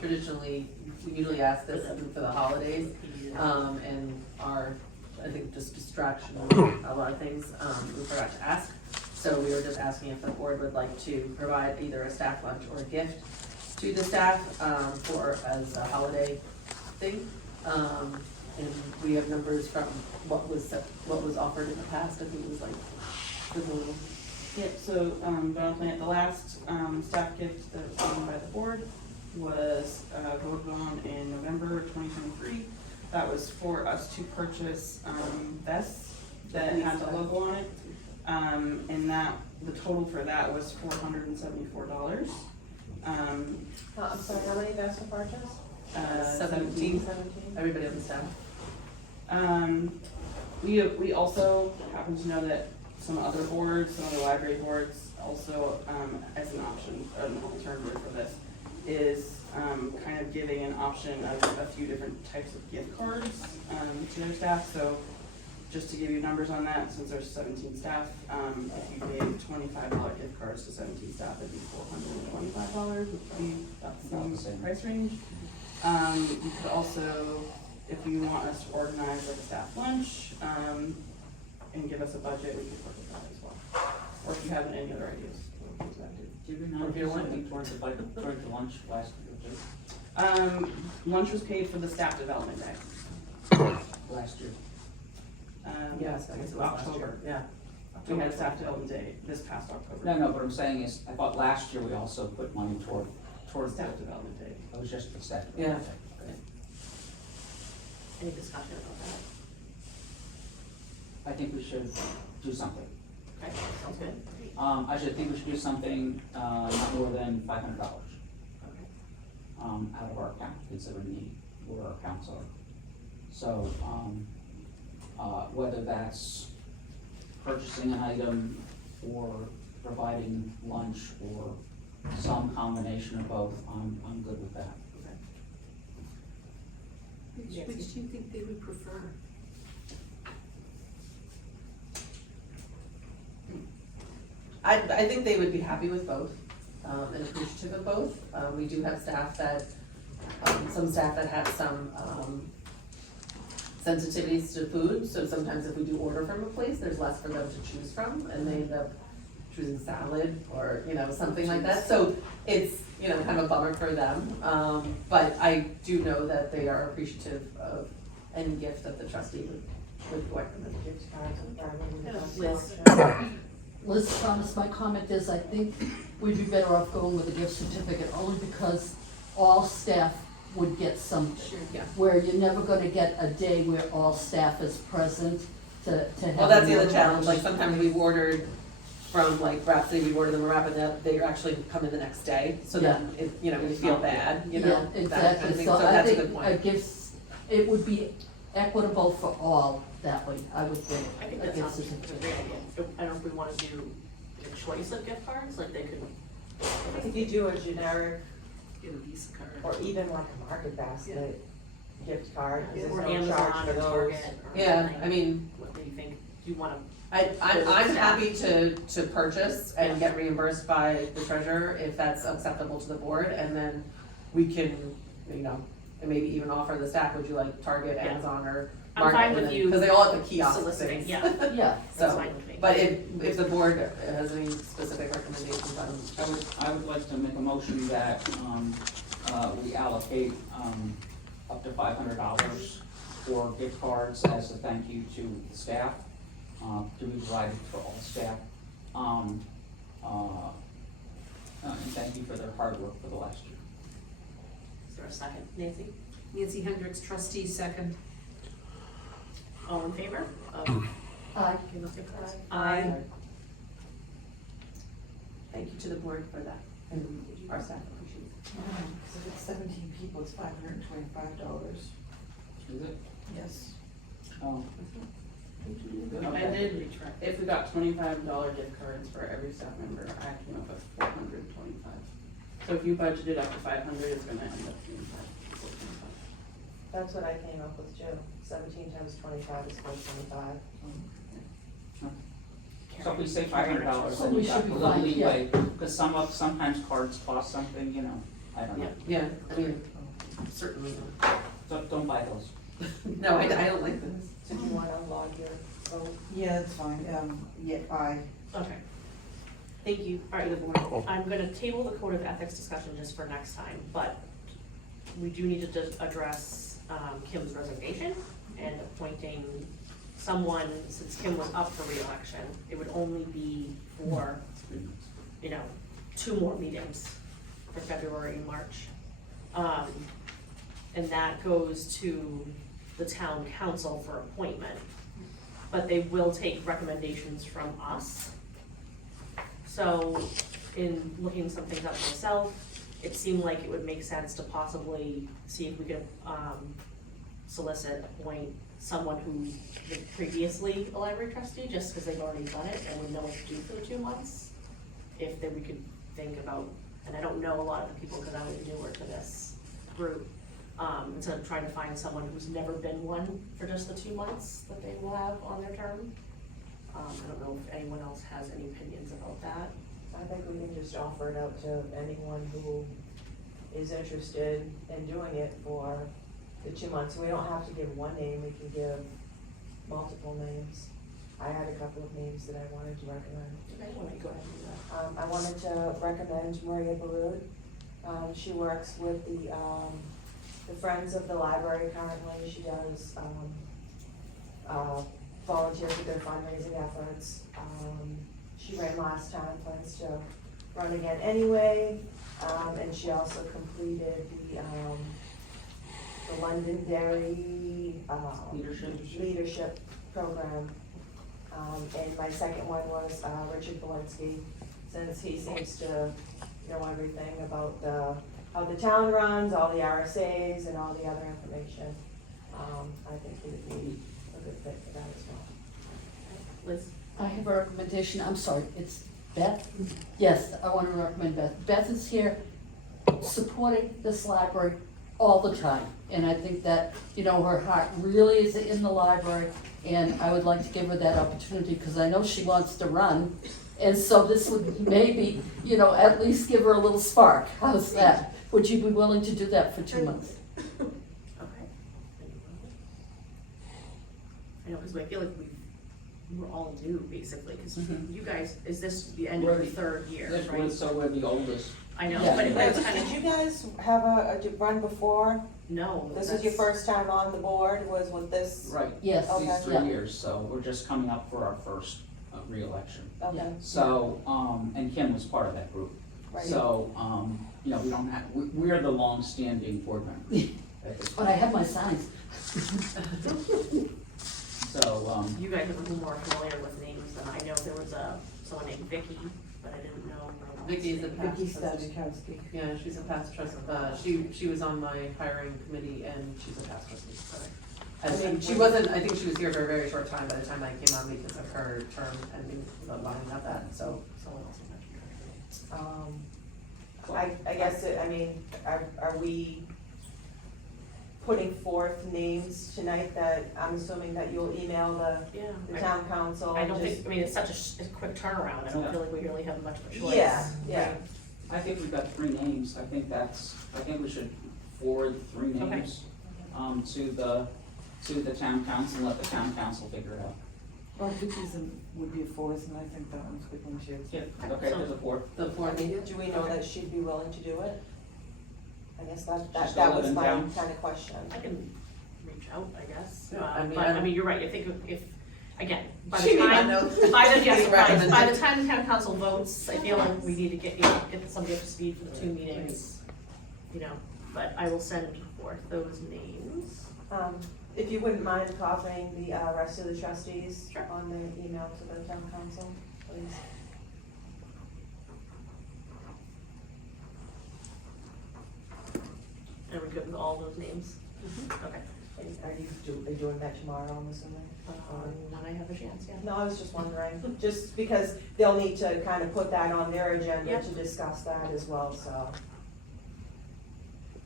traditionally, we usually ask this for the holidays. And our, I think, just distraction, a lot of things, we forgot to ask. So we were just asking if the board would like to provide either a staff lunch or a gift to the staff, for, as a holiday thing. And we have numbers from what was offered in the past. I think it was like, Yep, so, the last, staff gift that was given by the board was, voted on in November 2023. That was for us to purchase, vests that had the logo on it. And that, the total for that was $474. I'm sorry, how many vests were purchased? 17. Everybody on the staff. We also happen to know that some other boards, some other library boards also, as an option, an alternative for this, is kind of giving an option of a few different types of gift cards to their staff. So just to give you numbers on that, since there's 17 staff, if you gave $25 gift cards to 17 staff, it'd be $425, which would be about the same price range. You could also, if you want us to organize like a staff lunch and give us a budget, we could work with that as well. Or if you have any other ideas, we'll do that too. Did we not do something towards the budget, towards the lunch last year too? Lunch was paid for the staff development day. Last year. Yes, I guess it was October, yeah. We had a staff development day this past October. No, what I'm saying is, I thought last year we also put money towards Staff that. development day. It was just the staff. Yeah. Any discussion about that? I think we should do something. Okay, sounds good. I should think we should do something, not more than $500, Okay. out of our account, considering where our accounts are. So, whether that's purchasing an item or providing lunch or some combination of both, I'm good with that. Which do you think they would prefer? I think they would be happy with both, and appreciative of both. We do have staff that, some staff that have some, sensitivities to food, so sometimes if we do order from a place, there's less for them to choose from, and they end up choosing salad or, something like that. So it's, kind of a bummer for them, but I do know that they are appreciative of any gift that the trustee would recommend. Liz Thomas, my comment is, I think we'd be better off going with a gift certificate, only because all staff would get something. Yeah. Where you're never gonna get a day where all staff is present to have. Well, that's the other another challenge, like lunch. sometimes we've ordered from like Rhapsody, we order them a wrap and they actually come in the next day, so then it, we feel bad, Yeah, that kind of exactly, thing, so so I that's a good think a point. gift, it would be equitable for all that way, I would think. I think a that gift sounds like a certificate. great idea. I don't know if we wanna do a choice of gift cards, like they could. If you do a generic, Get a Visa card. or even like a Market Basket gift card, because Or there's no charge Amazon for or those. Target or Yeah, something. I mean, What do you think? Do you wanna? I'm happy to purchase and get reimbursed by the treasurer if that's acceptable to the board, and then we can, and maybe even offer the staff, would you like Target, Yeah. Amazon, or I'm Market? fine with you Because they all have the kiosk soliciting, things. yeah, Yeah, that's So, fine with me. but if the board has any specific recommendations, I would like to make a motion that, we allocate, up to $500 for gift cards as a thank you to the staff, to be provided for all staff. And thank you for their hard work for the last year. Is there a second? Nancy? Nancy Hendricks, trustee, second. All in favor of Aye. giving us gift cards? Aye. thank you to the board for that, and our staff appreciate it. So if it's 17 people, it's $525. Is it? Yes. Oh. I did, if we got $25 gift cards for every staff member, I came up with 425. So if you budgeted up to 500, it's gonna end up being 425. That's what I came up with too, 17 times 25 is 425. So if we say $500, So then we you got should a be little fine, yeah. leeway, because sometimes cards cost something, I don't know. Yeah, I mean, certainly, So don't buy those. no, I don't like this. Did you want to log your vote? Yeah, that's fine, yeah, aye. Okay. Thank you. All right, the board, I'm gonna table the code of ethics discussion just for next time, but we do need to just address Kim's resignation and appointing someone, since Kim was up for reelection, it would only be for, 2 more meetings for February and March. And that goes to the town council for appointment, but they will take recommendations from us. So in looking some things up myself, it seemed like it would make sense to possibly see if we could appoint someone who was previously a library trustee, just because they've already done it and we know what to do for the 2 months. If then we could think about and I don't know a lot of the people because I was newer to this group. So I'm trying to find someone who's never been one for just the 2 months that they will have on their term. I don't know if anyone else has any opinions about that. I think we can just offer it out to anyone who is interested in doing it for the 2 months. We don't have to give one name, we can give multiple names. I had a couple of names that I wanted to recommend. Okay, why don't you go ahead and do that? I wanted to recommend Maria Barud. She works with the Friends of the Library currently. She does, volunteer for their fundraising efforts. She ran last time, plans to run again anyway. And she also completed the Londonderry, leadership program. And my second one was, Richard Belinsky, since he seems to know everything about how the town runs, all the RSAs and all the other information. I think he would be a good fit for that as well. Liz? I have a recommendation, I'm sorry, it's Beth? Yes, I want to recommend Beth. Beth is here supporting this library all the time. And I think that, you know, her heart really is in the library, and I would like to give her that opportunity because I know she wants to run. And so this would maybe, you know, at least give her a little spark. How's that? Would you be willing to do that for 2 months? Okay. I know, because I feel like we're all new, basically, because you guys, is this the end of your third year, This right? one's so we're the oldest. I know, Yeah. but it's kind Did of, you guys have a run before? no. This was your that's- first time on the board, was with this? Right. Yes. Okay. These 3 Yeah. years, so we're just coming up for our first reelection. Okay. So, and Kim was part of that group. Right. So, you know, we don't have, we're the long-standing board members. at this But I have my signs. So, You guys are a little more familiar with names than I know. There was someone named Vicky, but I didn't know. her last Vicky is a name. past Vicky trustee. Stadikowski. Yeah, she's a past trustee. She was on my hiring committee and she's a past trustee. And she wasn't, I think she was here for a very short time by the time I came on because of her term ending, lining up that, so. Someone else mentioned I guess, I mean, are we putting forth names tonight that, I'm assuming that you'll email the Yeah. town council? I don't just- think, I mean, it's such a quick turnaround. I don't feel like we really have much of a choice. Yeah, yeah. I think we've got 3 names. I think we should forward 3 Okay. names, to the town council, and let the town council figure it out. Well, Vicky's would be a fourth, and I think that one's a good one too. Yeah, okay, there's a 4th. The four meeting. Do we know that she'd be willing to do it? I guess She's that still was living my down? kind of question. I can reach out, I guess. Yeah, I mean, But, I I don't- mean, you're right. I think if again, by She the may not time, know. by the, yes, She recommends by it. the time the town council votes, I feel like we need to get somebody up to speed for the 2 meetings. You know, but I will send forth those names. If you wouldn't mind copying the rest of the trustees Sure. on the email to the town council, please. Are we good with all those names? Okay. And are you doing that tomorrow, I'm assuming? When I have a chance, yeah. No, I was just wondering, just because they'll need to kind of put that on their agenda Yeah. to discuss that as well, so.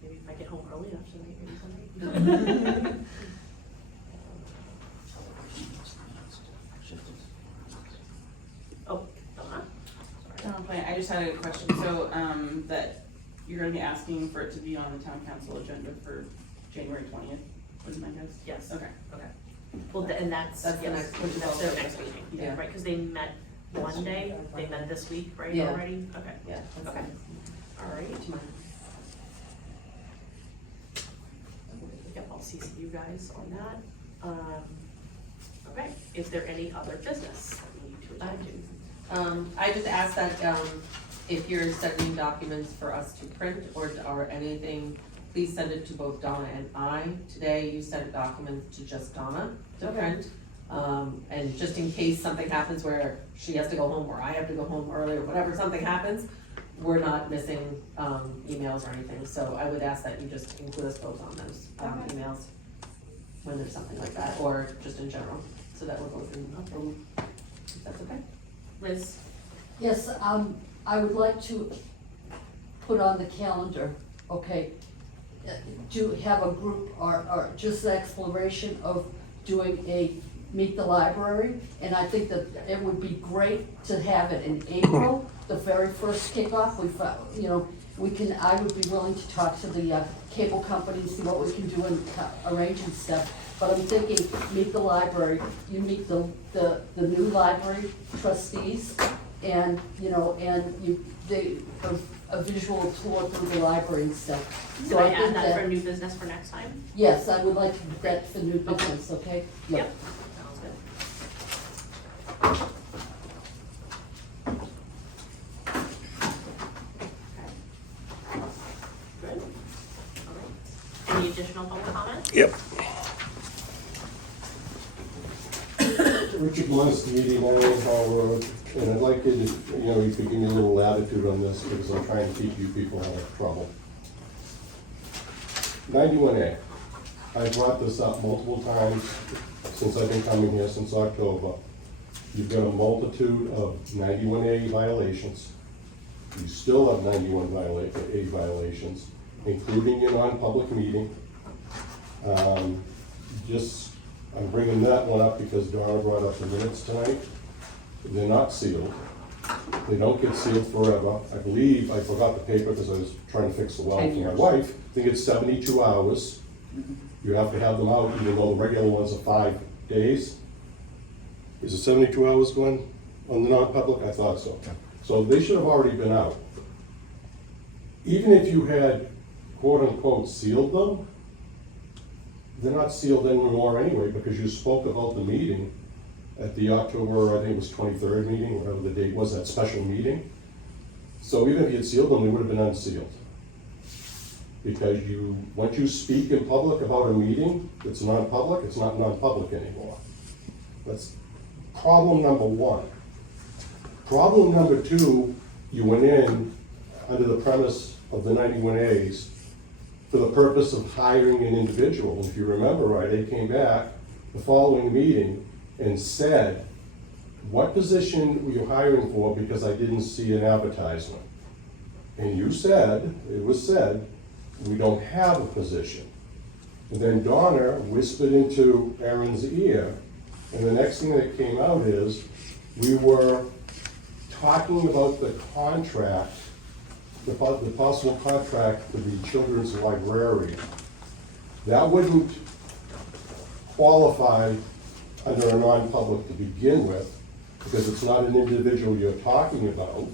Maybe if I get home early enough tonight, maybe something. Oh, Donna? Sorry. Town plan, I just had a question, so, that you're gonna be asking for it to be on the town council agenda for January 20th, was my guess? Yes. Okay. Okay. Well, and that's, That's the yes, next one. that's their next meeting, Yeah. right, because they met one day, they met this week, right, Yeah. already? Okay, Yeah. that's Okay. nice. all right. Yep, I'll CC you guys on that. Okay, is there any other business that we need to attend to? I just asked that, if you're sending documents for us to print or anything, please send it to both Donna and I. Today, you sent documents to just Donna to Okay. print. And just in case something happens where she has to go home or I have to go home early or whatever, something happens, we're not missing, emails or anything. So I would ask that you just include us both on those, Okay. emails when there's something like that, or just in general, so that we're both in a room, if that's okay. Liz? Yes, I would like to put on the calendar, okay, to have a group or just the exploration of doing a Meet the Library. And I think that it would be great to have it in April, the very first kickoff. I would be willing to talk to the cable companies, see what we can do and arrange and stuff. But I'm thinking, Meet the Library, you meet the new library trustees, and, a visual tour through the library and stuff. Can So I think add that for new business for next time? Yes, I would like to do that for new business, okay? Yep. Sounds good. Good. All right. Any additional public comment? Yep. Richard Munster, 89 Hall Road, and I'd like you to, you could give me a little latitude on this because I'm trying to keep you people out of trouble. 91A, I've brought this up multiple times since I've been coming here, since October. You've got a multitude of 91A violations. You still have 91A violations, including your non-public meeting. I'm bringing that one up because Donna brought up the minutes tonight. They're not sealed. They don't get sealed forever. I believe, I forgot the paper because I was trying to fix the well 10 for my years. wife. I think it's 72 hours. You have to have them out, even though the regular ones are 5 days. Is it 72 hours, Glenn, on the non-public? I thought so. So they should have already been out. Even if you had quote-unquote sealed them, they're not sealed anymore anyway, because you spoke about the meeting at the October, I think it was 23rd meeting, whatever the date was, that special meeting. So even if you had sealed them, they would have been unsealed. Because once you speak in public about a meeting that's non-public, it's not non-public anymore. That's problem number one. Problem number two, you went in under the premise of the 91As for the purpose of hiring an individual. And if you remember right, they came back the following meeting and said, what position were you hiring for, because I didn't see an advertisement? And you said, it was said, we don't have a position. And then Donna whispered into Aaron's ear, and the next thing that came out is, we were talking about the contract, the possible contract for the children's librarian. That wouldn't qualify under a non-public to begin with, because it's not an individual you're talking about.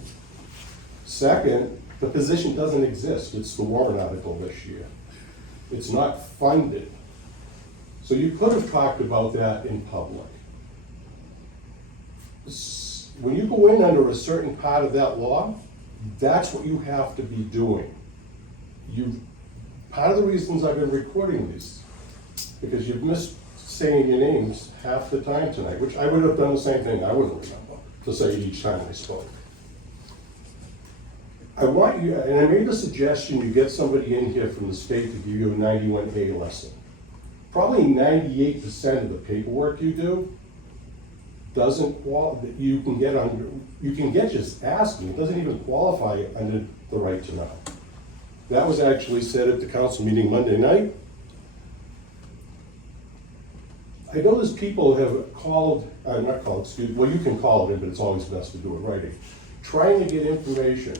Second, the position doesn't exist. It's the warrant article this year. It's not funded. So you could have talked about that in public. When you go in under a certain part of that law, that's what you have to be doing. Part of the reasons I've been recording these, because you've missed saying your names half the time tonight, which I would have done the same thing, I wouldn't remember, to say it each time I spoke. I want you, and I made a suggestion, you get somebody in here from the state to give you a 91A lesson. Probably 98% of the paperwork you do doesn't qualify, you can get just asking, it doesn't even qualify under the right to know. That was actually said at the council meeting Monday night. I know there's people who have called, not called, excuse me, well, you can call it in, but it's always best to do it writing, trying to get information.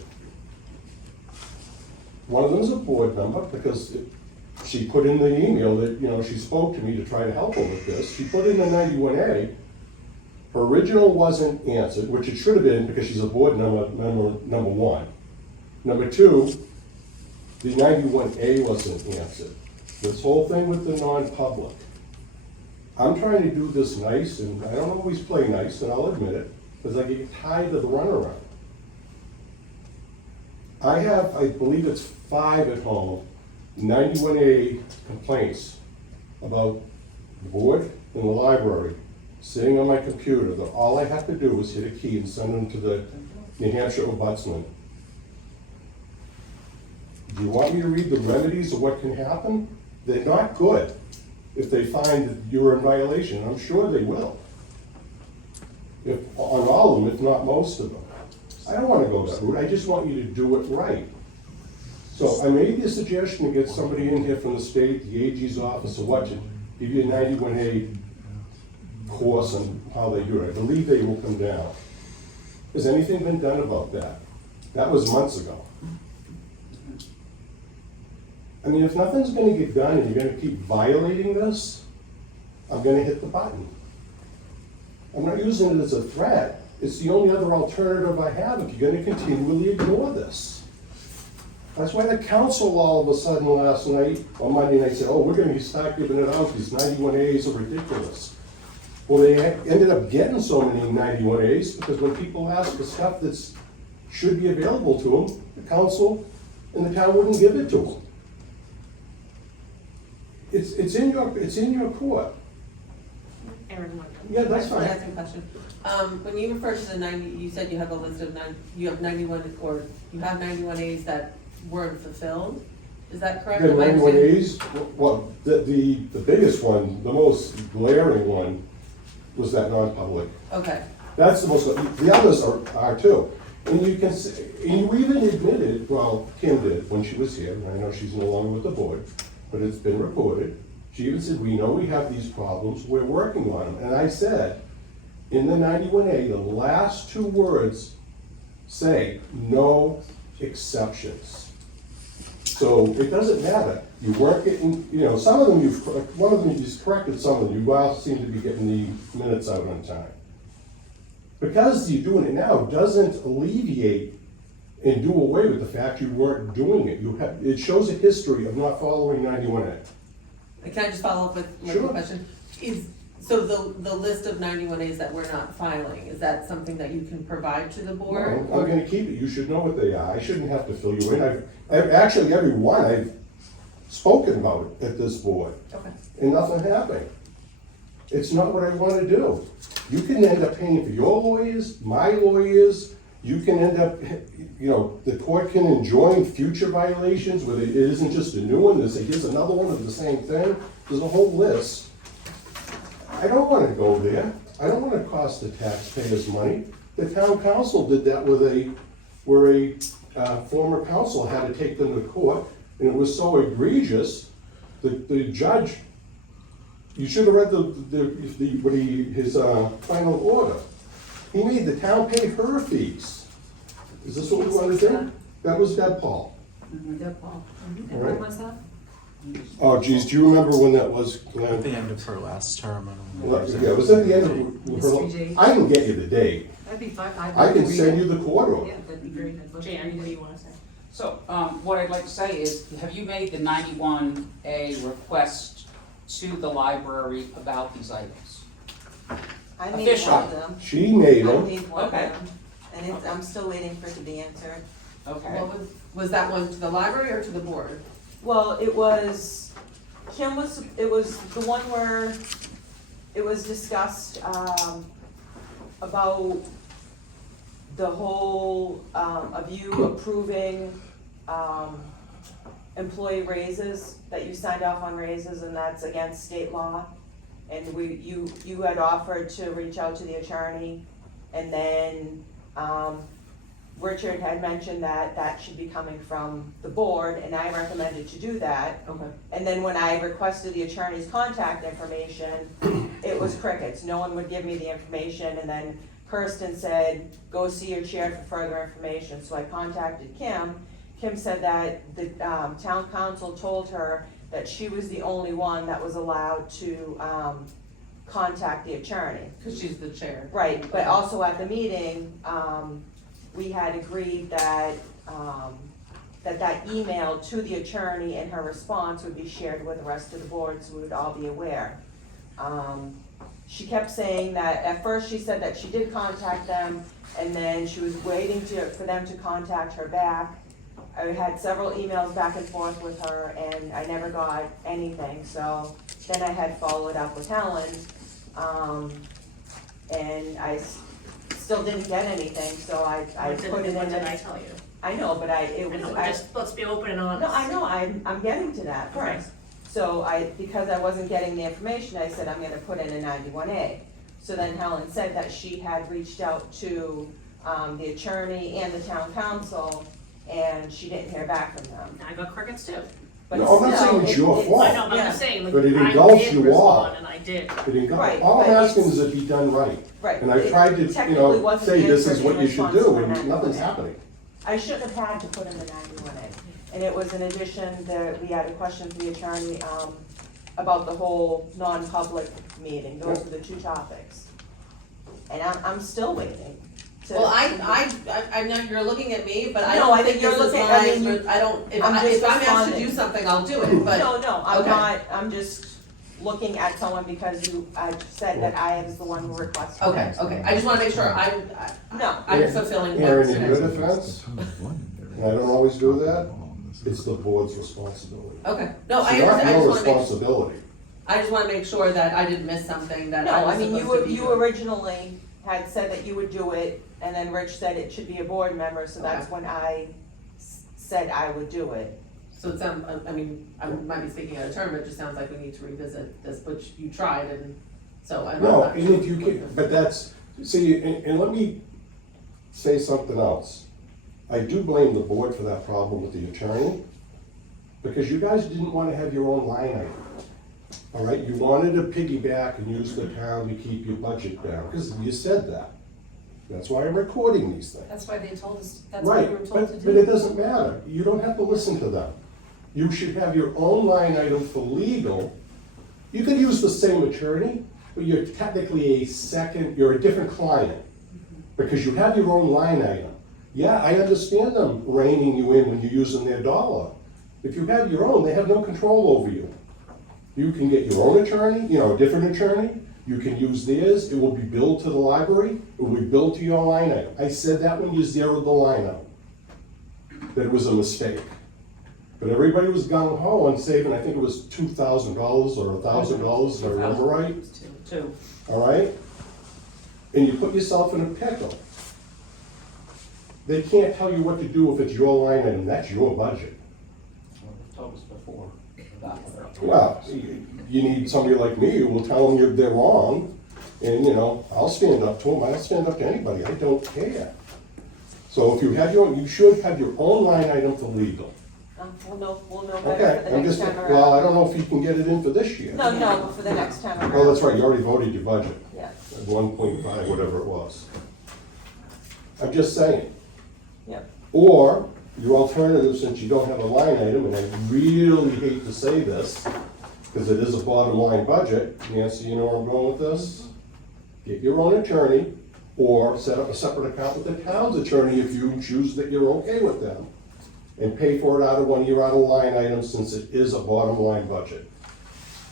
One of them is a board member, because she put in the email that, she spoke to me to try to help her with this. She put in the 91A. Her original wasn't answered, which it should have been, because she's a board member, number one. Number two, the 91A wasn't answered. This whole thing with the non-public. I'm trying to do this nice, and I don't always play nice, and I'll admit it, because I get tired of the runaround. I have, I believe it's 5 at home, 91A complaints about the board and the library sitting on my computer that all I have to do is hit a key and send them to the New Hampshire Ombudsman. Do you want me to read the remedies of what can happen? They're not good if they find that you're in violation. I'm sure they will. On all of them, if not most of them. I don't want to go that route. I just want you to do it right. So I made the suggestion to get somebody in here from the state, the AG's office, or what, to give you a 91A course on how they do it. I believe they will come down. Has anything been done about that? That was months ago. I mean, if nothing's gonna get done and you're gonna keep violating this, I'm gonna hit the button. I'm not using it as a threat. It's the only other alternative I have if you're gonna continually ignore this. That's why the council all of a sudden last night, on Monday night, said, oh, we're gonna start giving it out, these 91As are ridiculous. Well, they ended up getting so many 91As because when people ask for stuff that should be available to them, the council and the town wouldn't give it to them. It's in your court. Aaron, what? Yeah, that's I just want to fine. ask you a question. When you refer to the 90, you said you have a list of you have 91, or you have 91As that weren't fulfilled? Is that correct? The Am I understanding? 91As, well, the biggest one, the most glaring one, was that non-public. Okay. That's the most, the others are too. And you can, and you even admitted, well, Kim did when she was here, and I know she's no longer with the board, but it's been reported. She even said, we know we have these problems, we're working on them. And I said, in the 91A, the last two words say, no exceptions. So it doesn't matter. You weren't getting, you know, some of them, one of them you just corrected some of them, you all seem to be getting the minutes out on time. Because you're doing it now doesn't alleviate and do away with the fact you weren't doing it. It shows a history of not following 91A. Can I just follow up with one Sure. question? So the list of 91As that we're not filing, is that something that you can provide to the board? No, I'm gonna keep it. You should know what they are. I shouldn't have to fill you in. Actually, every one I've spoken about it at this board. Okay. And nothing happened. It's not what I wanna do. You can end up paying for your lawyers, my lawyers, you can end up, you know, the court can enjoin future violations where it isn't just a new one, they say, here's another one of the same thing. There's a whole list. I don't wanna go there. I don't wanna cost the taxpayers money. The town council did that where a former council had to take them to court, and it was so egregious, the judge, you should have read his final order. He made the town pay her fees. Is this what we want to do? That was Deb Paul. Deb Paul. All right. What's that? Oh geez, do you remember when that was, Glenn? At the end of her last term. Well, yeah, it was at the end of her, Mystery I can get you the date. That'd be fine. I can send you the court order. Yeah, that'd be great. I'd love to Jan, read what do it. you wanna say? So, what I'd like to say is, have you made the 91A request to the library about these items? I made Official. one of them. She made I them. made one of Okay. them, and I'm still waiting for it to be answered. Okay. What was that one to the library or to the board? Well, it was the one where it was discussed, about the whole, of you approving, employee raises, that you signed off on raises, and that's against state law. And you had offered to reach out to the attorney, and then, Richard had mentioned that that should be coming from the board, and I recommended to do that. Okay. And then when I requested the attorney's contact information, it was crickets. No one would give me the information, and then Kirsten said, go see your chair for further information. So I contacted Kim. Kim said that the town council told her that she was the only one that was allowed to contact the attorney. Because she's the chair. Right, but also at the meeting, we had agreed that, that email to the attorney and her response would be shared with the rest of the board, so we would all be aware. She kept saying that, at first she said that she did contact them, and then she was waiting for them to contact her back. I had several emails back and forth with her, and I never got anything, so then I had followed up with Helen, and I still didn't get anything, so I put it in. What did I tell you? I know, but it was. Let's be open and honest. No, I know, I'm getting to that Okay. first. So because I wasn't getting the information, I said I'm gonna put in a 91A. So then Helen said that she had reached out to, the attorney and the town council, and she didn't hear back from them. I got crickets too. But No, I'm not still, saying it's your fault. I know, but I'm Yeah. just saying, like, But it I engulfs did you all. respond, and I did. Right, All I'm but asking it's- is it be done right. Right. And I It tried to, technically wasn't say this is answered what in you should response do, to and an nothing's act. happening. I shouldn't have had to put in the 91A. And it was in addition that we had a question for the attorney, about the whole non-public meeting. Those were the two topics. And I'm still waiting to. Well, I know you're looking at me, but I No, don't I think think this you're is looking- my, I mean, you- I don't, if I'm I, just if I'm asked to responding. do something, I'll do it, but. No, I'm okay. not, I'm just looking at someone because I said that I was the one who requested. it. Okay, I just wanna make sure No. I'm fulfilling Aaron, what's in your defense, and I don't always do that, it's the board's responsibility. Okay, no, It's I not understand, your responsibility. I just wanna make sure that I didn't miss something that No, I I was mean, supposed to be you doing. originally had said that you would do it, and then Rich said it should be a board member, so that's Okay. when I said I would do it. So it sounds, I mean, I might be speaking out of turn, but it just sounds like we need to revisit this, which you tried, and so I'm No, not and sure. if you can, but that's, see, and let me say something else. I do blame the board for that problem with the attorney, because you guys didn't wanna have your own line item. All right, you wanted to piggyback and use the town to keep your budget down, because you said that. That's why I'm recording these things. That's why they told us, that's what we Right, were told to but do. it doesn't matter. You don't have to listen to them. You should have your own line item for legal. You could use the same attorney, but you're technically you're a different client, because you have your own line item. Yeah, I understand them reining you in when you're using their dollar. If you have your own, they have no control over you. You can get your own attorney, a different attorney, you can use theirs, it will be billed to the library, it will be billed to your line item. I said that when you zeroed the line out, that it was a mistake. But everybody was gung ho on saving, I think it was $2,000 or $1,000, if I remember right, Two. all right? And you put yourself in a pickle. They can't tell you what to do if it's your line item, that's your budget. Told us before about that. Well, you need somebody like me who will tell them they're wrong, and, I'll stand up to them, I'll stand up to anybody, I don't care. So if you have you should have your own line item for legal. We'll know better Okay, for the I'm next just, time around. well, I don't know if you can get it in for this year. No, but for the next time around. Oh, that's right, you already voted your budget, Yeah, at 1.5, whatever it was. I'm just saying. yep. Or, your alternative, since you don't have a line item, and I really hate to say this, because it is a bottom line budget, Nancy, you know where I'm going with this? Get your own attorney, or set up a separate account with the town's attorney if you choose that you're okay with them. And pay for it out of one of your out of line items, since it is a bottom line budget.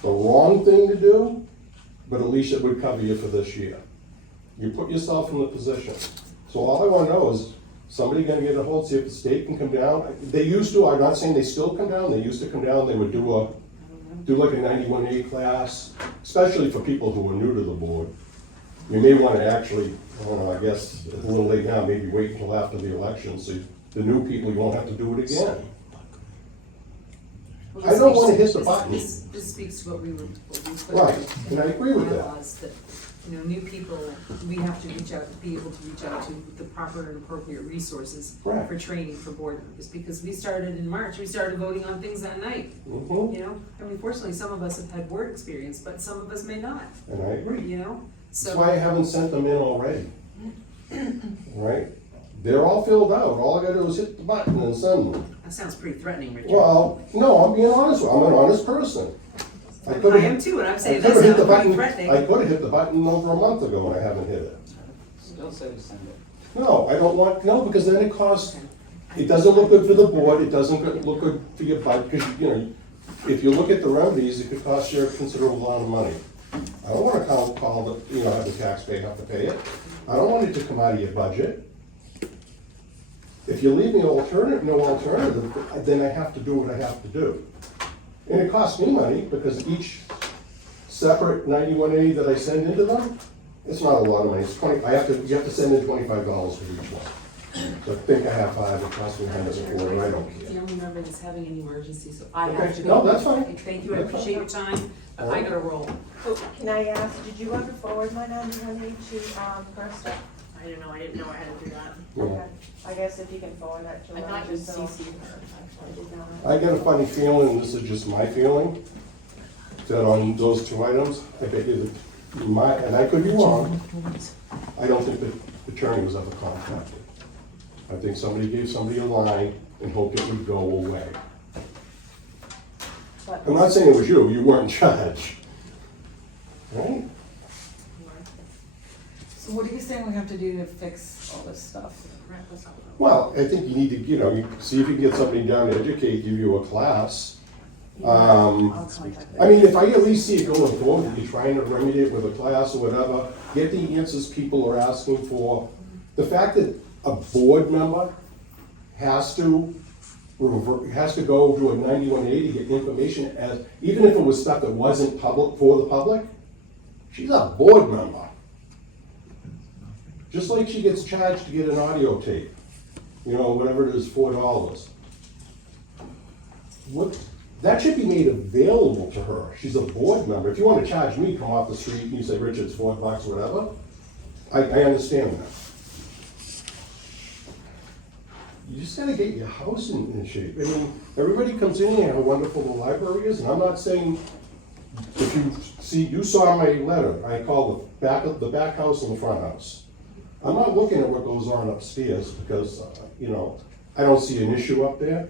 The wrong thing to do, but at least it would cover you for this year. You put yourself in the position. So all I wanna know is, somebody gonna get a hold, see if the state can come down? They used to, I'm not saying they still come down, they used to come down, they would do like a 91A class, especially for people who are new to the board. You may wanna actually, I don't know, I guess, it's a little late now, maybe wait until after the election, so the new people, you won't have to do it again. I don't wanna hit the button. This speaks to what we put. Right, and I agree with that. bylaws that, new people, we have to be able to reach out to with the proper and appropriate resources Right. for training for board members, because we started in March, we started voting on things that night. Mhm. Fortunately, some of us have had board experience, but some of us may not, And I agree. so. That's why I haven't sent them in already. Right? They're all filled out, all I gotta do is hit the button and send them. That sounds pretty threatening, Richard. Well, no, I'm being honest, I'm an honest person. I am too, and I'm saying that could've hit sounds the pretty button. threatening. I could've hit the button over a month ago and I haven't hit it. Still say send it. No, I don't want, no, because then it costs, it doesn't look good for the board, it doesn't look good for your budget, because, if you look at the remedies, it could cost you a considerable amount of money. I don't wanna call the, have the taxpayer have to pay it. I don't want it to come out of your budget. If you leave me no alternative, then I have to do what I have to do. And it costs me money, because each separate 91A that I send into them, it's not a lot of money, it's you have to send in $25 for each one. So I think I have 5, it costs me $100 and I don't The care. only member that's having an emergency, so I Okay, have to go. no, that's fine. Thank you, I appreciate your time, but I gotta roll. So can I ask, did you ever forward my 91A to Krista? I I didn't know I had to do that. Yeah. Okay, I guess if you can forward that to I her. thought you so- CC'd her, I actually. did not. I got a funny feeling, and this is just my feeling, that on those two items, I bet you that and I could be wrong, I don't think the attorney was ever contacted. I think somebody gave somebody a line and hoped it would go away. But- I'm not saying it was you, you weren't in charge. Right? So what are you saying we have to do to fix all this stuff? Right, let's talk about it. Well, I think you need to, you see if you can get somebody down to educate, give you a class. I'll contact them. I mean, if I at least see it going forward, you're trying to remedy it with a class or whatever, get the answers people are asking for. The fact that a board member has to go to a 91A to get information as, even if it was stuff that wasn't public, for the public, she's a board member. Just like she gets charged to get an audio tape, whatever it is, $4. That should be made available to her. She's a board member. If you want to charge me, come off the street and you say, Richard, it's $4, whatever. I understand that. You just gotta get your house in shape. I mean, everybody comes in here, how wonderful the library is, and I'm not saying, you saw my letter, I call the back house and the front house. I'm not looking at what goes on upstairs because, I don't see an issue up there.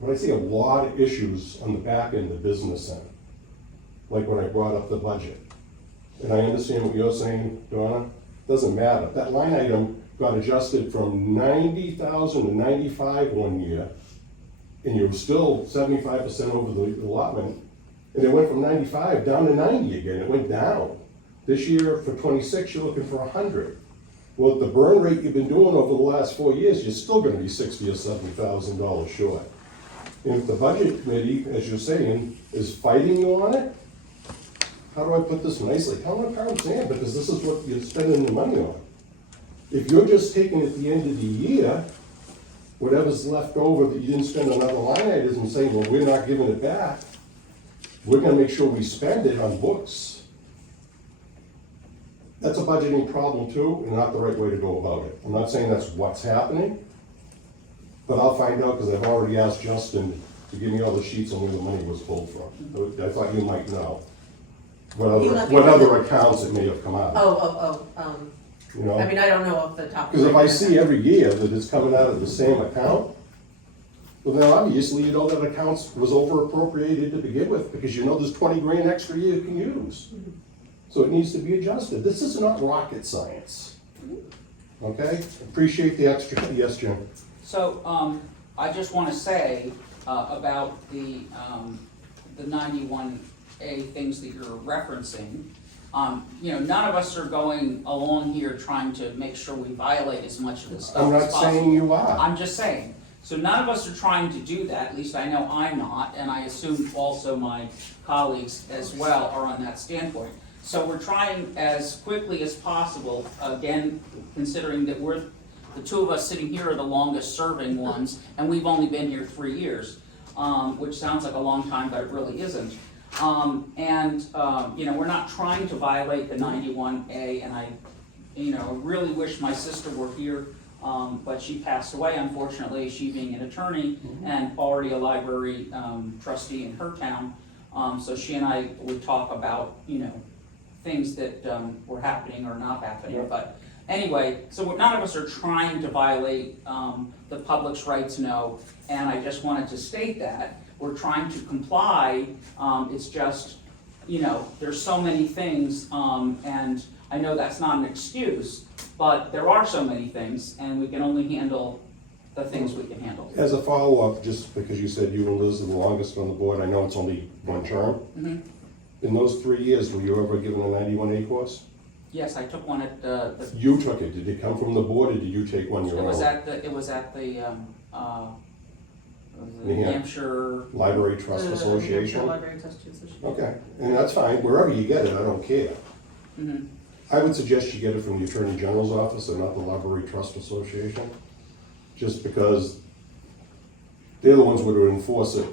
But I see a lot of issues on the back end, the business end. Like when I brought up the budget. And I understand what you're saying, Donna, doesn't matter. That line item got adjusted from 90,000 to 95 one year, and you're still 75% over the allotment. And it went from 95 down to 90 again, it went down. This year for 26, you're looking for 100. Well, at the burn rate you've been doing over the last 4 years, you're still gonna be $60,000 or $70,000 short. And if the budget committee, as you're saying, is fighting you on it, how do I put this nicely? Tell them how I'm saying, because this is what you're spending the money on. If you're just taking at the end of the year, whatever's left over that you didn't spend on other line items and saying, well, we're not giving it back, we're gonna make sure we spend it on books. That's a budgeting problem too, and not the right way to go about it. I'm not saying that's what's happening, but I'll find out, because I've already asked Justin to give me all the sheets on where the money was pulled from. I thought you might know what other accounts it may have come out of. I mean, I don't know off the top of Because my if head. I see every year that it's coming out of the same account, well, then obviously that account was over appropriated to begin with, because there's 20 grand extra you can use. So it needs to be adjusted. This is not rocket science. Okay? Appreciate the extra, yes, Jim? So, I just want to say about the 91A things that you're referencing. None of us are going along here trying to make sure we violate as much of this stuff I'm as not possible. saying you are. I'm just saying. So none of us are trying to do that, at least I know I'm not, and I assume also my colleagues as well are on that standpoint. So we're trying as quickly as possible, again, considering that the two of us sitting here are the longest serving ones, and we've only been here 3 years, which sounds like a long time, but it really isn't. We're not trying to violate the 91A, and I really wish my sister were here, but she passed away, unfortunately, she being an attorney and already a library trustee in her town. So she and I would talk about, things that were happening or not happening. But anyway, so none of us are trying to violate the public's right to know, and I just wanted to state that. We're trying to comply, it's just, there's so many things, and I know that's not an excuse, but there are so many things, and we can only handle the things we can handle. As a follow-up, just because you said you and Liz are the longest on the board, I know it's only one term. Mm-hmm. In those 3 years, were you ever given a 91A course? Yes, I took one at the. You took it. Did it come from the board, or did you take one your own? It was at the New Hampshire. Library Trust Association? Library Trustee Association. Okay, and that's fine. Wherever you get it, I don't care. Mhm. I would suggest you get it from the Attorney General's office and not the Library Trust Association, just because they're the ones who would enforce it.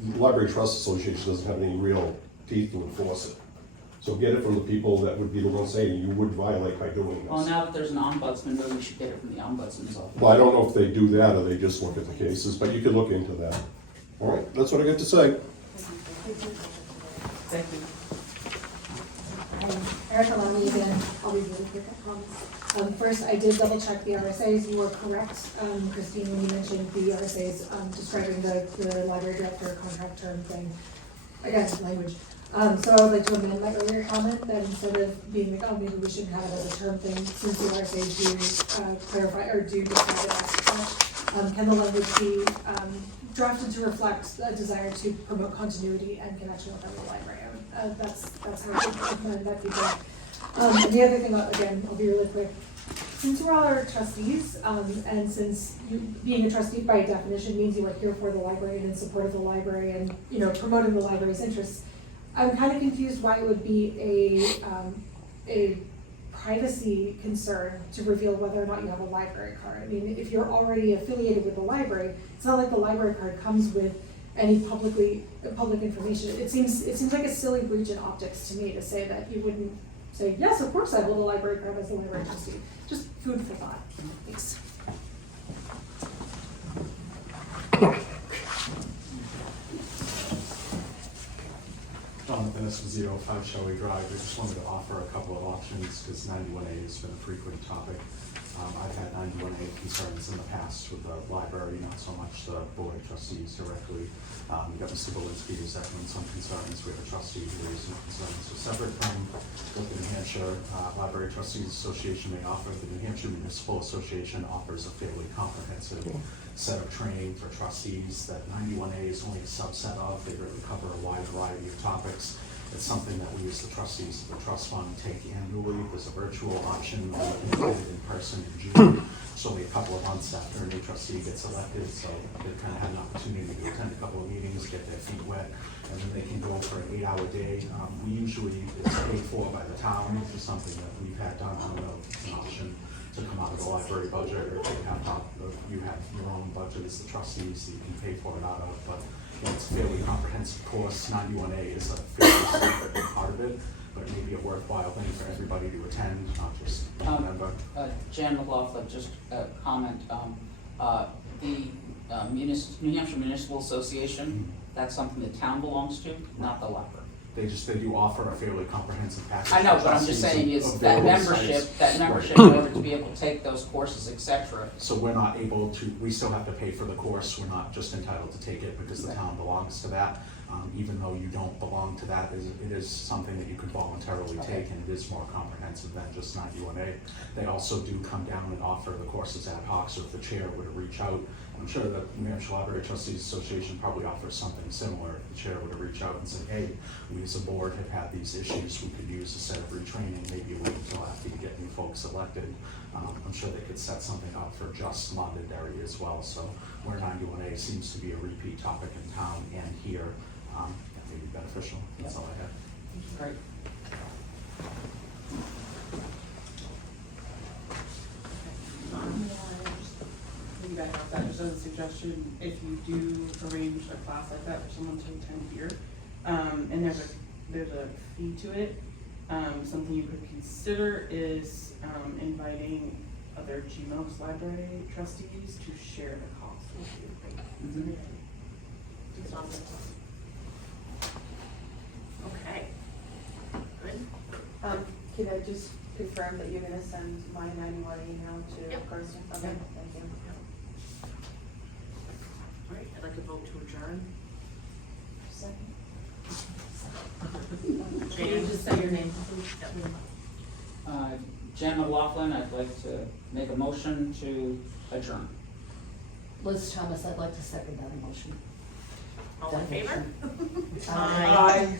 The Library Trust Association doesn't have any real teeth to enforce it. So get it from the people that would be the ones saying you would violate by doing Well, this. now that there's an ombudsman, maybe we should get it from the ombudsman's office. Well, I don't know if they do that or they just look at the cases, but you could look into that. All right, that's what I got to say. Thank you. Erica Lally again, I'll be really quick, I promise. First, I did double check the RSAs, you were correct, Christine, when you mentioned the RSAs, describing the library director contract term thing. Again, language. So I would like to amend my earlier comment that instead of being like, oh, maybe we shouldn't have it as a term thing, since the RSAs do clarify, or do describe it as such, can the language be drafted to reflect a desire to promote continuity and connection with the library? That's how I think amend that feedback. And the other thing, again, I'll be really quick. Since we're all our trustees, and since you, being a trustee by definition means you are here for the library and in support of the library and, you know, promoting the library's interests, I'm kind of confused why it would be a privacy concern to reveal whether or not you have a library card. I mean, if you're already affiliated with the library, it's not like the library card comes with any public information. It seems like a silly breach in optics to me to say that you wouldn't say, yes, of course I hold a library card as a library trustee. Just food for thought. Thanks. Jonathan Esposito, 5 Shelley Drive. I just wanted to offer a couple of options because 91A has been a frequent topic. I've had 91A concerns in the past with the library, not so much the Board of Trustees directly. We've got Mr. Belinsky who's echoing some concerns. We have a trustee who raised some concerns. So separate from what the New Hampshire Library Trustees Association may offer, the New Hampshire Municipal Association offers a fairly comprehensive set of training for trustees that 91A is only a subset of. They really cover a wide variety of topics. It's something that we as the trustees of the trust fund take annually. There's a virtual option, we can do it in person in June. It's only a couple of months after a new trustee gets elected, so they kind of had an opportunity to attend a couple of meetings, get their feet wet, and then they can go for an 8-hour day. We usually, it's paid for by the town, which is something that we've had done. I don't know if it's an option to come out of the library budget, or if you have your own budget as the trustees that you can pay for it out of, but it's a fairly comprehensive course. 91A is a fairly significant part of it, but it may be a worthwhile thing for everybody to attend, not just one member. Jan McLaughlin, just a comment. The New Hampshire Municipal Association, that's something the town belongs to, not the library. They do offer a fairly comprehensive package. I know, for but I'm just trustees saying is of that various membership, sites. in order to be able to take those courses, et cetera. So we're not able to, we still have to pay for the course, we're not just entitled to take it because the town belongs to that. Even though you don't belong to that, it is something that you could voluntarily take, and it is more comprehensive than just 91A. They also do come down and offer the courses ad hoc, so if the chair were to reach out, I'm sure the New Hampshire Library Trustees Association probably offers something similar. If the chair were to reach out and say, hey, we as a board have had these issues, we could use a set of retraining, maybe wait until after you get new folks elected. I'm sure they could set something up for just Londonderry as well. So where 91A seems to be a repeat topic in town and here, that may be beneficial. That's all I have. Great. Piggyback off that, just as a suggestion, if you do arrange a class like that for someone to attend here, and there's a fee to it, something you could consider is inviting other GMO's library trustees to share the cost with you. It's on the- Okay. Good. Can I just confirm that you're gonna send my 91 email to Yep. Kirsten? Okay, Yep. thank you. All right, I'd like to vote to adjourn. Second. Can you just say your name, please? Yep. Jan McLaughlin, I'd like to make a motion to adjourn. Liz Thomas, I'd like to second that motion. All in favor? Aye. Aye.